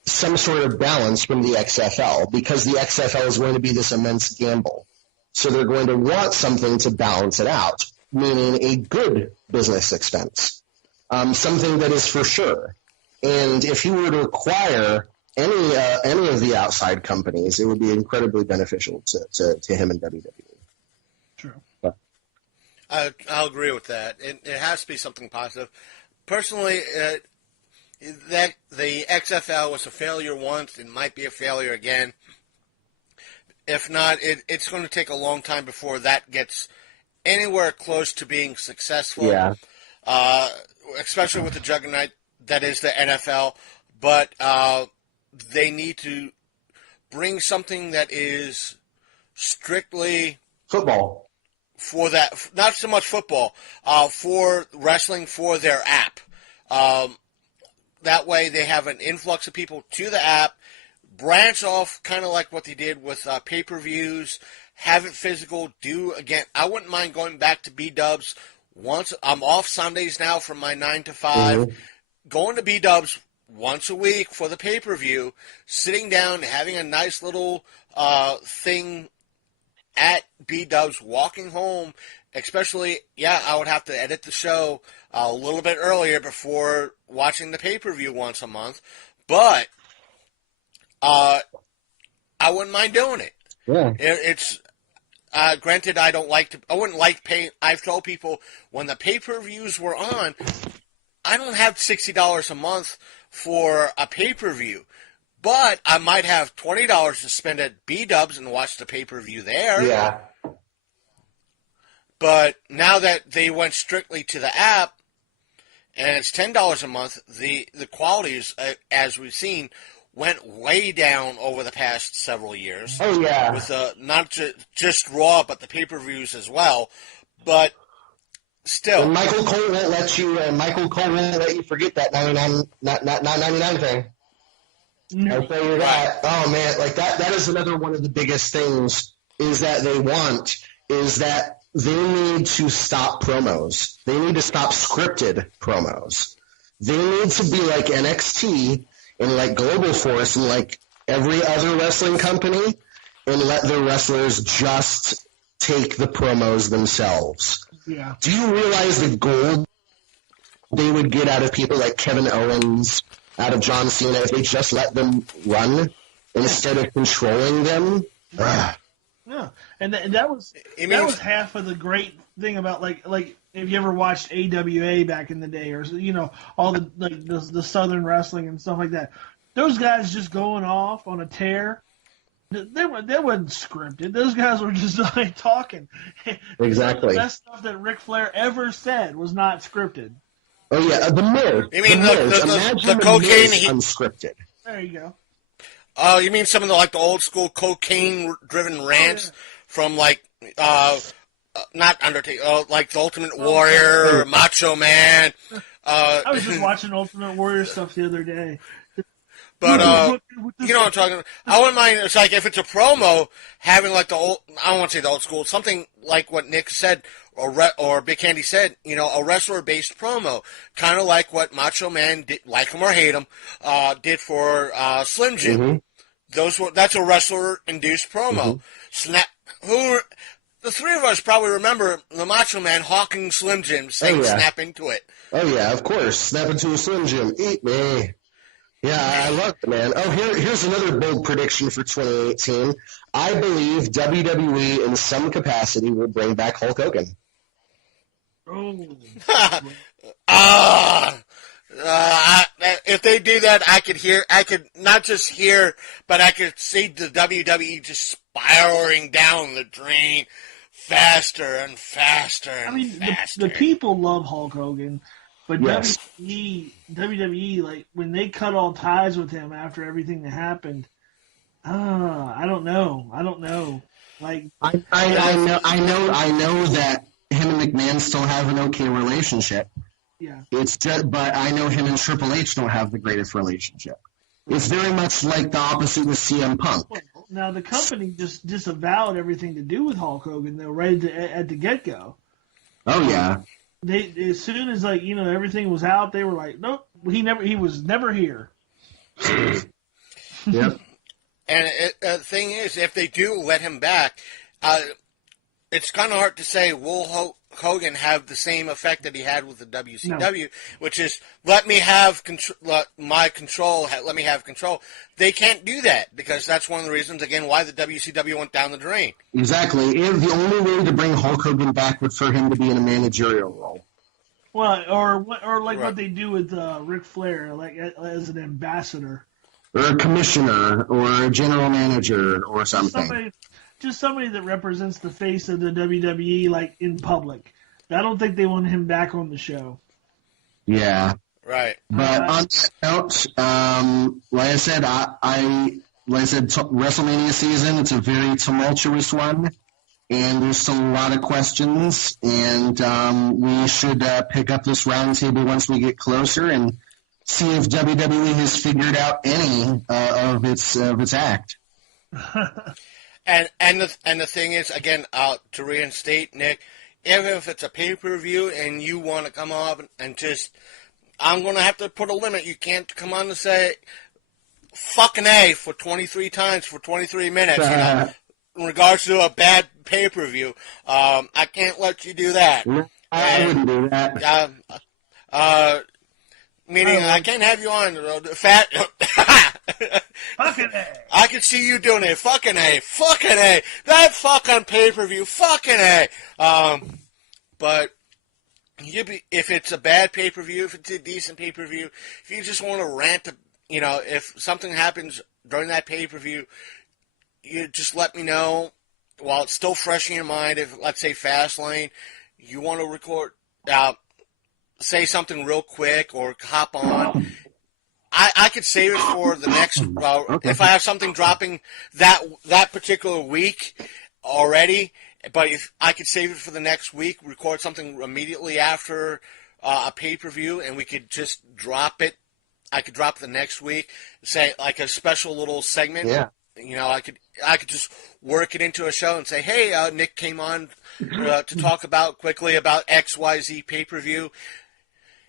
some sort of balance from the XFL, because the XFL is going to be this immense gamble. So they're going to want something to balance it out, meaning a good business expense, something that is for sure. And if you were to acquire any of the outside companies, it would be incredibly beneficial to him and WWE. True. But. I'll agree with that. It has to be something positive. Personally, that the XFL was a failure once, it might be a failure again. If not, it's going to take a long time before that gets anywhere close to being successful. Yeah. Especially with the juggernaut that is the NFL. But they need to bring something that is strictly football for that, not so much football, for wrestling for their app. That way they have an influx of people to the app, branch off kind of like what they did with pay-per-views, have it physical, do again. I wouldn't mind going back to B-dubs once. I'm off Sundays now from my 9 to 5, going to B-dubs once a week for the pay-per-view, sitting down, having a nice little thing at B-dubs, walking home, especially, I would have to edit the show a little bit earlier before watching the pay-per-view once a month, but I wouldn't mind doing it. Yeah. It's granted, I wouldn't like pay. I've told people when the pay-per-views were on, I don't have $60 a month for a pay-per-view, but I might have $20 to spend at B-dubs and watch the pay-per-view there. Yeah. But now that they went strictly to the app, and it's $10 a month, the qualities, as we've seen, went way down over the past several years. Oh, yeah. With not just Raw, but the pay-per-views as well. But still, and Michael Cole won't let you forget that 99 thing. I'll tell you that. Oh man, like that is another one of the biggest things is that they need to stop promos. They need to stop scripted promos. They need to be like NXT and like Global Force and like every other wrestling company and let the wrestlers just take the promos themselves. Yeah. Do you realize the gold they would get out of people like Kevin Owens, out of John Cena, if they just let them run instead of controlling them? Ugh. Yeah, and that was half of the great thing about like if you ever watched AWA back in the day, or all the Southern wrestling and stuff like that. Those guys just going off on a tear. They wasn't scripted. Those guys were just like talking. Exactly. The best stuff that Ric Flair ever said was not scripted. Oh yeah, the Miz. You mean the cocaine unscripted? There you go. Oh, you mean some of the old school cocaine-driven rants from not Undertaker, like the Ultimate Warrior, or Macho Man. I was just watching Ultimate Warrior stuff the other day. But you know what I'm talking about. I wouldn't mind. It's like if it's a promo, having like the old. I don't want to say the old school. Something like what Nick said or Big Candy said. A wrestler-based promo, kind of like what Macho Man did, like him or hate him, did for Slim Jim. Mm-hmm. That's a wrestler-induced promo. Mm-hmm. The three of us probably remember the Macho Man hawking Slim Jim, saying "Snap into it." Oh yeah, of course. Snap into a Slim Jim. Eat me. Yeah, I love it, man. Oh, here's another bold prediction for 2018. I believe WWE in some capacity will bring back Hulk Hogan. If they do that, I could not just hear, but I could see the WWE just spiraling down the drain faster and faster and faster. The people love Hulk Hogan. But yes. WWE, like when they cut all ties with him after everything that happened, I don't know. Like I know that him and McMahon still have an okay relationship. Yeah. It's just, but I know him and Triple H don't have the greatest relationship. It's very much like the opposite with CM Punk. Well, now the company just disavowed everything to do with Hulk Hogan, though, right at the get-go. Oh yeah. They as soon as everything was out, they were like, nope, he was never here. Yep. And the thing is, if they do let him back, it's kind of hard to say, will Hogan have the same effect that he had with the WCW, which is, let me have my control, let me have control. They can't do that, because that's one of the reasons, again, why the WCW went down the drain. Exactly. And the only way to bring Hulk Hogan back would for him to be in a managerial role. Well, or like what they do with Ric Flair, like as an ambassador. Or a commissioner, or a general manager, or something. Just somebody that represents the face of the WWE, like, in public. I don't think they want him back on the show. Yeah. Right. But on that note, like I said, WrestleMania season, it's a very tumultuous one, and there's still a lot of questions, and we should pick up this roundtable once we get closer and see if WWE has figured out any of its act. And the thing is, again, to reinstate, Nick, if it's a pay-per-view and you want to come up and just, I'm going to have to put a limit. You can't come on and say, fucking A for 23 times for 23 minutes, in regards to a bad pay-per-view. I can't let you do that. I wouldn't do that. Meaning, I can't have you on fat. Fucking A. I can see you doing it. Fucking A. Fucking A. That fucking pay-per-view. Fucking A. But if it's a bad pay-per-view, if it's a decent pay-per-view, if you just want to rant, if something happens during that pay-per-view, you just let me know while it's still fresh in your mind. If, let's say, Fastlane, you want to record, say something real quick or hop on. I could save it for the next. If I have something dropping that particular week already, but if I could save it for the next week, record something immediately after a pay-per-view, and we could just drop it. I could drop it the next week, say like a special little segment. Yeah. I could just work it into a show and say, hey, Nick came on to talk quickly about XYZ pay-per-view.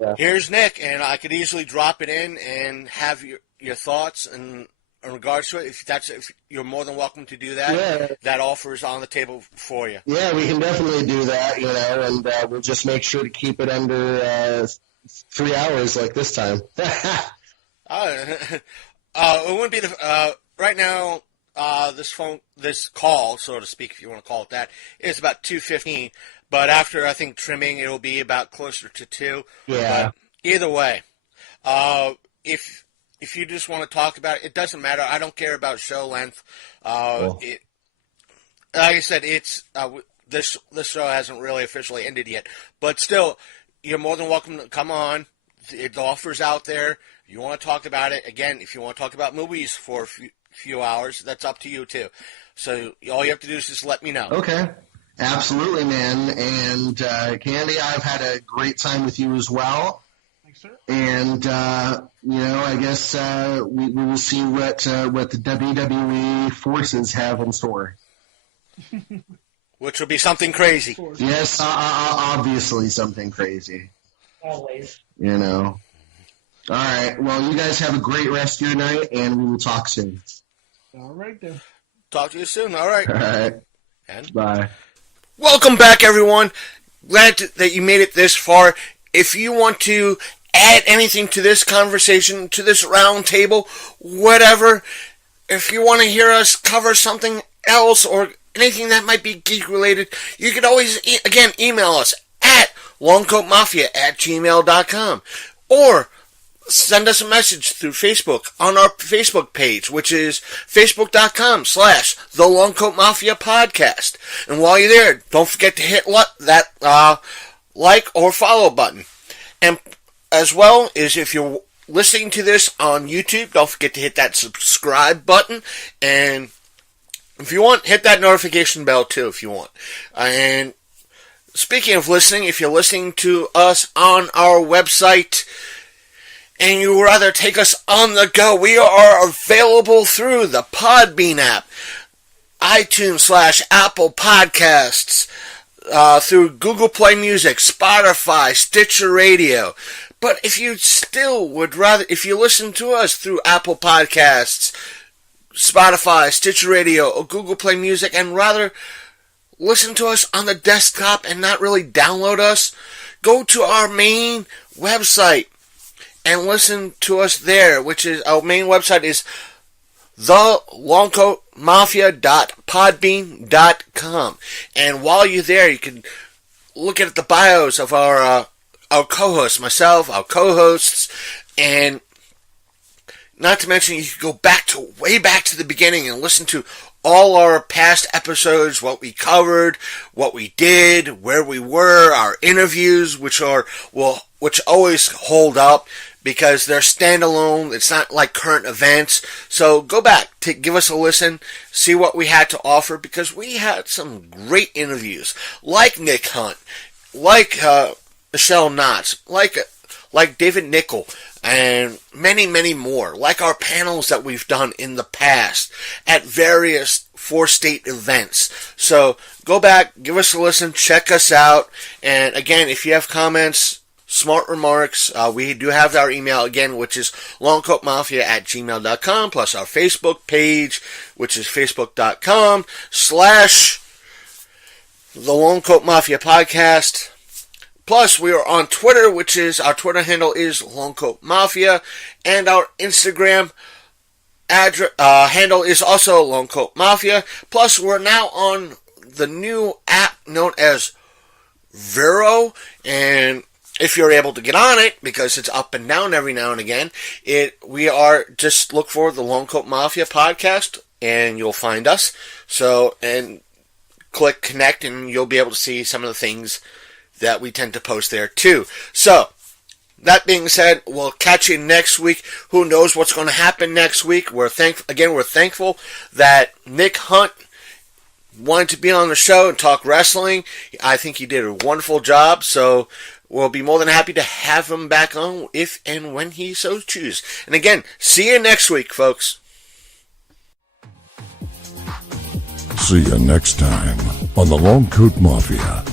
Yeah. Here's Nick, and I could easily drop it in and have your thoughts in regards to it. If you're more than welcome to do that, yeah. That offer is on the table for you. Yeah, we can definitely do that, and we'll just make sure to keep it under 3 hours like this time. It wouldn't be right now. This call, so to speak, if you want to call it that, is about 2:15. But after, I think, trimming, it'll be about closer to 2. Yeah. But either way, if you just want to talk about it, it doesn't matter. I don't care about show length. Cool. Like I said, it's this show hasn't really officially ended yet. But still, you're more than welcome to come on. The offer's out there. You want to talk about it. Again, if you want to talk about movies for a few hours, that's up to you, too. So all you have to do is just let me know. Okay. Absolutely, man. And Candy, I've had a great time with you as well. Thanks, sir. And I guess we will see what the WWE forces have in store. Which will be something crazy. Yes, obviously something crazy. Always. All right. Well, you guys have a great rest of your night, and we will talk soon. All right, then. Talk to you soon. All right. All right. And bye. Welcome back, everyone. Glad that you made it this far. If you want to add anything to this conversation, to this round table, whatever, if you want to hear us cover something else or anything that might be geek related, you can always, email us at longcoatmafia@gmail.com or send us a message through Facebook on our Facebook page, which is facebook.com/The Longcoat Mafia Podcast. And while you're there, don't forget to hit that like or follow button. And as well as if you're listening to this on YouTube, don't forget to hit that subscribe button. And if you want, hit that notification bell too if you want. And speaking of listening, if you're listening to us on our website and you would rather take us on the go, we are available through the Podbean app, iTunes/Apple Podcasts, through Google Play Music, Spotify, Stitcher Radio. But if you still would rather, if you listen to us through Apple Podcasts, Spotify, Stitcher Radio, or Google Play Music, and rather listen to us on the desktop and not really download us, go to our main website and listen to us there, which is, our main website is thelongcoatmafia.podbean.com. And while you're there, you can look at the bios of our co-hosts, myself, our co-hosts, and not to mention you can go way back to the beginning and listen to all our past episodes, what we covered, what we did, where we were, our interviews, which always hold up because they're standalone. It's not like current events. So go back, give us a listen, see what we had to offer, because we had some great interviews, like Nick Hunt, like Michelle Knotts, like David Nickel, and many, many more, like our panels that we've done in the past at various 4-state events. So go back, give us a listen, check us out, and again, if you have comments, smart remarks, we do have our email again, which is longcoatmafia@gmail.com, plus our Facebook page, which is facebook.com/the Long Coat Mafia Podcast. Plus, we are on Twitter, which is, our Twitter handle is Longcoat Mafia, and our Instagram handle is also Longcoat Mafia. Plus, we're now on the new app known as Vero, and if you're able to get on it, because it's up and down every now and again, just look for the Longcoat Mafia Podcast, and you'll find us. So, and click connect, and you'll be able to see some of the things that we tend to post there too. So, that being said, we'll catch you next week. Who knows what's going to happen next week? We're thankful that Nick Hunt wanted to be on the show and talk wrestling. I think he did a wonderful job, so we'll be more than happy to have him back on if and when he so chooses. And again, see you next week, folks. See you next time on the Long Coat Mafia.